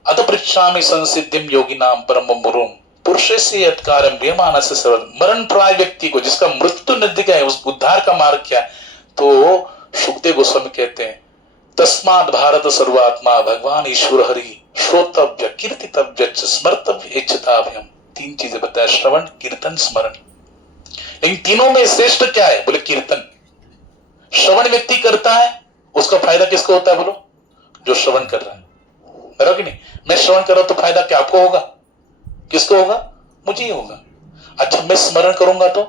अत पृच्छामि संसिद्धिम योगिनाम परम मुरुम पुरुष से यत्कारम व्यमानस्य सर्वं। मरण प्राय व्यक्ति को जिसका मृत्यु नजदीक है, उस उद्धार का मार्ग क्या है। तो सुखदेव गोस्वामी कहते हैं तस्मात् भारत सर्वात्मा भगवान ईश्वर हरि श्रोतव्य कीर्तितव्य स्मर्तव्य इच्छिताभ्यम। तीन चीजें बताया, श्रवण कीर्तन स्मरण। लेकिन तीनों में श्रेष्ठ क्या है, बोले कीर्तन। श्रवण व्यक्ति करता है, उसका फायदा किसको होता है, बोलो, जो श्रवण कर रहा है, बराबर कि नहीं। मैं श्रवण कर रहा हूं तो फायदा क्या आपको होगा, किसको होगा, मुझे ही होगा। अच्छा मैं स्मरण करूंगा तो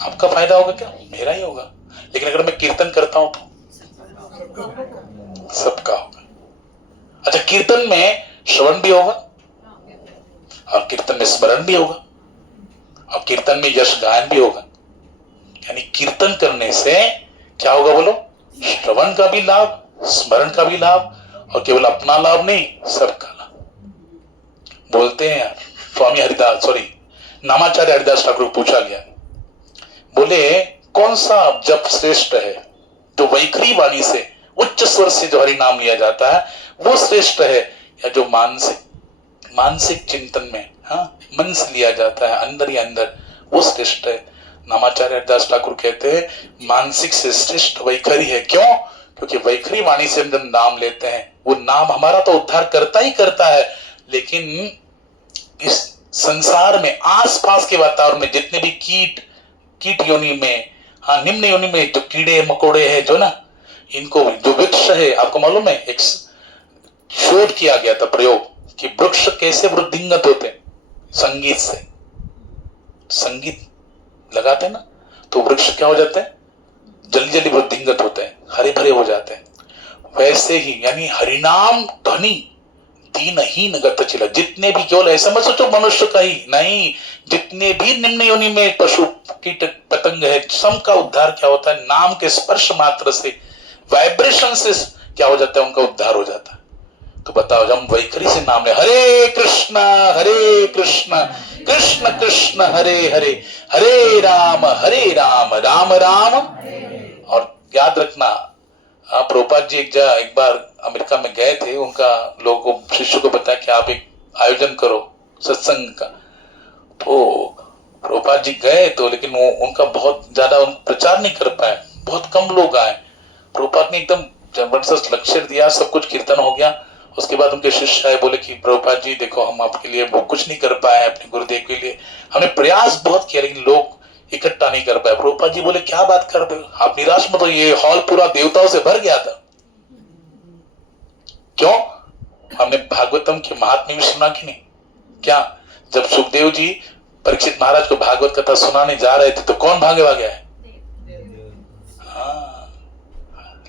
आपका फायदा होगा क्या, मेरा ही होगा। लेकिन अगर मैं कीर्तन करता हूं तो सबका होगा। अच्छा कीर्तन में श्रवण भी होगा और कीर्तन में स्मरण भी होगा और कीर्तन में यश गायन भी होगा। यानी कीर्तन करने से क्या होगा, बोलो, श्रवण का भी लाभ, स्मरण का भी लाभ, और केवल अपना लाभ नहीं सबका लाभ। बोलते हैं यार स्वामी हरिदास, सॉरी नामाचार्य हरिदास ठाकुर को पूछा गया, बोले कौन सा जप श्रेष्ठ है, जो वैखरी वाणी से उच्च स्वर से जो हरि नाम लिया जाता है वो श्रेष्ठ है, या जो मानसिक चिंतन में मन से लिया जाता है अंदर ही अंदर, वो श्रेष्ठ है। नामाचार्य हरिदास ठाकुर कहते हैं मानसिक से श्रेष्ठ वैखरी है। क्यों, क्योंकि वैखरी वाणी से हम जब नाम लेते हैं वो नाम हमारा तो उद्धार करता ही करता है, लेकिन इस संसार में आसपास के वातावरण में जितने भी कीट योनि में, निम्न योनि में जो कीड़े मकोड़े हैं जो ना, इनको जो वृक्ष है, आपको मालूम है एक शोध किया गया था प्रयोग कि वृक्ष कैसे वृद्धिंगत होते हैं, संगीत से। संगीत लगाते हैं ना तो वृक्ष क्या हो जाते हैं, जल्दी जल्दी वृद्धिंगत होते हैं, हरे भरे हो जाते हैं। वैसे ही यानी हरिनाम ध्वनि दीनहीन गत चिला, जितने भी, केवल ऐसा मत सोचो मनुष्य का ही नहीं, जितने भी निम्न योनि में पशु कीट पतंग है, सबका उद्धार क्या होता है? नाम के स्पर्श मात्र से, वाइब्रेशन से क्या हो जाता है? उनका उद्धार हो जाता है। तो बताओ, जब हम वैखरी से नाम ले, हरे कृष्ण कृष्ण कृष्ण हरे हरे, हरे राम राम राम। और याद रखना, प्रभुपाद जी एक बार अमेरिका में गए थे, उनका लोगों को, शिष्य को बताया कि आप एक आयोजन करो सत्संग का। तो प्रभुपाद जी गए तो, लेकिन वो उनका बहुत ज्यादा प्रचार नहीं कर पाए, बहुत कम लोग आए। प्रभुपाद ने एकदम जबरदस्त लेक्चर दिया, सब कुछ कीर्तन हो गया। उसके बाद उनके शिष्य आए, बोले कि प्रभुपाद जी देखो, हम आपके लिए वो कुछ नहीं कर पाए, अपने गुरुदेव के लिए हमने प्रयास बहुत किया, लेकिन लोग इकट्ठा नहीं कर पाए। प्रभुपाद जी बोले, क्या बात कर रहे हो आप, निराश मत हो, ये हॉल पूरा देवताओं से भर गया था। क्यों? हमने भागवतम के महात्म्य भी सुना कि नहीं? क्या जब सुखदेव जी परीक्षित महाराज को भागवत कथा सुनाने जा रहे थे तो कौन भागे भागे आए?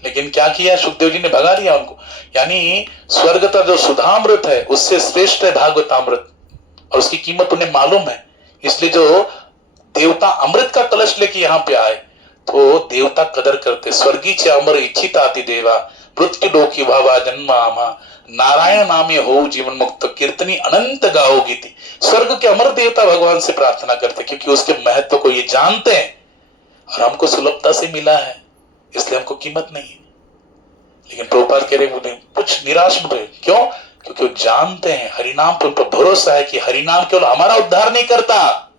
लेकिन क्या किया? सुखदेव जी ने भगा दिया उनको। यानी स्वर्ग का जो सुधामृत है उससे श्रेष्ठ है भागवतामृत, और उसकी कीमत उन्हें मालूम है। इसलिए जो देवता अमृत का कलश लेके यहाँ पे आए तो देवता कदर करते। स्वर्गी चे अमर इच्छित आति देवा, मृत्यु लोकी भावा जन्मामा, नारायण नामे हो जीवन मुक्त, कीर्तनी अनंत गाओगी थी। स्वर्ग के अमर देवता भगवान से प्रार्थना करते, क्योंकि उसके महत्व को ये जानते हैं, और हमको सुलभता से मिला है, इसलिए हमको कीमत नहीं है। लेकिन प्रभुपाद कह रहे हैं, कुछ निराश मत हुए। क्यों? क्योंकि वो जानते हैं, हरिनाम पर उनको भरोसा है कि हरिनाम केवल हमारा उद्धार नहीं करता,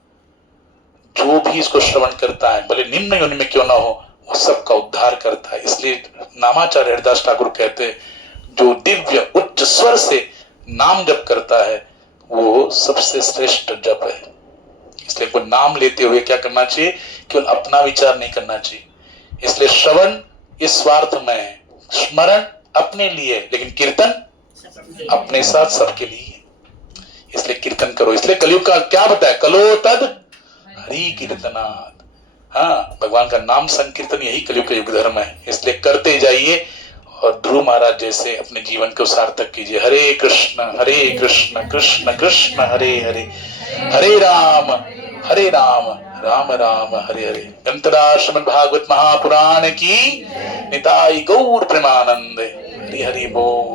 जो भी इसको श्रवण करता है, भले निम्न योनि में क्यों ना हो, वो सबका उद्धार करता है। इसलिए नामाचार्य हरिदास ठाकुर कहते हैं, जो दिव्य उच्च स्वर से नाम जप करता है वो सबसे श्रेष्ठ जप है। इसलिए कोई नाम लेते हुए क्या करना चाहिए? केवल अपना विचार नहीं करना चाहिए। इसलिए श्रवण इस स्वार्थ में है, स्मरण अपने लिए, लेकिन कीर्तन अपने साथ सबके लिए। इसलिए कीर्तन करो। इसलिए कलयुग का क्या बताया? कलो तद हरि कीर्तनात्। हाँ, भगवान का नाम संकीर्तन यही कलयुग का युग धर्म है। इसलिए करते जाइए और ध्रुव महाराज जैसे अपने जीवन को सार्थक कीजिए। हरे कृष्ण कृष्ण कृष्ण हरे हरे, हरे राम राम राम हरे हरे। ग्रंथराज श्रीमद् भागवत महापुराण की निताई गौर प्रेमानंद। हरि हरि बोल।